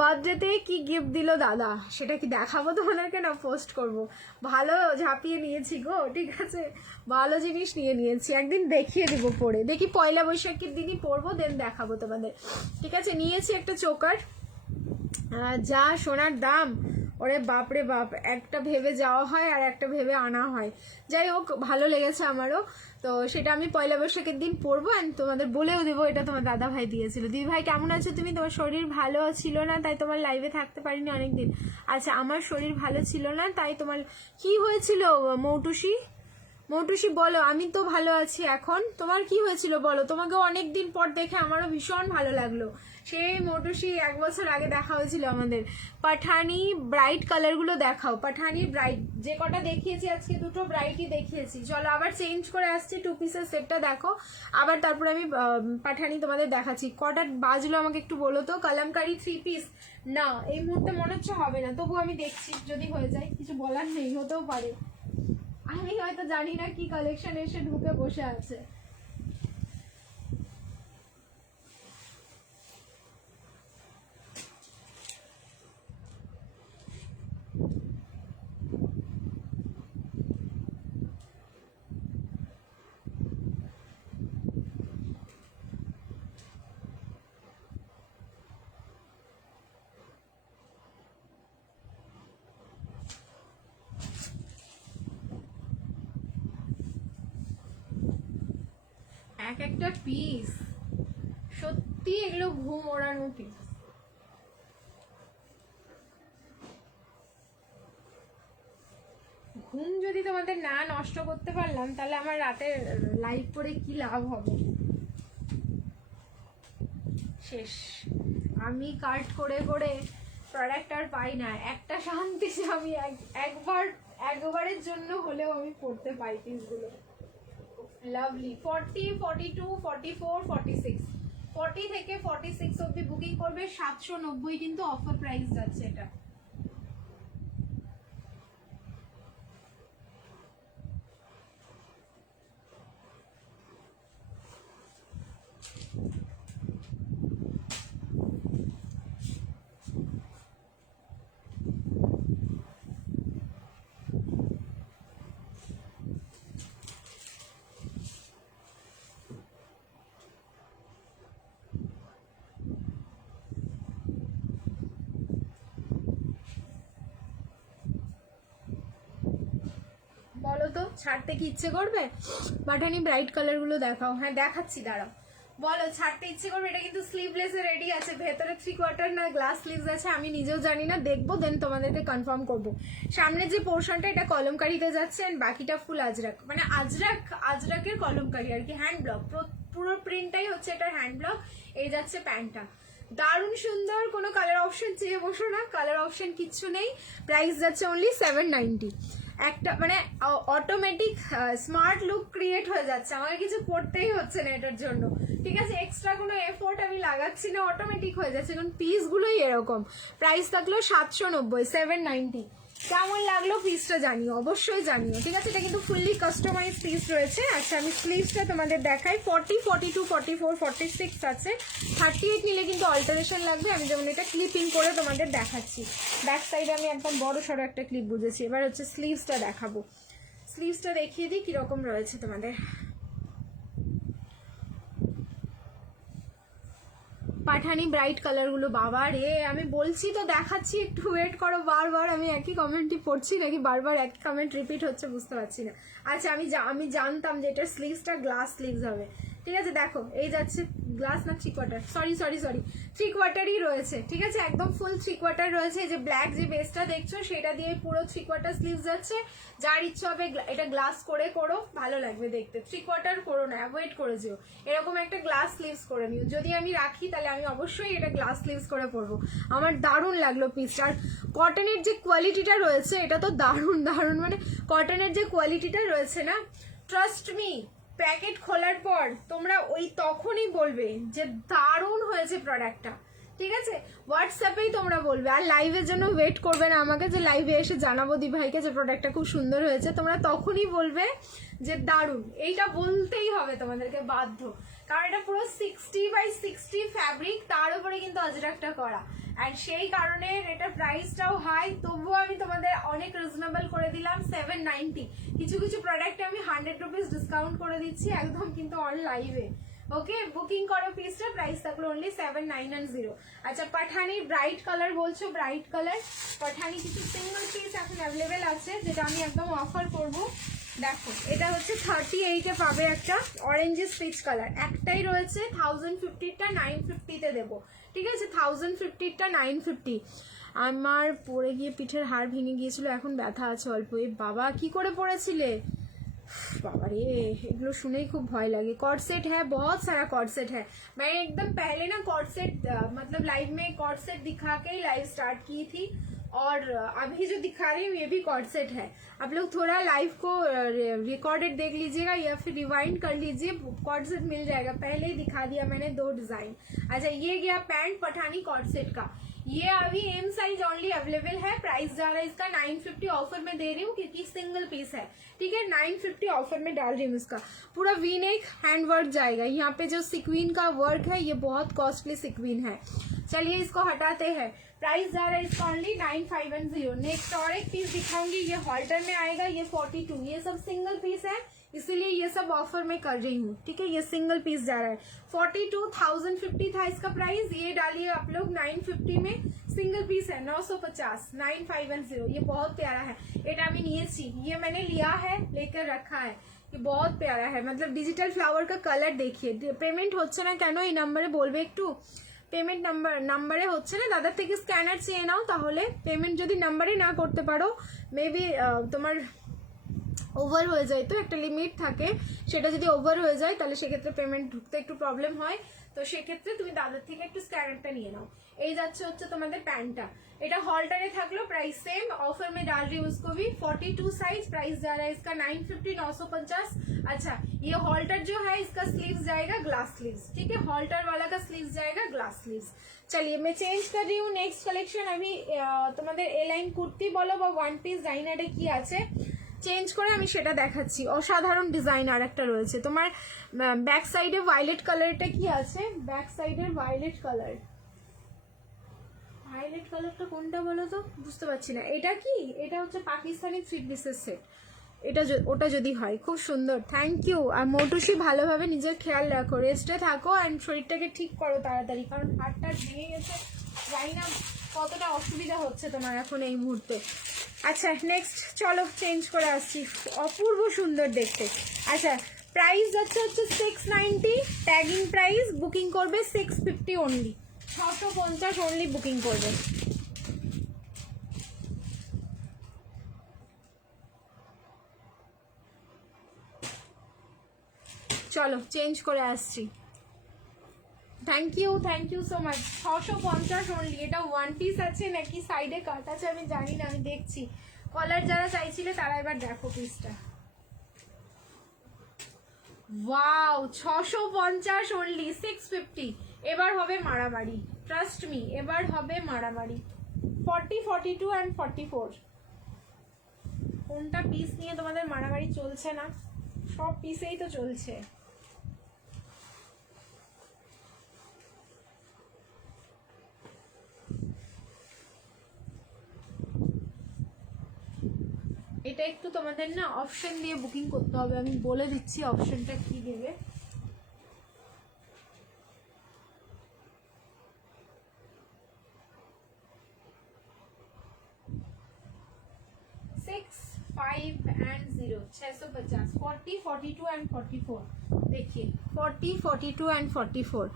বার্থডেতে কি গিফট দিল দাদা সেটা কি দেখাবো তোমাদেরকে, না পোস্ট করব? ভালো ঝাঁপিয়ে নিয়েছি গো, ঠিক আছে, ভালো জিনিস নিয়ে নিয়েছি, একদিন দেখিয়ে দিব পরে, দেখি পয়লা বৈশাখের দিনই পরবো, দেন দেখাবো তোমাদের, ঠিক আছে? নিয়েছি একটা চোকার, যা সোনার দাম, ওরে বাপরে বাপ, একটা ভেবে যাওয়া হয় আর একটা ভেবে আনা হয়। যাই হোক, ভালো লেগেছে আমারও, তো সেটা আমি পয়লা বৈশাখের দিন পরবো, অ্যান্ড তোমাদের বলেও দেবো এটা তোমার দাদা ভাই দিয়েছিল। দিদি ভাই কেমন আছো তুমি? তোমার শরীর ভালো ছিল না তাই তোমার লাইভে থাকতে পারিনি অনেকদিন। আচ্ছা, আমার শরীর ভালো ছিল না তাই তোমার কি হয়েছিল মৌটুসি? মৌটুসি বলো, আমি তো ভালো আছি এখন, তোমার কি হয়েছিল বলো? তোমাকে অনেকদিন পর দেখে আমারও ভীষণ ভালো লাগলো। সেই মৌটুসি 1 বছর আগে দেখা হয়েছিল আমাদের। পাঠানি ব্রাইট কালারগুলো দেখাও, পাঠানি ব্রাইট, যে কটা দেখিয়েছি আজকে 2টো ব্রাইটই দেখিয়েছি। চলো আবার চেঞ্জ করে আসছি, 2 পিসের সেটটা দেখো, আবার তারপরে আমি পাঠানি তোমাদের দেখাচ্ছি। কটা বাজলো আমাকে একটু বলো তো? কালামকারি 3 পিস না, এই মুহূর্তে মনে হচ্ছে হবে না, তবু আমি দেখছি, যদি হয়ে যায় কিছু বলার নেই, হতেও পারে, আমি হয়তো জানি না কি কালেকশন এসে ঢুকে বসে আছে। এক একটা পিস সত্যি এগুলো ঘুম ওড়ানো পিস। ঘুম যদি তোমাদের না নষ্ট করতে পারলাম তাহলে আমার রাতে লাইভ করে কি লাভ হবে? শেষ, আমি কাট করে করে প্রোডাক্ট আর পাই না, একটা শান্তি আমি একবারের জন্য হলেও আমি পড়তে পাই পিসগুলো। লাভলি। 40, 42, 44, 46, 40 থেকে 46 অব্দি বুকিং করবে, 790 কিন্তু অফার প্রাইস যাচ্ছে এটা। বলো তো, ছাড়তে কি ইচ্ছে করবে? পাঠানি ব্রাইট কালারগুলো দেখাও। হ্যাঁ দেখাচ্ছি, দাঁড়াও। বলো, ছাড়তে ইচ্ছে করবে? এটা কিন্তু স্লিভলেসে রেডি আছে, ভেতরে 3/4 না গ্লাস স্লিভস আছে, আমি নিজেও জানি না, দেখবো দেন তোমাদেরকে কনফার্ম করবো। সামনের যে পোর্শনটা এটা কলমকারিতে যাচ্ছে, এন্ড বাকিটা ফুল আজরাক, মানে আজরাকের কলমকারি আর কি, হ্যান্ড ব্লক, পুরো প্রিন্টটাই হচ্ছে এটা হ্যান্ড ব্লক। এই যাচ্ছে প্যান্টটা, দারুণ সুন্দর, কোনো কালার অপশন চেয়ে বসো না, কালার অপশন কিচ্ছু নেই। প্রাইস যাচ্ছে অনলি 790। একটা মানে অটোমেটিক স্মার্ট লুক ক্রিয়েট হয়ে যাচ্ছে, আমাকে কিছু করতেই হচ্ছে না এটার জন্য, ঠিক আছে? এক্সট্রা কোনো এফোর্ট আমি লাগাচ্ছি না, অটোমেটিক হয়ে যাচ্ছে, কারণ পিসগুলোই এরকম। প্রাইস থাকলো 790, 790। কেমন লাগলো পিসটা জানিও, অবশ্যই জানিও, ঠিক আছে? এটা কিন্তু ফুললি কাস্টমাইজ পিস রয়েছে। আচ্ছা আমি স্লিভসটা তোমাদের দেখাই। 40, 42, 44, 46 আছে। 38 নিলে কিন্তু অল্টারেশন লাগবে। আমি যেমন এটা ক্লিপিং করে তোমাদের দেখাচ্ছি, ব্যাক সাইডে আমি একদম বড় সড়ো একটা ক্লিপ বুঝেছি। এবার হচ্ছে স্লিভসটা দেখাবো, স্লিভসটা দেখিয়ে দিই কিরকম রয়েছে তোমাদের। পাঠানি ব্রাইট কালারগুলো, বাবা রে, আমি বলছি তো দেখাচ্ছি, একটু ওয়েট করো। বারবার আমি একই কমেন্টই পড়ছি নাকি বারবার একই কমেন্ট রিপিট হচ্ছে বুঝতে পারছি না। আচ্ছা আমি জানতাম যে এটার স্লিভসটা গ্লাস স্লিভস হবে, ঠিক আছে? দেখো এই যাচ্ছে গ্লাস না 3/4, সরি 3/4ই রয়েছে, ঠিক আছে? একদম ফুল 3/4 রয়েছে। এই যে ব্ল্যাক যে বেসটা দেখছো সেটা দিয়ে পুরো 3/4 স্লিভস যাচ্ছে। যার ইচ্ছা হবে এটা গ্লাস করে করো, ভালো লাগবে দেখতে। 3/4 করো না, অ্যাভয়েড করে যেও, এরকম একটা গ্লাস স্লিভস করে নিও। যদি আমি রাখি তাহলে আমি অবশ্যই এটা গ্লাস স্লিভস করে পরবো। আমার দারুণ লাগলো পিসটা। আর কটনের যে কোয়ালিটিটা রয়েছে এটা তো দারুণ, মানে কটনের যে কোয়ালিটিটা রয়েছে না, ট্রাস্ট মি, প্যাকেট খোলার পর তোমরা ওই তখনই বলবে যে দারুণ হয়েছে প্রোডাক্টটা, ঠিক আছে? হোয়াটসঅ্যাপেই তোমরা বলবে, আর লাইভের জন্য ওয়েট করবে না আমাকে যে লাইভে এসে জানাবো দি ভাইকে যে প্রোডাক্টটা খুব সুন্দর হয়েছে। তোমরা তখনই বলবে যে দারুণ, এইটা বলতেই হবে তোমাদেরকে, বাধ্য। কারণ এটা পুরো 60/60 ফ্যাব্রিক, তার উপরে কিন্তু অজরাকটা করা, আর সেই কারণে এটা প্রাইসটাও হাই। তবুও আমি তোমাদের অনেক রিজনেবল করে দিলাম, 790। কিছু প্রোডাক্টে আমি 100 রুপিস ডিসকাউন্ট করে দিচ্ছি একদম কিন্তু অন লাইভে। ওকে, বুকিং করো পিসটা, প্রাইস থাকলো অনলি 790। আচ্ছা পাঠানি ব্রাইট কালার বলছো, ব্রাইট কালার পাঠানি কিছু সিঙ্গেল পিস এখন অ্যাভেলেবেল আছে, যেটা আমি একদম অফার করব। দেখো এটা হচ্ছে 38-এ পাবে একটা অরেঞ্জ পিচ কালার, একটাই রয়েছে। 1050টা 950-তে দেবো, ঠিক আছে? 1050টা 950। আমার পড়ে গিয়ে পিঠের হাড় ভেঙে গিয়েছিল, এখন ব্যথা আছে অল্প। এ বাবা, কি করে পড়েছিলে बाबा रे, एगलो सुने ही खूब भय लगे। कॉर्ड सेट है, बहुत सारा कॉर्ड सेट है। मैं एकदम पहले ना कॉर्ड सेट मतलब लाइव में कॉर्ड सेट दिखा के ही लाइव स्टार्ट की थी, और अभी जो दिखा रही हूँ ये भी कॉर्ड सेट है। आप लोग थोड़ा लाइव को रिकॉर्डेड देख लीजिएगा या फिर रिवाइंड कर लीजिए, कॉर्ड सेट मिल जाएगा। पहले ही दिखा दिया मैंने 2 डिजाइन। अच्छा ये गया पैंट पठानी कॉर्ड सेट का, ये अभी एम साइज ओनली अवेलेबल है। प्राइस जा रहा है इसका 950, ऑफर में दे रही हूँ क्योंकि सिंगल पीस है, ठीक है? 950 ऑफर में डाल रही हूँ इसका। पूरा वी नेक हैंड वर्क जाएगा, यहाँ पे जो सिक्वीन का वर्क है ये बहुत कॉस्टली सिक्वीन है। चलिए इसको हटाते हैं, प्राइस जा रहा है इसका ओनली 9510। नेक्स्ट और एक पीस दिखाऊंगी, ये हॉल्टर में आएगा, ये 42। ये सब सिंगल पीस है इसीलिए ये सब ऑफर में कर रही हूँ, ठीक है? ये सिंगल पीस जा रहा है। 42,050 था इसका प्राइस, ये डालिए आप लोग 950 में। सिंगल पीस है 950, 9510। ये बहुत प्यारा है, এটা আমি নিয়েছি, ये मैंने लिया है, लेकर रखा है। ये बहुत प्यारा है, मतलब डिजिटल फ्लावर का कलर देखिए। पेमेंट হচ্ছে না কেন এই নম্বরে বলবে একটু? পেমেন্ট নাম্বারে হচ্ছে না, দাদার থেকে স্ক্যানার চেয়ে নাও, তাহলে পেমেন্ট যদি নাম্বারে না করতে পারো মেবি তোমার ওভার হয়ে যায়, তো একটা লিমিট থাকে, সেটা যদি ওভার হয়ে যায় তাহলে সেক্ষেত্রে পেমেন্ট ঢুকতে একটু প্রবলেম হয়। তো সেক্ষেত্রে তুমি দাদার থেকে একটু স্ক্যানারটা নিয়ে নাও। এই যাচ্ছে হচ্ছে তোমাদের पैंटটা, এটা हॉल्टरे থাকলো, प्राइस सेम, ऑफर में डाल रही हूँ उसको भी। 42 साइज, प्राइस जा रहा है इसका 950, 950। अच्छा ये हॉल्टर जो है इसका स्लीव्स जाएगा ग्लास स्लीव्स, ठीक है? हॉल्टर वाला का स्लीव्स जाएगा ग्लास स्लीव्स। चलिए मैं चेंज कर रही हूँ नेक्स्ट कलेक्शन। अभी তোমাদের এ লাইন কুর্তি বলো বা ওয়ান পিস ডাইনারে কি আছে চেঞ্জ করে আমি সেটা দেখাচ্ছি। অসাধারণ ডিজাইন আর একটা রয়েছে তোমার ব্যাক সাইডে ভায়োলেট কালারটা কি আছে, ব্যাক সাইডের ভায়োলেট কালারটা কোনটা বলো তো, বুঝতে পারছি না। এটা কি, এটা হচ্ছে পাকিস্তানি 3 পিসের সেট, এটা ওটা যদি হয় খুব সুন্দর। Thank you. আর মোটুসি ভালোভাবে নিজের খেয়াল রাখো, রেস্টে থাকো অ্যান্ড শরীরটাকে ঠিক করো তাড়াতাড়ি, কারণ হাতটা ভেঙে গেছে, জানি না কতটা অসুবিধা হচ্ছে তোমার এখন এই মুহূর্তে। আচ্ছা নেক্সট চলো চেঞ্জ করে আসছি, অপূর্ব সুন্দর দেখতে। আচ্ছা প্রাইস যাচ্ছে 690, ট্যাগিং প্রাইস, বুকিং করবে 650 অনলি, 650 অনলি বুকিং করবে। চলো চেঞ্জ করে আসছি, thank you so much. 650 only. এটা ওয়ান পিস আছে নাকি সাইডে কাট আছে আমি জানি না, আমি দেখছি। কলার যারা চাইছিলে তারা এবার দেখো পিসটা। Wow 650 only, 650। এবার হবে মারামারি, ট্রাস্ট মি, এবার হবে মারামারি। 40, 42 অ্যান্ড 44। কোনটা পিস নিয়ে তোমাদের মারামারি চলছে না? সব পিসেই তো চলছে। এটা একটু তোমাদের না অপশন দিয়ে বুকিং করতে হবে, আমি বলে দিচ্ছি অপশনটা কি দেবে। देखिए 40, 42 एंड 44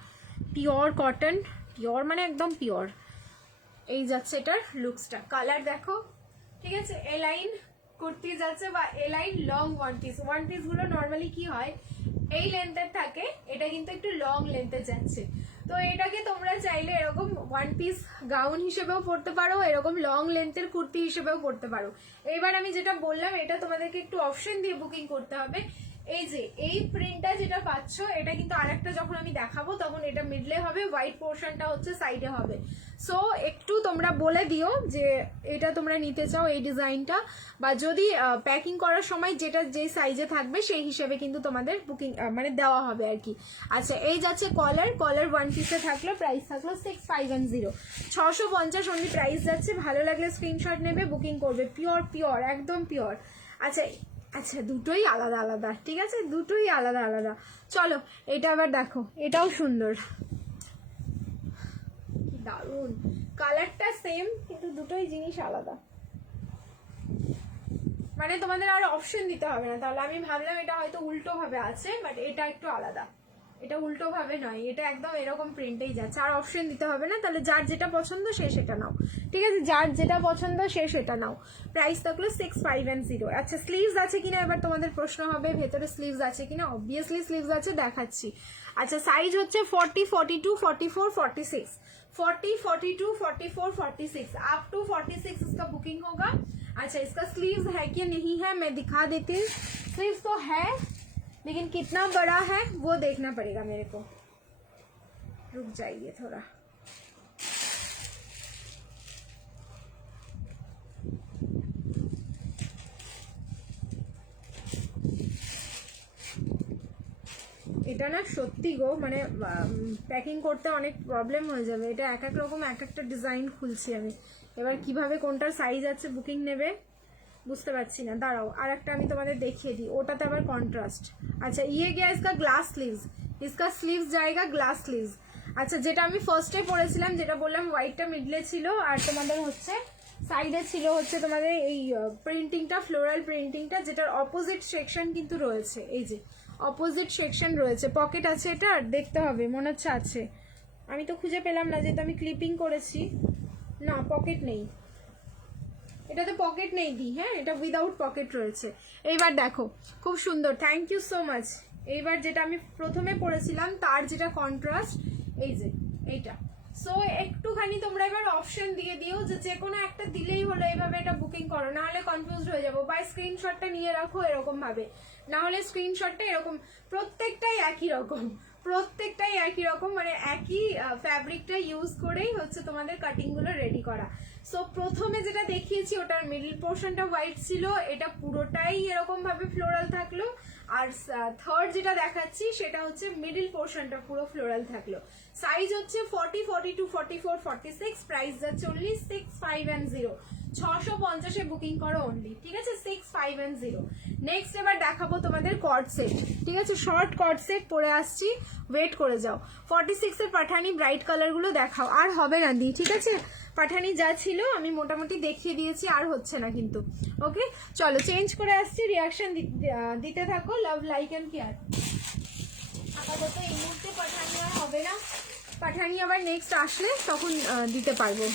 পিওর কটন, পিওর মানে একদম পিওর। এই যাচ্ছে এটার লুকসটা, কালার দেখো, ঠিক আছে। এ লাইন কুর্তি যাচ্ছে বা এ লাইন লং ওয়ান পিস গুলো নর্মালি কি হয় এই লেন্থের থাকে, এটা কিন্তু একটু লং লেন্থে যাচ্ছে। তো এটাকে তোমরা চাইলে এরকম ওয়ান পিস গাউন হিসেবেও পরতে পারো, এরকম লং লেন্থের কুর্তি হিসেবেও পরতে পারো। এবার আমি যেটা বললাম এটা তোমাদেরকে একটু অপশন দিয়ে বুকিং করতে হবে। এই যে এই প্রিন্টটা যেটা পাচ্ছ এটা কিন্তু আরেকটা যখন আমি দেখাবো তখন এটা মিডলে হবে, হোয়াইট পোর্শনটা হচ্ছে সাইডে হবে। সো একটু তোমরা বলে দিও যে এটা তোমরা নিতে চাও এই ডিজাইনটা, বা যদি প্যাকিং করার সময় যেটা যে সাইজে থাকবে সেই হিসেবে কিন্তু তোমাদের বুকিং মানে দেওয়া হবে আর কি। আচ্ছা এই যাচ্ছে কলার ওয়ান পিসে থাকলো, প্রাইস থাকলো 6510, 650 অনলি প্রাইস যাচ্ছে। ভালো লাগলে স্ক্রিনশট নেবে, বুকিং করবে। পিওর একদম পিওর। আচ্ছা আচ্ছা দুটোই আলাদা আলাদা, ঠিক আছে, দুটোই আলাদা আলাদা। চলো এটা আবার দেখো, এটাও সুন্দর, কি দারুন, কালারটা সেম কিন্তু দুটোই জিনিস আলাদা। মানে তোমাদের আর অপশন দিতে হবে না। তাহলে আমি ভাবলাম এটা হয়তো উল্টো ভাবে আছে, বাট এটা একটু আলাদা, এটা উল্টো ভাবে নয়, এটা একদম এরকম প্রিন্টেই যাচ্ছে, আর অপশন দিতে হবে না। তাহলে যার যেটা পছন্দ সে সেটা নাও, ঠিক আছে, যার যেটা পছন্দ সে সেটা নাও। প্রাইস থাকলো 6510। আচ্ছা স্লিভস আছে কিনা এবার তোমাদের প্রশ্ন হবে, ভেতরে স্লিভস আছে কিনা। অবভিয়াসলি স্লিভস আছে, দেখাচ্ছি। আচ্ছা সাইজ হচ্ছে 40, 42, 44, 46, 40, 42, 44, 46 अप टू 46 इसका बुकिंग होगा। अच्छा इसका स्लीव्स है कि नहीं है मैं दिखा देती हूँ। स्लीव्स तो है लेकिन कितना बड़ा है वो देखना पड़ेगा मेरे को, रुक जाइए थोड़ा। এটা না সত্যি গো, মানে প্যাকিং করতে অনেক প্রবলেম হয়ে যাবে। এটা এক এক রকম এক একটা ডিজাইন খুলছি আমি, এবার কিভাবে কোনটার সাইজ আছে বুকিং নেবে বুঝতে পারছি না। দাঁড়াও আর একটা আমি তোমাদের দেখিয়ে দিই, ওটাতে আবার কন্ট্রাস্ট। আচ্ছা ইয়ে গিয়া इसका গ্লাস স্লিভস, इसका স্লিভস जाएगा গ্লাস স্লিভস। আচ্ছা যেটা আমি ফার্স্টে পরেছিলাম, যেটা বললাম হোয়াইটটা মিডলে ছিল আর তোমাদের হচ্ছে সাইডে ছিল হচ্ছে তোমাদের এই প্রিন্টিংটা, ফ্লোরাল প্রিন্টিংটা, যেটার অপোজিট সেকশন কিন্তু রয়েছে। এই যে অপোজিট সেকশন রয়েছে, পকেট আছে, এটা দেখতে হবে, মনে হচ্ছে আছে, আমি তো খুঁজে পেলাম না, যেহেতু আমি ক্লিপিং করেছি। না পকেট নেই, এটাতে পকেট নেই দি, হ্যাঁ এটা উইদাউট পকেট রয়েছে। এইবার দেখো খুব সুন্দর, থ্যাংক ইউ সো মাচ। এইবার যেটা আমি প্রথমে পড়েছিলাম তার যেটা কন্ট্রাস্ট, এই যে এইটা। সো একটুখানি তোমরা এবার অপশন দিয়ে দিও যে কোনো একটা দিলেই হলো, এইভাবে এটা বুকিং করো, না হলে কনফিউজ হয়ে যাবো। বা স্ক্রিনশটটা নিয়ে রাখো এরকম ভাবে, না হলে স্ক্রিনশটটা এরকম, প্রত্যেকটাই একই রকম, প্রত্যেকটাই একই রকম, মানে একই ফ্যাব্রিকটা ইউজ করেই হচ্ছে তোমাদের কাটিং গুলো রেডি করা। সো প্রথমে যেটা দেখিয়েছি ওটার মিডল পোর্শনটা হোয়াইট ছিল, এটা পুরোটাই এরকম ভাবে ফ্লোরাল থাকলো। আর থার্ড যেটা দেখাচ্ছি সেটা হচ্ছে মিডল পোর্শনটা পুরো ফ্লোরাল থাকলো। সাইজ হচ্ছে 40, 42, 44, 46, প্রাইস যাচ্ছে অনলি 6510, 650 বুকিং করো অনলি, ঠিক আছে, 6510। নেক্সট এবার দেখাবো তোমাদের কর্ড সেট, ঠিক আছে, শর্ট কর্ড সেট পরে আসছি, ওয়েট করে যাও। 46 এর পাঠানি ব্রাইট কালার গুলো দেখাও, আর হবে না দি, ঠিক আছে, পাঠানি যা ছিল আমি মোটামুটি দেখিয়ে দিয়েছি, আর হচ্ছে না কিন্তু। ওকে চলো চেঞ্জ করে আসছি, রিয়াকশন দিতে থাকো, লাভ লাইক এন্ড কেয়ার। আপাতত এই মুহূর্তে পাঠানি আর হবে না, পাঠানি আবার নেক্সট আসলে তখন দিতে পারবো।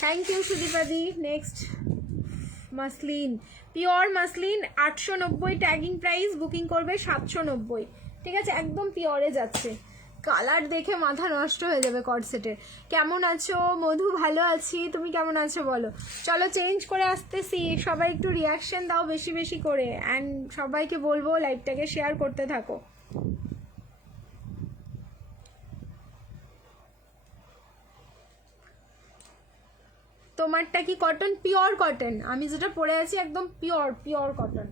থ্যাংক ইউ সুদীপাদি। Next muslin, pure muslin 890 tagging price, booking করবে 790। ঠিক আছে, একদম পিওরে যাচ্ছে। কালার দেখে মাথা নষ্ট হয়ে যাবে কর্ডসেটের। কেমন আছো মধু? ভালো আছি, তুমি কেমন আছো বলো? চলো চেঞ্জ করে আসতেছি, সবাই একটু রিয়াকশন দাও বেশি বেশি করে, অ্যান্ড সবাইকে বলবো লাইভটাকে শেয়ার করতে থাকো। তোমারটা কি কটন? পিওর কটন, আমি যেটা পরে আছি একদম পিওর পিওর কটন।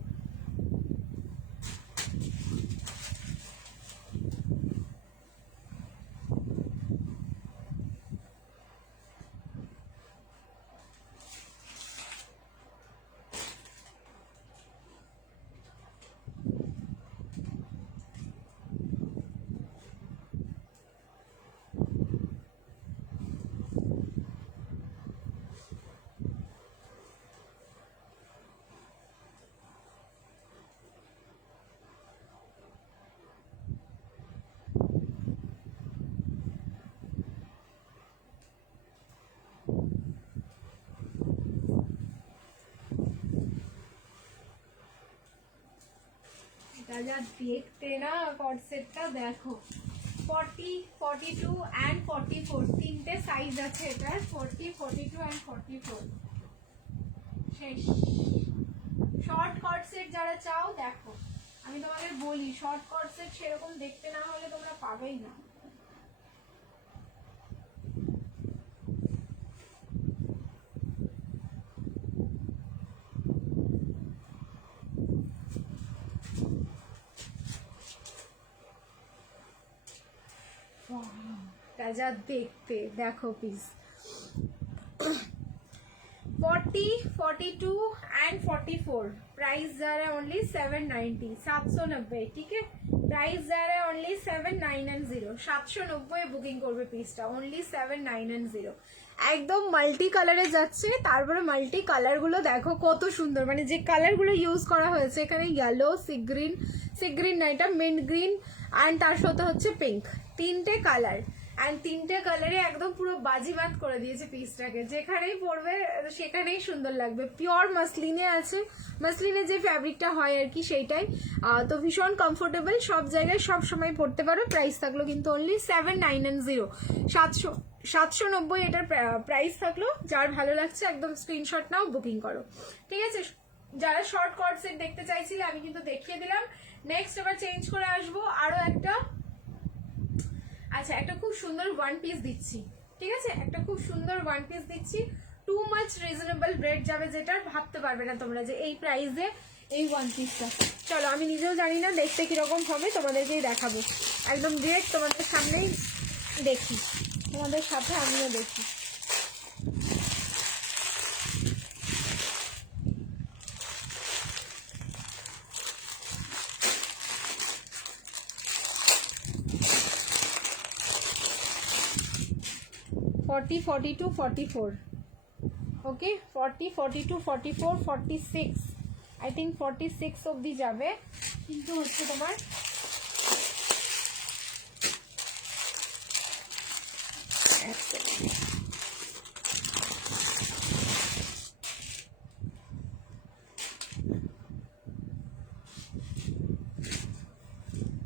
যা দেখতে না কর্ডসেটটা দেখো, 40, 42 and 44 তিনটে সাইজ আছে এটার, 40, 42 and 44। শেষ। শর্ট কর্ডসেট যারা চাও দেখো, আমি তোমাদের বলি শর্ট কর্ডসেট সেরকম দেখতে না হলে তোমরা পাবেই না। যা দেখতে দেখো পিস, 40, 42 and 44 प्राइस जा रहा है ओनली 790, 790। ठीक है, प्राइस जा रहा है ओनली 790, 790 বুকিং করবে পিসটা, ওনলি 790। একদম মাল্টি কালারে যাচ্ছে, তারপরে মাল্টি কালারগুলো দেখো কত সুন্দর, মানে যে কালারগুলো ইউজ করা হয়েছে এখানে ইয়েলো, সি গ্রিন না এটা মিন্ট গ্রিন, অ্যান্ড তার সাথে হচ্ছে পিঙ্ক, তিনটে কালার, অ্যান্ড তিনটে কালারে একদম পুরো বাজিমাত করে দিয়েছে পিসটাকে, যেখানেই পরবে সেখানেই সুন্দর লাগবে। পিওর মাসলিনে আছে, মাসলিনে যে ফ্যাব্রিকটা হয় আর কি সেইটাই, তো ভীষণ কমফোর্টেবল, সব জায়গায় সব সময় পরতে পারো। প্রাইস থাকলো কিন্তু অনলি 790, 790 এটার প্রাইস থাকলো। যার ভালো লাগছে একদম স্ক্রিনশট নাও, বুকিং করো। ঠিক আছে, যারা শর্ট কর্ড সেট দেখতে চাইছিলে আমি কিন্তু দেখিয়ে দিলাম। নেক্সট আবার চেঞ্জ করে আসবো আরো একটা। আচ্ছা, একটা খুব সুন্দর ওয়ান পিস দিচ্ছি, ঠিক আছে, একটা খুব সুন্দর ওয়ান পিস দিচ্ছি, টু মাচ রিজনেবল রেট যাবে, যেটা ভাবতে পারবে না তোমরা যে এই প্রাইসে এই ওয়ান পিসটা। চলো, আমি নিজেও জানি না দেখতে কিরকম হবে, তোমাদেরকেই দেখাবো একদম ডিরেক্ট, তোমাদের সামনেই দেখি, তোমাদের সাথে আমিও দেখি। फोर्टी 42 44, ओके 40 42 44 46, आई थिंक 46 অবধি যাবে, কিন্তু হচ্ছে তোমার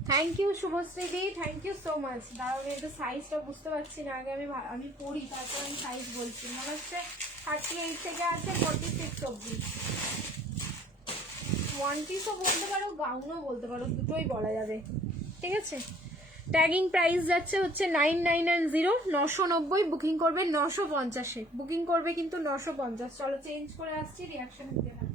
thank you Shubhashree di, thank you so much. দাঁড়াও, আমি একটু সাইজটা বুঝতে পারছি না, আগে আমি পড়ি তারপর আমি সাইজ বলছি। মনে হচ্ছে 38 থেকে আছে 46 অবধি। ওয়ান পিসও বলতে পারো, গাউনও বলতে পারো, দুটোই বলা যাবে। ঠিক আছে, ট্যাগিং প্রাইস যাচ্ছে হচ্ছে 990, 990, বুকিং করবে 950-এ, বুকিং করবে কিন্তু 950। চলো চেঞ্জ করে আসছি, রিয়াকশন দিতে থাকো।